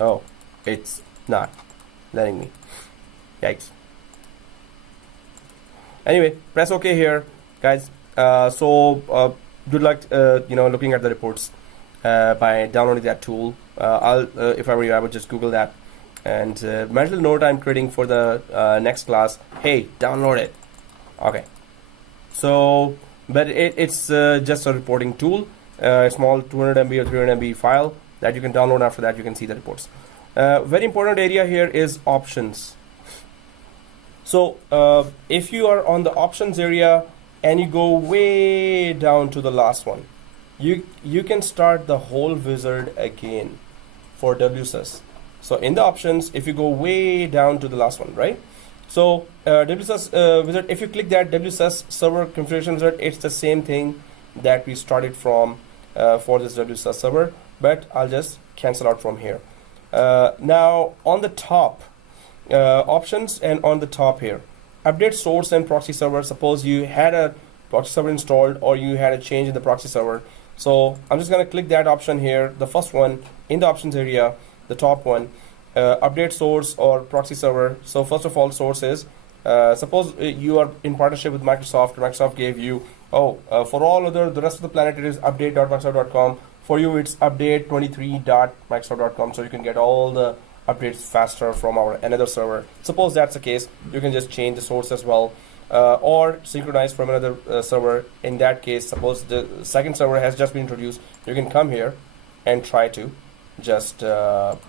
Oh, it's not letting me. Yikes. Anyway, press OK here, guys. Good luck, looking at the reports by downloading that tool. If I were you, I would just Google that. And mental note I'm creating for the next class. Hey, download it. Okay. So, but it's just a reporting tool. A small 200 MB or 300 MB file that you can download. After that, you can see the reports. Very important area here is options. So if you are on the options area and you go way down to the last one, you can start the whole wizard again for WSUS. So in the options, if you go way down to the last one, right? So WSUS wizard, if you click that WSUS server configuration wizard, it's the same thing that we started from for this WSUS server, but I'll just cancel out from here. Now on the top, options, and on the top here, update source and proxy server. Suppose you had a proxy server installed or you had a change in the proxy server. So I'm just going to click that option here, the first one in the options area, the top one, update source or proxy server. So first of all, source is, suppose you are in partnership with Microsoft. Microsoft gave you, for all the rest of the planet it is update.microsoft.com. For you it's update23.microsoft.com, so you can get all the updates faster from our another server. Suppose that's the case, you can just change the source as well, or synchronize from another server. In that case, suppose the second server has just been introduced, you can come here and try to just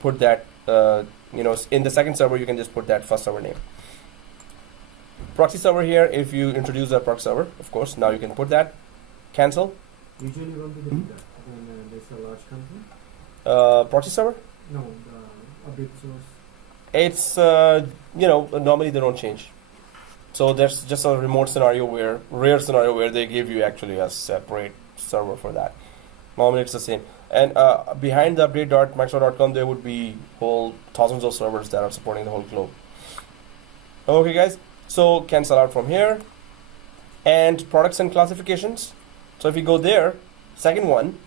put that, in the second server you can just put that first server name. Proxy server here, if you introduce a proxy server, of course, now you can put that, cancel. Usually when do they do that? When there's a large company? Proxy server? No, the update source. It's, normally they don't change. So there's just a rare scenario where they give you actually a separate server for that. Normally it's the same. And behind the update.microsoft.com, there would be whole thousands of servers that are supporting the whole globe. Okay, guys. So cancel out from here. And products and classifications. So if you go there, second one,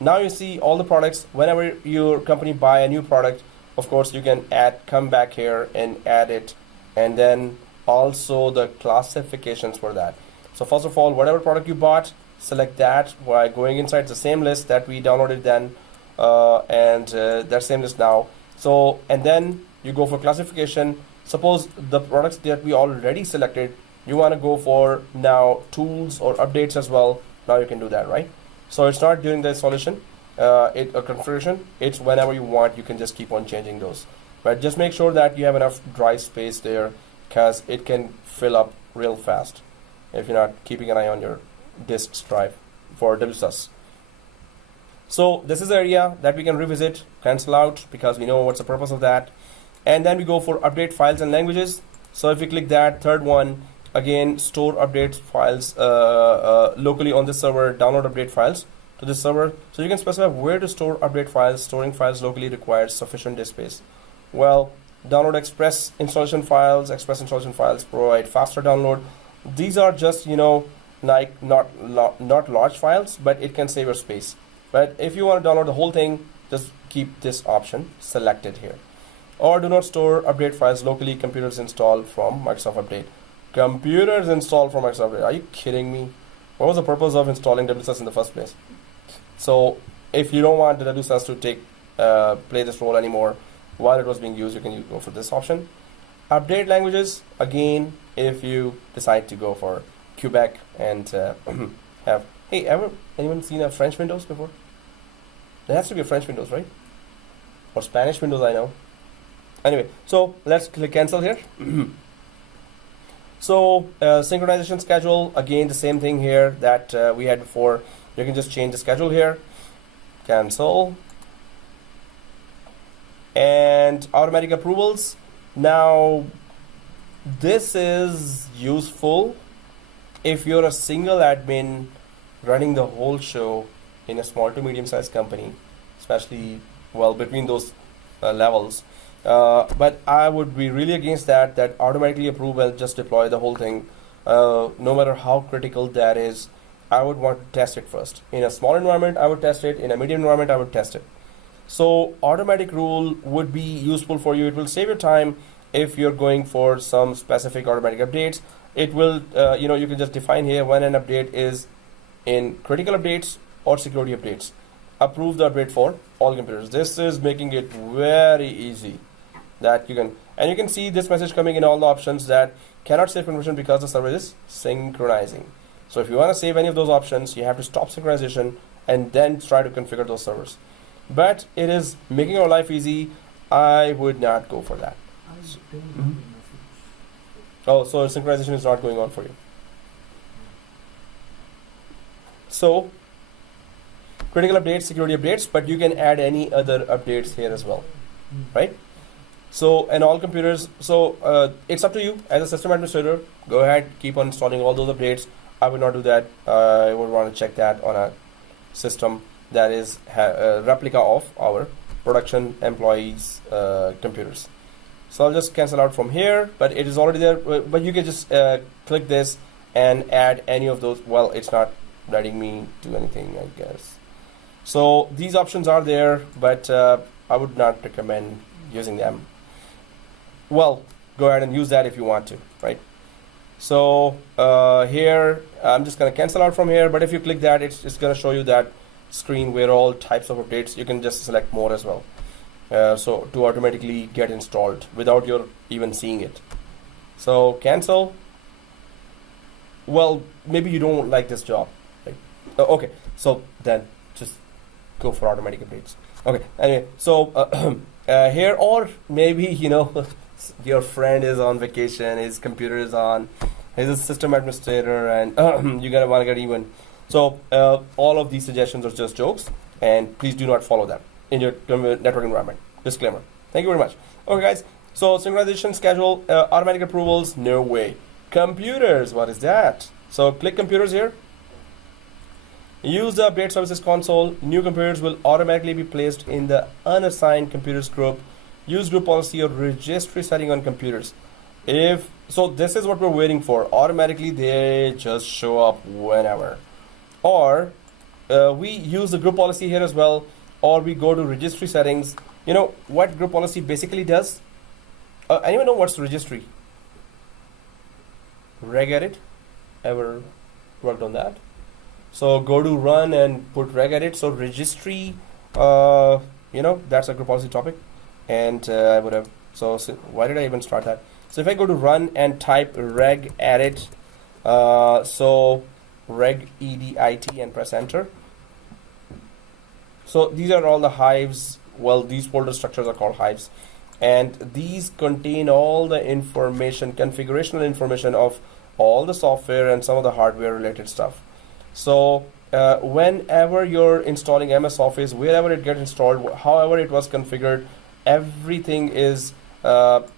now you see all the products. Whenever your company buy a new product, of course you can come back here and add it, and then also the classifications for that. So first of all, whatever product you bought, select that by going inside the same list that we downloaded then, and that same list now. So, and then you go for classification. Suppose the products that we already selected, you want to go for now tools or updates as well. Now you can do that, right? So it's not during the installation, a configuration. It's whenever you want, you can just keep on changing those. But just make sure that you have enough drive space there, because it can fill up real fast if you're not keeping an eye on your disk drive for WSUS. So this is the area that we can revisit, cancel out, because we know what's the purpose of that. And then we go for update files and languages. So if you click that third one, again, store update files locally on this server, download update files to this server. So you can specify where to store update files. Storing files locally requires sufficient disk space. Well, download express installation files. Express installation files provide faster download. These are just, like not large files, but it can save your space. But if you want to download the whole thing, just keep this option selected here. Or do not store update files locally. Computers installed from Microsoft Update. Computers installed from Microsoft Update. Are you kidding me? What was the purpose of installing WSUS in the first place? So if you don't want the WSUS to play this role anymore while it was being used, you can go for this option. Update languages, again, if you decide to go for Quebec and have, hey, anyone seen a French Windows before? There has to be a French Windows, right? Or Spanish Windows, I know. Anyway, so let's click cancel here. So synchronization schedule, again, the same thing here that we had before. You can just change the schedule here. cancel. And automatic approvals. Now, this is useful if you're a single admin running the whole show in a small to medium sized company, especially, well, between those levels. But I would be really against that automatically approve and just deploy the whole thing. No matter how critical that is, I would want to test it first. In a small environment, I would test it. In a medium environment, I would test it. So automatic rule would be useful for you. It will save your time if you're going for some specific automatic updates. It will, you can just define here when an update is in critical updates or security updates. Approve the update for all computers. This is making it very easy that you can see this message coming in all the options that cannot save configuration because the server is synchronizing. So if you want to save any of those options, you have to stop synchronization and then try to configure those servers. But it is making our life easy. I would not go for that. Oh, so synchronization is not going on for you. So critical updates, security updates, but you can add any other updates here as well, right? So, and all computers, so it's up to you as a system administrator. Go ahead, keep on installing all those updates. I would not do that. I would want to check that on a system that is a replica of our production employees' computers. So I'll just cancel out from here, but it is already there. But you can just click this and add any of those. Well, it's not letting me do anything, I guess. So these options are there, but I would not recommend using them. Well, go ahead and use that if you want to, right? So here, I'm just going to cancel out from here, but if you click that, it's just going to show you that screen where all types of updates. You can just select more as well. So to automatically get installed without your even seeing it. So cancel. Well, maybe you don't like this job, right? Okay, so then just go for automatic updates. Okay, anyway, so here, or maybe, your friend is on vacation, his computer is on, he's a system administrator, and you want to get even. So all of these suggestions are just jokes, and please do not follow them in your network environment. Disclaimer. Thank you very much. Okay, guys. So synchronization, schedule, automatic approvals, no way. Computers, what is that? So click computers here. Use the update services console. New computers will automatically be placed in the unassigned computers group. Use group policy or registry setting on computers. So this is what we're waiting for. Automatically they just show up whenever. Or we use the group policy here as well, or we go to registry settings. You know what group policy basically does? Anyone know what's registry? Regedit? Ever worked on that? So go to run and put regedit. So registry, that's a group policy topic. And I would have, so why did I even start that? So if I go to run and type regedit, so regedit and press enter. So these are all the hives. Well, these folder structures are called hives. And these contain all the information, configurational information of all the software and some of the hardware related stuff. So whenever you're installing MS Office, wherever it gets installed, however it was configured, everything is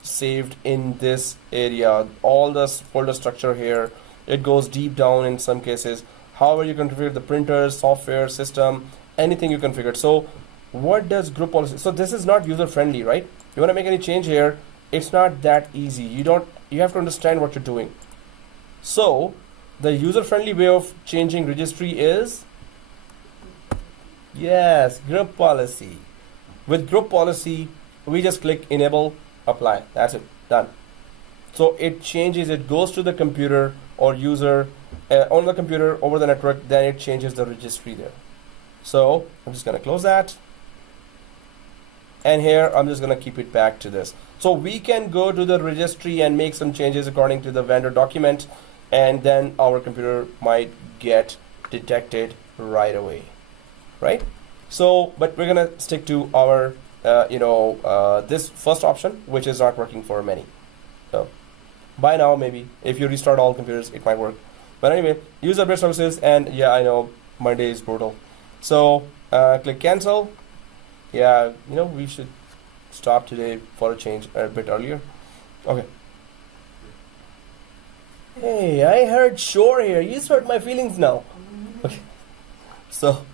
saved in this area. All the folder structure here, it goes deep down in some cases. However you configure the printers, software, system, anything you configured. So what does group policy? So this is not user friendly, right? You want to make any change here, it's not that easy. You have to understand what you're doing. So the user friendly way of changing registry is, yes, group policy. With group policy, we just click enable, apply. That's it, done. So it changes, it goes to the computer or user on the computer over the network, then it changes the registry there. So I'm just going to close that. And here I'm just going to keep it back to this. So we can go to the registry and make some changes according to the vendor document, and then our computer might get detected right away, right? So, but we're going to stick to our, this first option, which is not working for many. So by now, maybe if you restart all computers, it might work. But anyway, use update services, and yeah, I know Monday is brutal. So click cancel. Yeah, we should stop today for a change a bit earlier. Okay. Hey, I heard sure here. You hurt my feelings now. Okay. So,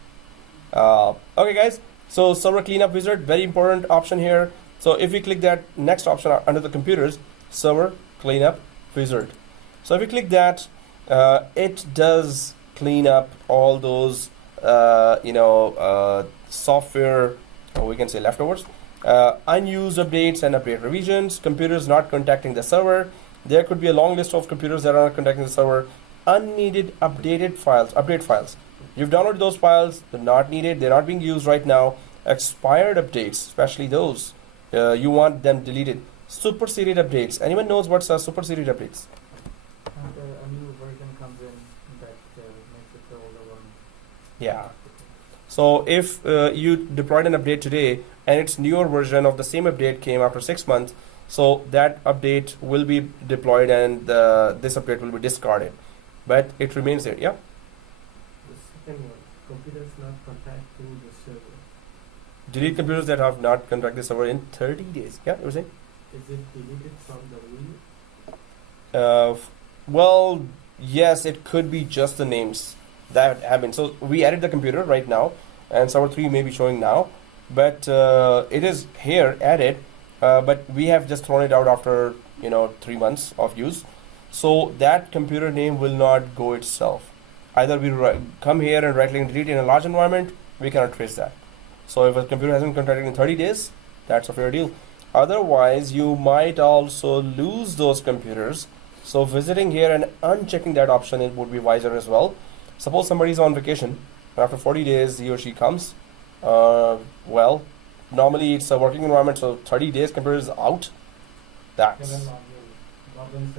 okay guys. So server cleanup wizard, very important option here. So if we click that next option under the computers, server cleanup wizard. So if we click that, it does clean up all those, software, or we can say leftovers, unused updates and update revisions, computers not contacting the server. There could be a long list of computers that are not contacting the server, unneeded update files. You've downloaded those files, they're not needed, they're not being used right now. Expired updates, especially those, you want them deleted. Superseded updates. Anyone knows what's superseded updates? A new version comes in that makes it the older one. Yeah. So if you deployed an update today and its newer version of the same update came after 6 months, so that update will be deployed and this update will be discarded, but it remains there. Yeah. The second one, computers not contacting the server. Delete computers that have not contacted the server in 30 days. Yeah, you were saying? Is it deleted from the menu? Well, yes, it could be just the names that have been. So we added the computer right now, and server 3 may be showing now, but it is here added, but we have just thrown it out after 3 months of use. So that computer name will not go itself. Either we come here and right click and delete in a large environment, we cannot trace that. So if a computer hasn't contacted in 30 days, that's a fair deal. Otherwise, you might also lose those computers. So visiting here and unchecking that option, it would be wiser as well. Suppose somebody's on vacation, and after 40 days he or she comes. Well, normally it's a working environment, so 30 days computer is out. That's Login server not available.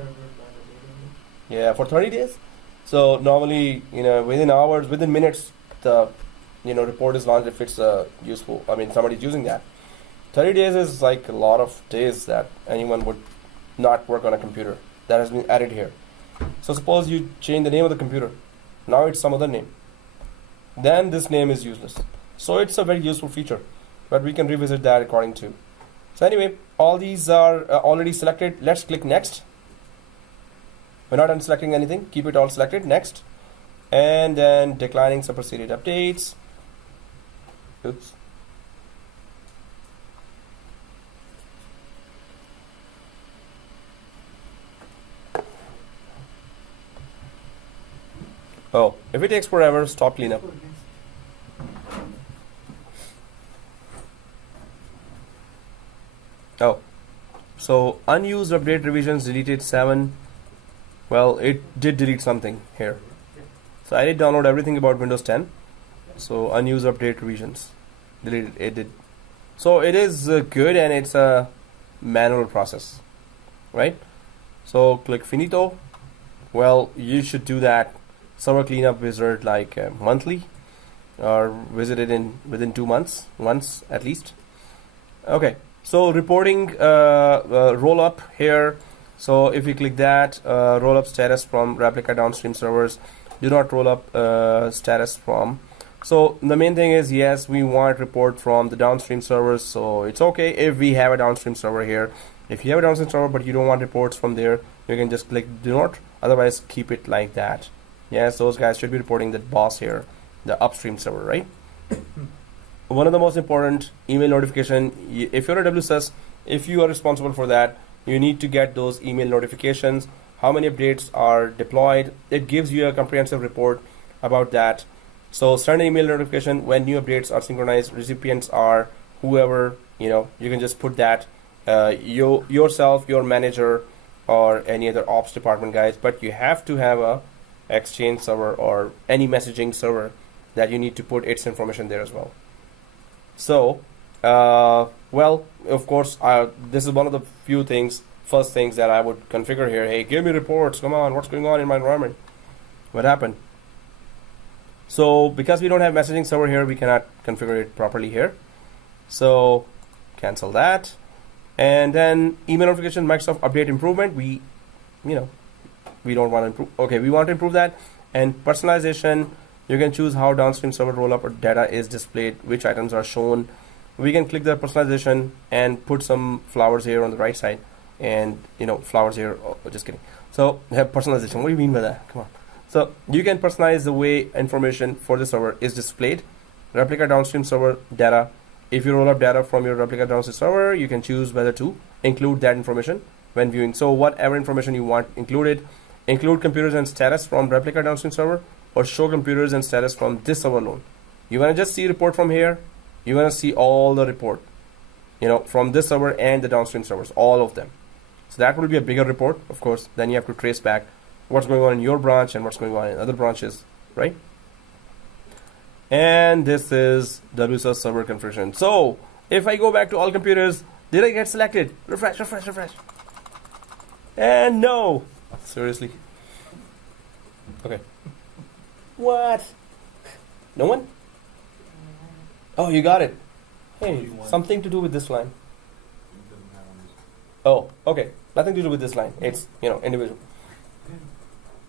yeah, for 30 days. So normally, within hours, within minutes, the report is launched if it's useful. I mean, somebody's using that. 30 days is like a lot of days that anyone would not work on a computer. That has been added here. So suppose you change the name of the computer. Now it's some other name. Then this name is useless. So it's a very useful feature, but we can revisit that according to. So anyway, all these are already selected. Let's click next. We're not unselecting anything. Keep it all selected. Next. And then declining superseded updates. Oops. Oh, if it takes forever, stop cleanup. Oh, so unused update revisions deleted 7. Well, it did delete something here. So I did download everything about Windows 10. So unused update revisions deleted. It did. So it is good, and it's a manual process, right? So click finito. Well, you should do that server cleanup wizard like monthly, or visit it within 2 months, once at least. Okay, so reporting roll up here. So if you click that, roll up status from replica downstream servers. Do not roll up status from. So the main thing is, yes, we want report from the downstream servers. So it's okay if we have a downstream server here. If you have a downstream server but you don't want reports from there, you can just click do not. Otherwise, keep it like that. Yes, those guys should be reporting the boss here, the upstream server, right? One of the most important, email notification. If you're a WSUS, if you are responsible for that, you need to get those email notifications. How many updates are deployed? It gives you a comprehensive report about that. So send an email notification when new updates are synchronized. Recipients are whoever, you can just put that yourself, your manager, or any other ops department guys. But you have to have a Exchange server or any messaging server that you need to put its information there as well. So, well, of course, this is one of the first things that I would configure here. Hey, give me reports. Come on, what's going on in my environment? What happened? So, because we don't have messaging server here, we cannot configure it properly here. So, cancel that. And then email notification, Microsoft update improvement. We don't want to improve. Okay, we want to improve that. And personalization, You can choose how downstream server rollup or data is displayed, which items are shown. We can click the personalization and put some flowers here on the right side, and flowers here. Oh, just kidding. So have personalization. What do you mean by that? Come on. So you can personalize the way information for the server is displayed. Replica downstream server data. If you roll up data from your replica downstream server, you can choose whether to include that information when viewing. So whatever information you want included, include computers and status from replica downstream server, or show computers and status from this server alone. You want to just see report from here. You want to see all the report, from this server and the downstream servers, all of them. So that will be a bigger report, of course. Then you have to trace back what's going on in your branch and what's going on in other branches, right? And this is WSUS server configuration. So if I go back to all computers, did I get selected? Refresh. And no. Seriously. Okay. What? No one? Oh, you got it. Hey, something to do with this line. Oh, okay. Nothing to do with this line. It's, individual.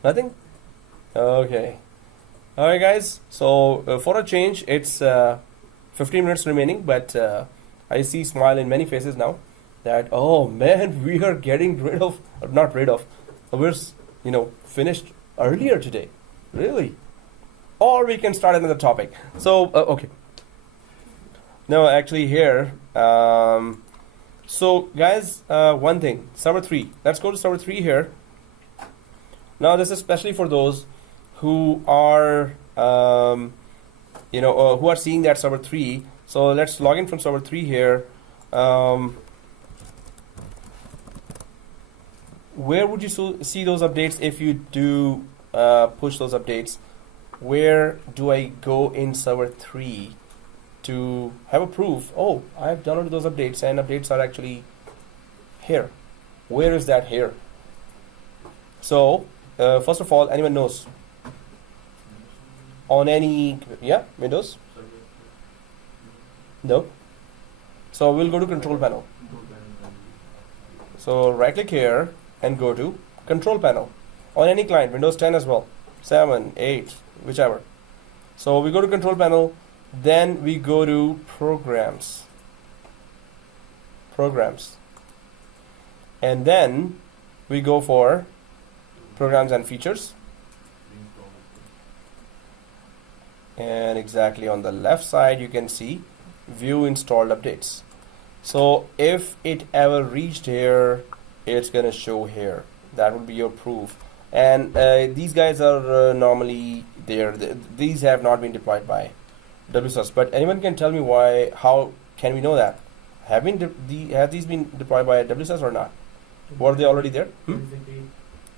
Nothing? Okay. Alright guys, so for a change, it's 15 minutes remaining, but I see smile in many faces now that, oh man, we are getting rid of, not rid of, we're, finished earlier today. Really? Or we can start another topic. So, okay. No, actually here, so guys, one thing, server 3. Let's go to server 3 here. Now this is especially for those who are, who are seeing that server 3. So let's log in from server 3 here. Where would you see those updates if you do push those updates? Where do I go in server 3 to have a proof? Oh, I've downloaded those updates, and updates are actually here. Where is that here? So first of all, anyone knows? On any, Windows? No. So we'll go to control panel. So right click here and go to control panel. On any client, Windows 10 as well, 7, 8, whichever. So we go to control panel, then we go to programs. And then we go for programs and features. And exactly on the left side you can see view installed updates. So if it ever reached here, it's gonna show here. That would be your proof. And these guys are normally there. These have not been deployed by WSUS, but anyone can tell me why? How can we know that? Have these been deployed by WSUS or not? Were they already there?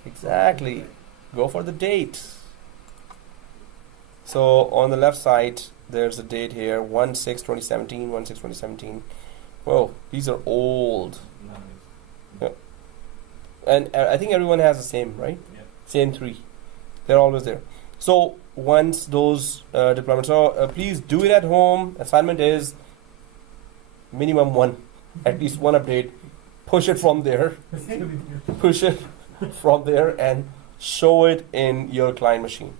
Exactly. Go for the date. So on the left side, there's a date here, 1/6/2017, 1/6/2017. Whoa, these are old. Yeah. And I think everyone has the same, right? Yeah. Same 3. They're always there. So once those deployments, so please do it at home. Assignment is minimum 1, at least 1 update. Push it from there. Push it from there and show it in your client machine.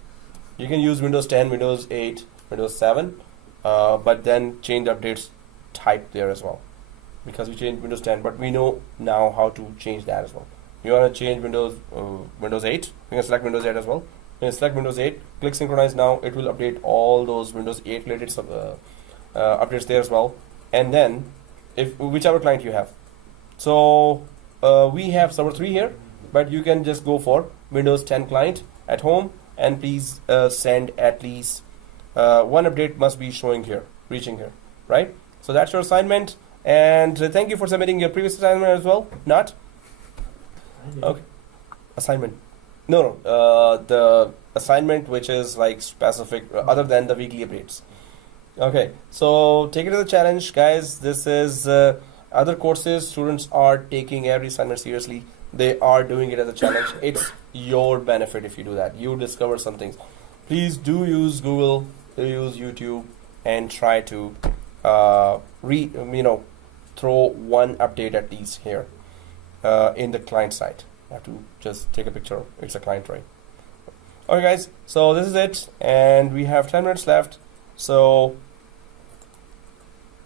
You can use Windows 10, Windows 8, Windows 7, but then change updates type there as well. Because we changed Windows 10, but we know now how to change that as well. You want to change Windows 8, you can select Windows 8 as well. You can select Windows 8, click synchronize now, it will update all those Windows 8 related updates there as well. And then, if whichever client you have. So we have server 3 here, but you can just go for Windows 10 client at home, and please send at least 1 update must be showing here, reaching here, right? So that's your assignment, and thank you for submitting your previous assignment as well. Not? Okay. Assignment. No, the assignment which is like specific other than the weekly updates. Okay, so take it as a challenge, guys. This is other courses. Students are taking every assignment seriously. They are doing it as a challenge. It's your benefit if you do that. You discover some things. Please do use Google, use YouTube, and try to throw 1 update at least here in the client side. I have to just take a picture. It's a client, right? Okay, guys. So this is it, and we have 10 minutes left. So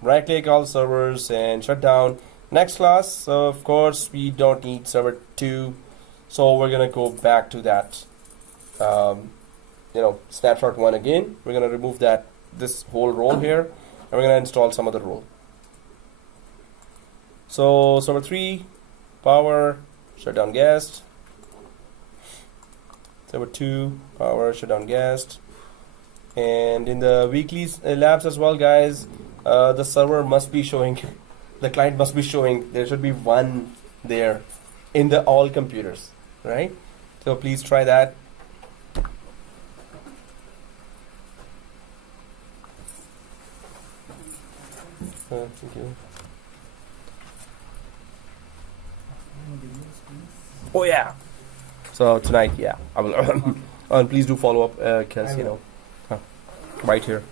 right-click all servers and shut down. Next class. So of course we don't need server 2, so we're gonna go back to that. Snapshot 1 again. We're gonna remove this whole role here, and we're gonna install some other role. So server 3, power, shut down guest. Server 2, power, shut down guest. And in the weekly labs as well, guys, the server must be showing, the client must be showing, there should be 1 there in the all computers, right? So please try that. Thank you. Oh yeah. So tonight, yeah, I will. And please do follow up, because right here.